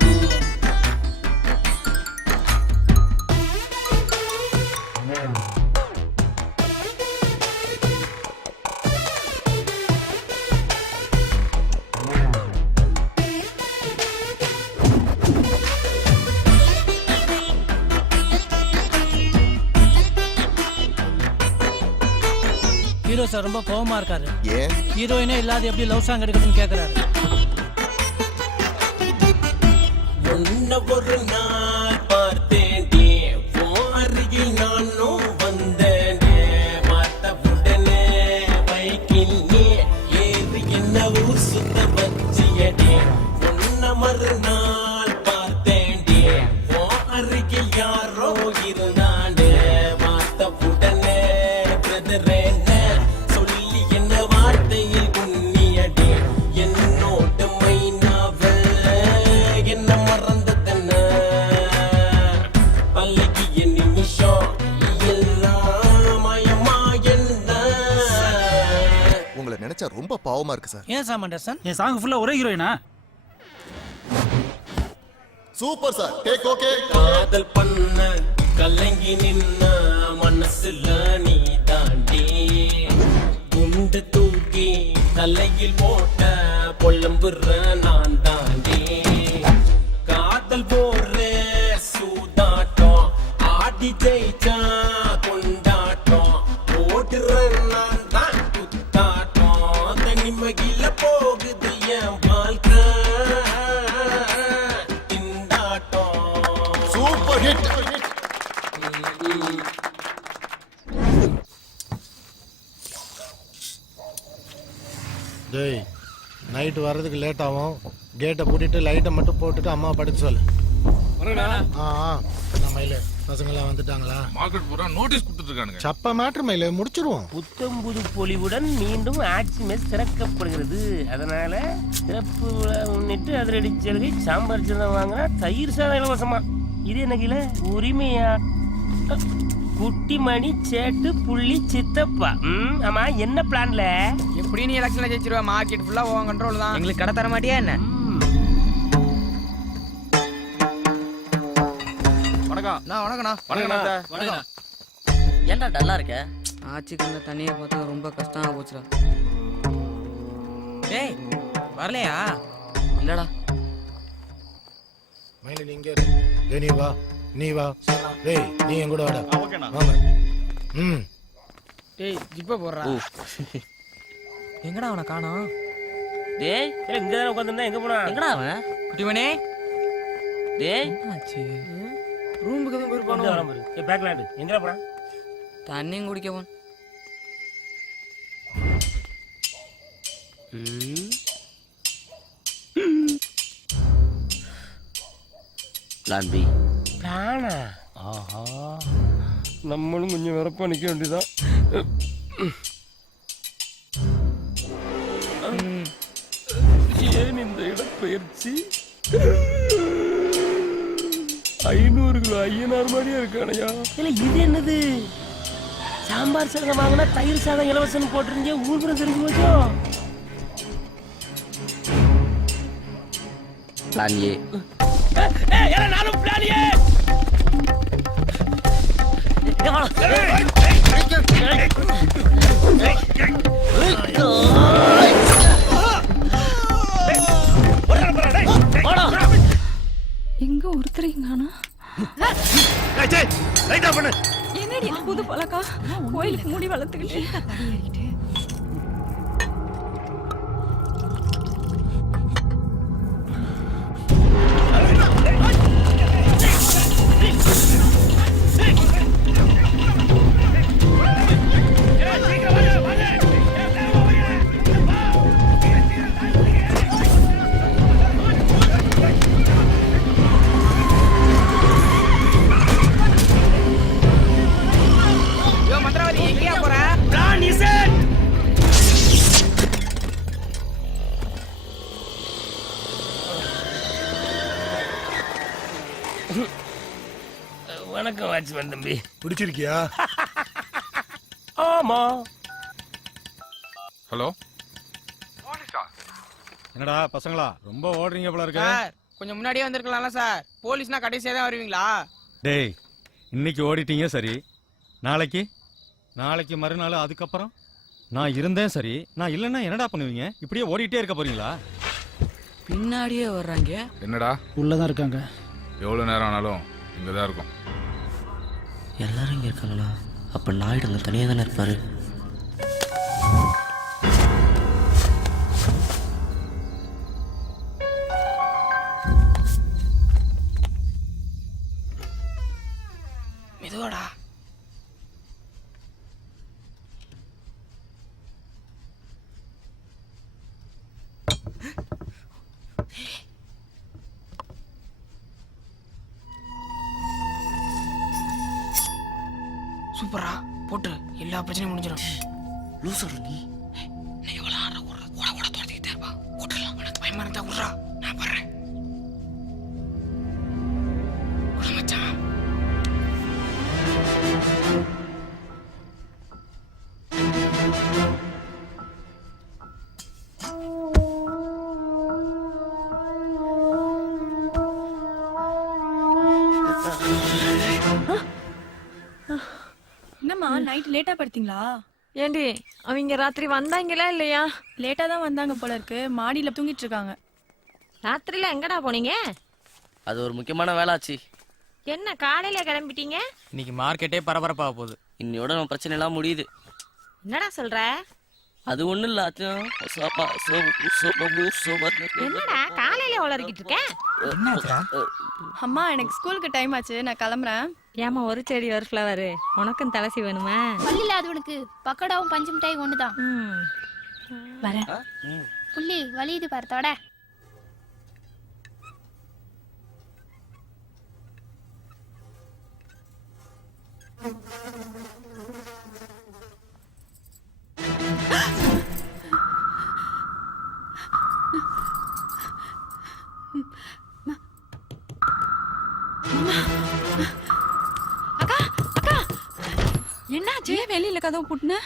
ஹீரோ சார் ரொம்ப கோவமா இருக்காரு. ஏன்? ஹீரோயினே இல்லாத எப்படி லவ் சாங் எடுக்குதுன்னு கேக்குறாரு. உன்ன ஒரு நாள் பார்த்தேன்டே, உன் அருகில் நானும் வந்தேன்டே, பார்த்த உடனே பைக்கிலே ஏறி என்ன ஊர் சுத்த வச்சியடே, உன்ன மறுநாள் பார்த்தேன்டே, உன் அருகில் யாரோ இருந்தாண்டே, பார்த்த உடனே பிரதரே சொல்லி என்ன வார்த்தையில் குன்னியடே, என்னோட மைனாவ என்ன மறந்ததென்ன, பல்லகிய நிமிஷம் எல்லாம் மயமா என்ன. உங்களை நினைச்சா ரொம்ப பாவமா இருக்கு சார். ஏன் சாம் அண்டர்சன்? என் சாங் ஃபுல்லா ஒரே ஹீரோயினா? Super sir, take okay. காதல் பண்ண கலங்கி நின்ன மனசுல நீ தாண்டி, குண்டு தூக்கி தலையில் போட்ட புலம்புற நான் தாண்டி, காதல் போற சூதாட்டம் ஆடி ஜெயிச்சா கொண்டாட்டம், ஓடுற நான் தான் குத்தாட்டம், தனிமையில போகுது என் வாழ்க்கை திண்டாட்டம். நைட்டு வர்றதுக்கு லேட் ஆகும். கேட்டை பூட்டிட்டு லைட்டை மட்டும் போட்டுட்டு அம்மா படுக்க சொல்லு. என்ன மயிலு, பசங்களாம் வந்துட்டாங்களா? மார்க்கெட் பூரா நோட்டீஸ் கொடுத்துட்டு இருக்கானுங்க. சப்ப மேட்ரு மயிலு, முடிச்சிருவோம். புத்தம் புது பொலிவுடன் மீண்டும் ஆட்சி மெஸ் திறக்கப்படுகிறது. அதனால சிறப்பு விழா முன்னிட்டு அதிரடி சலுகை சாம்பார் சாதம் வாங்கினா தயிர் சாதம் இலவசமா. இது என்ன கிலோ உரிமையா? குட்டி மணி சேட்டு புள்ளி சித்தப்பா. ஆமா, என்ன பிளான்ல? எப்படி நீ எலெக்ஷன்ல ஜெயிச்சிருவா? மார்க்கெட் ஃபுல்லா உன் கண்ட்ரோல் தான். எங்களுக்கு கடை தர மாட்டியா என்ன? வணக்கம். ஏன்டா டல்லா இருக்க? ஆச்சுக்கு இந்த தண்ணியை பார்த்தா ரொம்ப கஷ்டமா போச்சுடா. டேய் வரலையா? இல்லடா. மயிலு நீங்க நீ வா, நீ வா. டேய் நீ என் கூட வாடா. வாங்க. டேய் ஜிப்ப போடுறா. எங்கடா அவனை காணோம்? டேய் இங்க தான உட்கார்ந்திருந்தா, எங்க போனா? எங்கடா அவன்? குட்டிமணி டேய் ஆச்சு. ரூமுக்கு தான் போயிருப்பானோ? பேக்லாண்டு எங்கடா போனா? தண்ணியும் குடிக்க போன். Plan B. பிளானா? ஆஹா, நம்மளும் கொஞ்சம் வரப்பா நிக்க வேண்டியதான். ஏன் இந்த இடப்பெயர்ச்சி? 500 கிலோ ஐயனார் மாதிரியா இருக்கானையா? இல்ல இது என்னது? சாம்பார் சாதம் வாங்கினா தயிர் சாதம் இலவசம் போட்டிருந்தே ஊர்புறம் தெரிஞ்சு போச்சோ? Plan A. நானும் பிளான் ஏ. எங்க ஒருத்தரையும் காணோம். என்னடி புது பழக்கம்? கோயிலுக்கு முடி வளர்த்துக்கிட்டு வணக்கம் வாட்ச்மேன் தம்பி. பிடிச்சிருக்கியா? ஆமா. ஹலோ, என்னடா பசங்களா ரொம்ப ஓடுறீங்க போல இருக்கு. சார் கொஞ்சம் முன்னாடியே வந்திருக்கலாம்ல சார். போலீஸ்னா கடைசியா தான் வருவீங்களா? டேய் இன்னைக்கு ஓடிட்டீங்க சரி, நாளைக்கு மறுநாள், அதுக்கப்புறம் நான் இருந்தேன் சரி, நான் இல்லைன்னா என்னடா பண்ணுவீங்க? இப்படியே ஓடிட்டே இருக்க போறீங்களா? பின்னாடியே வர்றாங்க. என்னடா உள்ளதான் இருக்காங்க. எவ்வளவு நேரம் ஆனாலும் இங்கதான் இருக்கும். எல்லாரும் இங்க இருக்காங்களா? அப்ப நாயுடு அங்க தனியா தானே இருப்பாரு. மெதுவாடா. சூப்பரா போட்டு எல்லா பிரச்சனையும் முடிஞ்சிடும். லூசரு நீ. எவ்வளவு ஆடுற ஓட துரத்திக்கிட்டே இருப்பா. போட்டுடலாம். உனக்கு பயமா இருந்தா விட்றா, நான் பாடுறேன். மச்சான் என்னம்மா நைட் லேட்டா படுத்தீங்களா? ஏண்டி அவங்க ராத்திரி வந்தாங்களா இல்லையா? லேட்டா தான் வந்தாங்க போல இருக்கு. மாடியில தூங்கிட்டு இருக்காங்க. ராத்திரில எங்கடா போனீங்க? அது ஒரு முக்கியமான வேலாச்சு. என்ன காலையில கிளம்பிட்டீங்க? இன்னைக்கு மார்க்கெட்டே பரபரப்பா போகுது. இன்னையோட நம்ம பிரச்சனை எல்லாம் முடியுது. என்னடா சொல்ற? அது ஒண்ணும் இல்ல. என்னடா காலையில உளறிக்கிட்டு இருக்க? என்னாச்சுடா? அம்மா எனக்கு ஸ்கூலுக்கு டைம் ஆச்சு, நான் கிளம்புறேன். ஏமா ஒரு செடி ஒரு ஃப்ளவர் உனக்கும் தலசி வேணுமா? பள்ளியில அது உனக்கு பக்கடாவும் பஞ்சு மிட்டாய் ஒண்ணுதான். வரேன். புள்ளி வலியுது பார்த்தோட. அக்கா அக்கா என்னாச்சு? வெளியில கதவு பூட்டுன?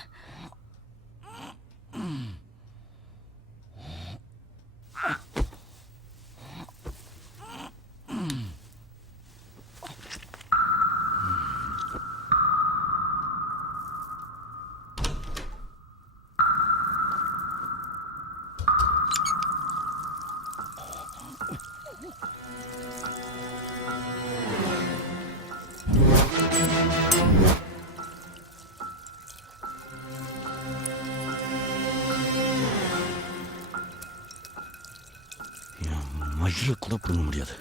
மயில கூட பண்ண முடியாது.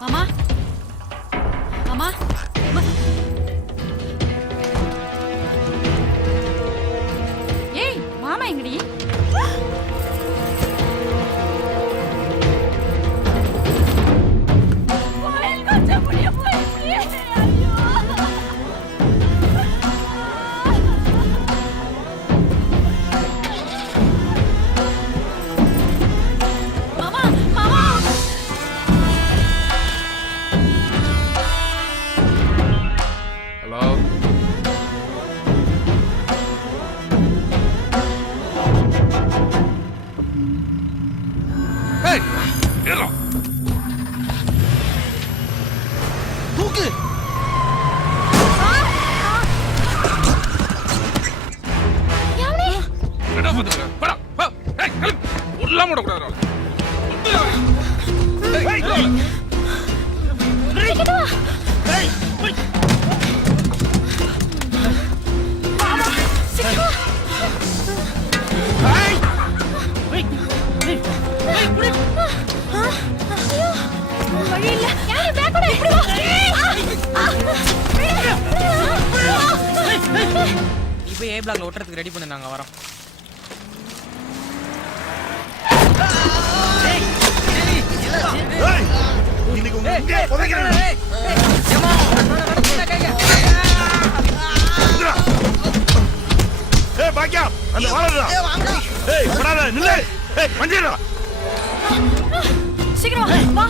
மாமா மாமா ஏய் மாமா எங்கடி? ஹலோ ஏய் ஏறா தூக்கு. என்ன பண்ணுற? படா பா. ஏய் கிளம்பு. உள்ளாம விட கூடாது. வழி இல்ல. யாரு பேக்கோட இப்படி வா. நீ போய் ஏ பிளாக்ல ஒட்டுறதுக்கு ரெடி பண்ணு, நாங்க வரோம். இன்னைக்கு உங்க இங்கே புதைக்கிறேன். ஏய் பாக்கியா அந்த வாழடா. ஏய் படாத நில்லு. ஏய் மஞ்சேடா. சீக்கிரம் வா.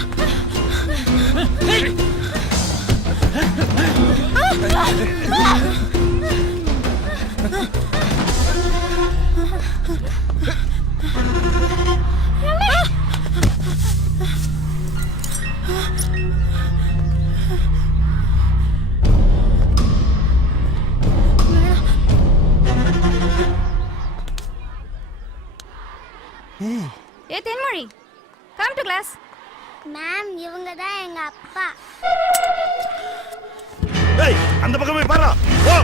ஏ தென்மொழி, கம் டு கிளாஸ். மேம் இவங்க தான் எங்க அப்பா. ஏய் அந்த பக்கம் போய் பாரு. ஓ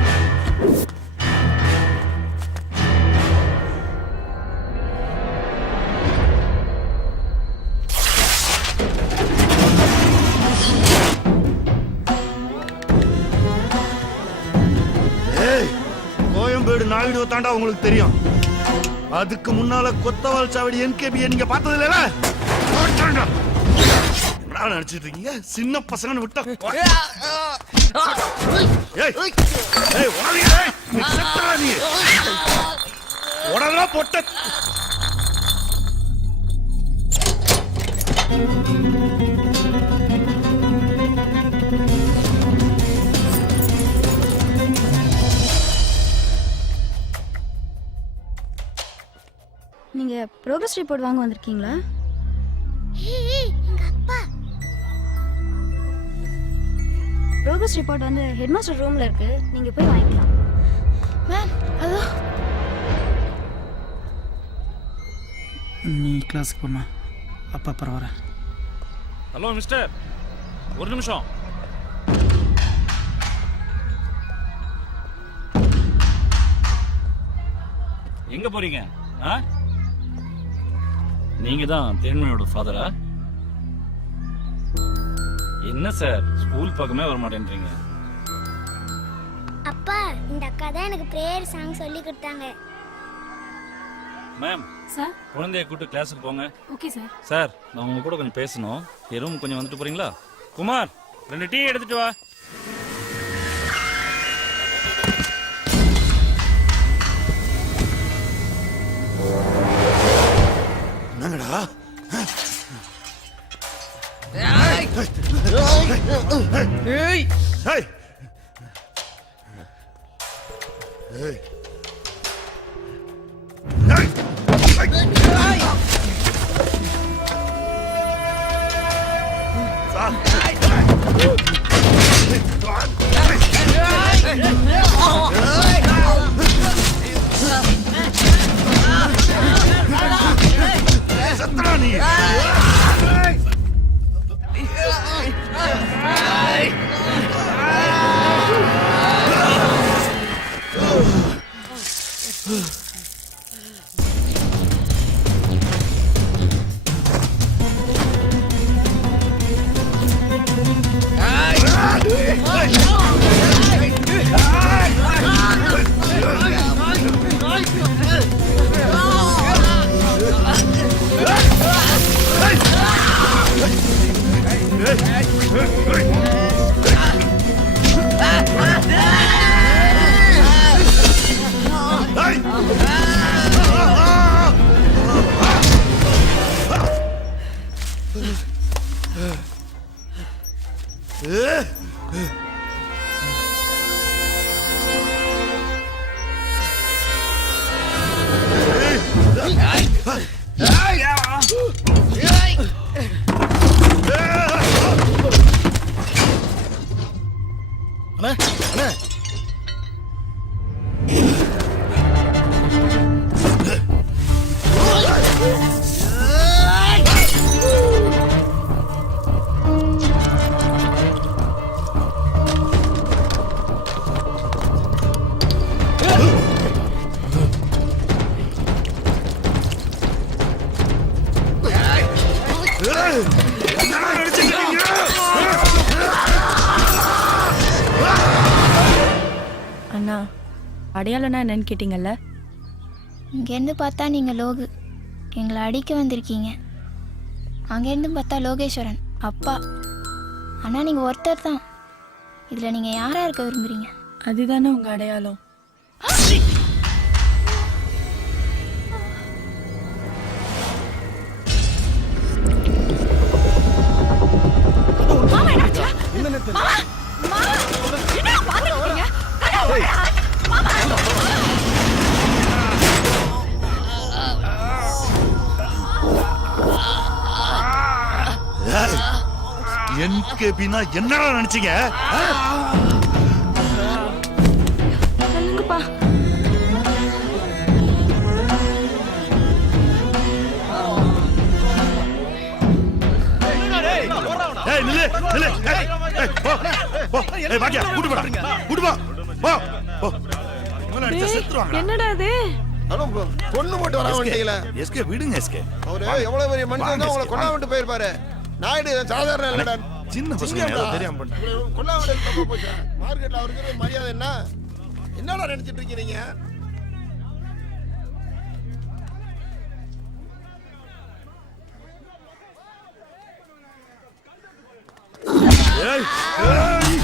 ஏய் கோயம்பேடு நாயுடு தாண்டா உங்களுக்கு தெரியும். அதுக்கு முன்னால கொத்தவால் சாவடி என்கேபியை நீங்க பார்த்தது இல்ல? என்ன நினைச்சிட்டு இருக்கீங்க? சின்ன பசங்கன்னு விட்டா ஏய் ஏய் ஓடாதீங்க. ஏய் நீ செத்தடா நீ. ஓடாதடா பொட்ட. நீங்க ப்ரோக்ரஸ் ரிப்போர்ட் வாங்க வந்திருக்கீங்களா? எங்க அப்பா. ப்ரோக்ரஸ் ரிப்போர்ட் வந்து ஹெட்மாஸ்டர் ரூம்ல இருக்கு, நீங்க போய் வாங்கிக்கலாம். மேம் அதோ. நீ கிளாஸுக்கு போமா, அப்பா அப்புறம் வரேன். ஹலோ மிஸ்டர், ஒரு நிமிஷம். எங்க போறீங்க? நீங்க தான் தேன்மையோட ஃபாதரா? என்ன சார் ஸ்கூல் பக்கமே வர மாட்டேன்றீங்க. அப்பா இந்த அக்கா தான் எனக்கு பிரேயர் சாங் சொல்லி கொடுத்தாங்க. மேம் சார் குழந்தைய கூட்டு கிளாஸுக்கு போங்க. Okay sir. சார் நான் உங்க கூட கொஞ்சம் பேசணும். என் ரூம் கொஞ்சம் வந்துட்டு போறீங்களா? குமார் 2 டீ எடுத்துட்டு வா. என்னங்கடா ஏய் ஏய் ஏய் சத்தடா நீ. அண்ணா அடையாளம்னா என்னன்னு கேட்டீங்கல்ல? இங்கேருந்து பார்த்தா நீங்கள் லோகு, எங்களை அடிக்க வந்திருக்கீங்க. அங்கேருந்து பார்த்தா லோகேஸ்வரன் அப்பா. ஆனால் நீங்கள் ஒருத்தர் தான். இதில் நீங்கள் யாராக இருக்க விரும்புகிறீங்க? அதுதானே உங்க அடையாளம். என்கேபினா என்னடா நினைச்சீங்க? ஏய் நில்லு நில்லு. ஏய் ஏய் போ போ. ஏய் வாங்க கூட்டி போடா. கூட்டி போ. போ போ. இவன அடிச்சா செத்துறாங்க. என்னடா இது? கொன்னு போட்டு வர வேண்டியல. எஸ்கே விடுங்க எஸ்கே. அவரு எவ்வளவு பெரிய மனுஷன் தான் உங்களை கொல்லாமட்டு போயிருப்பாரு. நாயுடு சாதாரண இல்லடா. சின்ன பசங்க ஏதோ தெரியாம பண்ணாங்க. கொல்லாமட்டு தப்பா போச்சு. மார்க்கெட்ல அவருக்கு மரியாதை என்ன? என்னடா நினைச்சிட்டு இருக்கீங்க? ஏய் ஏய்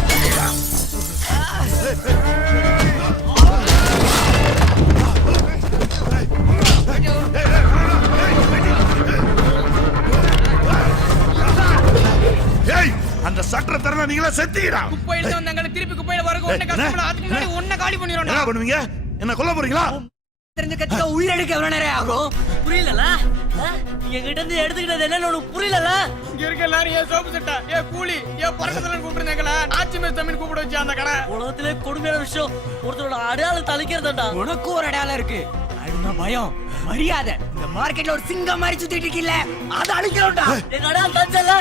ஏய் அந்த சட்டரை தரனா நீங்களா செத்தீங்கடா. குப்பையில வந்தாங்க திருப்பி குப்பையில வரக ஒண்ணே கஷ்டப்பட அதுக்கு முன்னாடி ஒண்ணே காலி பண்ணிரோம்டா. என்ன பண்ணுவீங்க? என்ன கொல்ல போறீங்களா? தெரிஞ்ச கட்சிக்கு உயிர் எடுக்க எவ்வளவு நேரம் ஆகும்? புரியலல? என்கிட்ட இருந்து எடுத்துக்கிட்டது என்னன்னு உனக்கு புரியலல? இங்க இருக்க எல்லாரும் ஏன் சோப்பு சட்டா ஏன் கூலி ஏன் பறக்கதலன்னு கூப்பிடுறாங்களா? ஆச்சி மேஸ் தமிழ் கூப்பிட வச்சு அந்த கடை. உலகத்திலே கொடுமையான விஷயம் ஒருத்தரோட அடையாளத்தை அழிக்கிறதாண்டா. உனக்கு ஒரு அடையாளம் இருக்கு. அதுனா பயம் மரியாதை. இந்த மார்க்கெட்ல ஒரு சிங்கம் மாதிரி சுத்திட்டு இருக்கீல்ல அத அழிக்கிறோம்டா. எங்க அடையாளம் தஞ்சல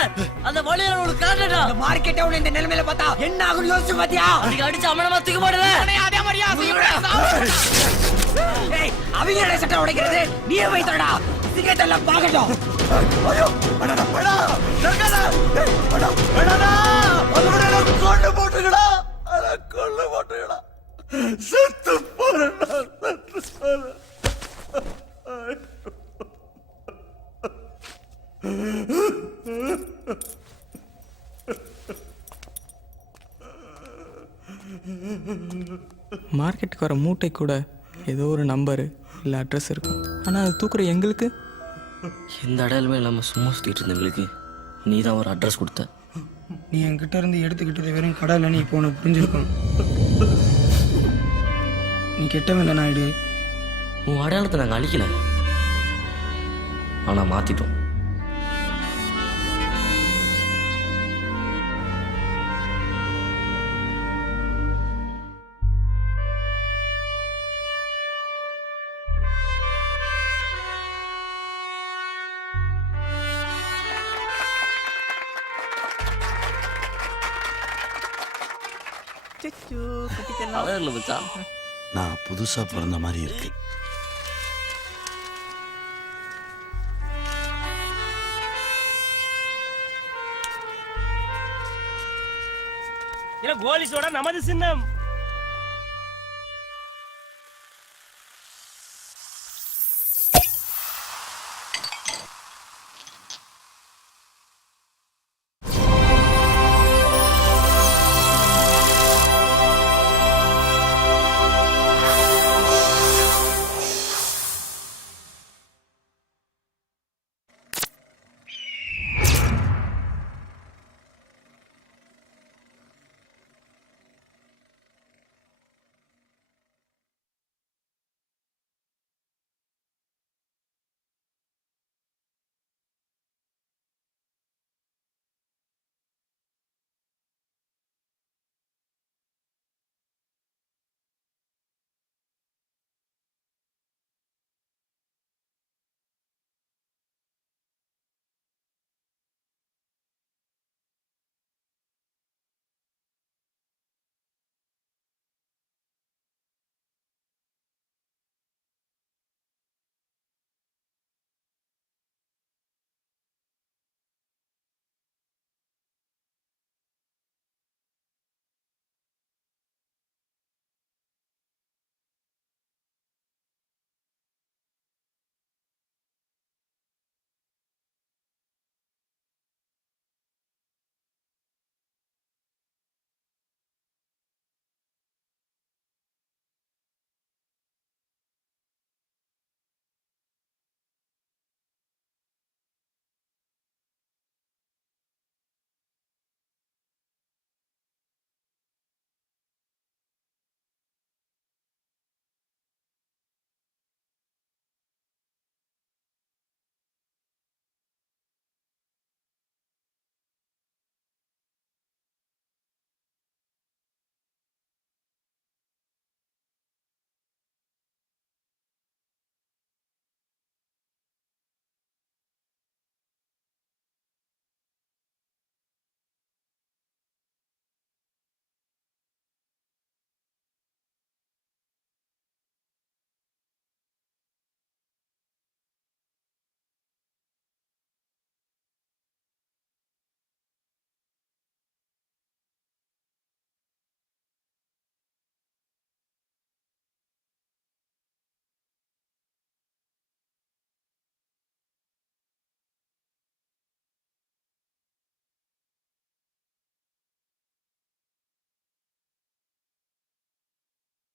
அந்த வழியில உனக்கு காட்டடா. இந்த மார்க்கெட்டை உன்னை இந்த நிலைமையில பார்த்தா என்ன ஆகும் யோசிச்சு பாத்தியா? அதுக்கு அடிச்சு அமனமா தூக்க மாட்டல. அதே மாதிரியா ஏய் அவங்க சட்டை உடைக்கிறது நீயே வைத்தடா. டிக்கெட் எல்லாம் பார்க்கட்டும். ஐயோ அடடா அடடா நர்கடா அடடா அடடா அடடா கொண்டு போட்டுடா அட கொண்டு போட்டுடா செத்து போறடா செத்து போற. மார்க்கெட்டுக்கு வர மூட்டை கூட ஏதோ ஒரு நம்பரு இல்லை அட்ரஸ் இருக்கும். ஆனால் அது தூக்குற எங்களுக்கு எந்த அடையாளமே இல்லாமல் சும்மா சுற்றிட்டு இருந்தவங்களுக்கு நீ தான் ஒரு அட்ரஸ் கொடுத்த. நீ என்கிட்ட இருந்து எடுத்துக்கிட்டது வெறும் கடலை நீ இப்போ உனக்கு புரிஞ்சிருக்கும். நீ கெட்டவன் இல்லை நாயுடு. உன் அடையாளத்தை நாங்கள் அழிக்கல, ஆனால் மாற்றிட்டோம். அழகில் மச்சான். நான் புதுசா பிறந்த மாதிரி இருக்கு. கோலி சோடா நமது சின்னம்.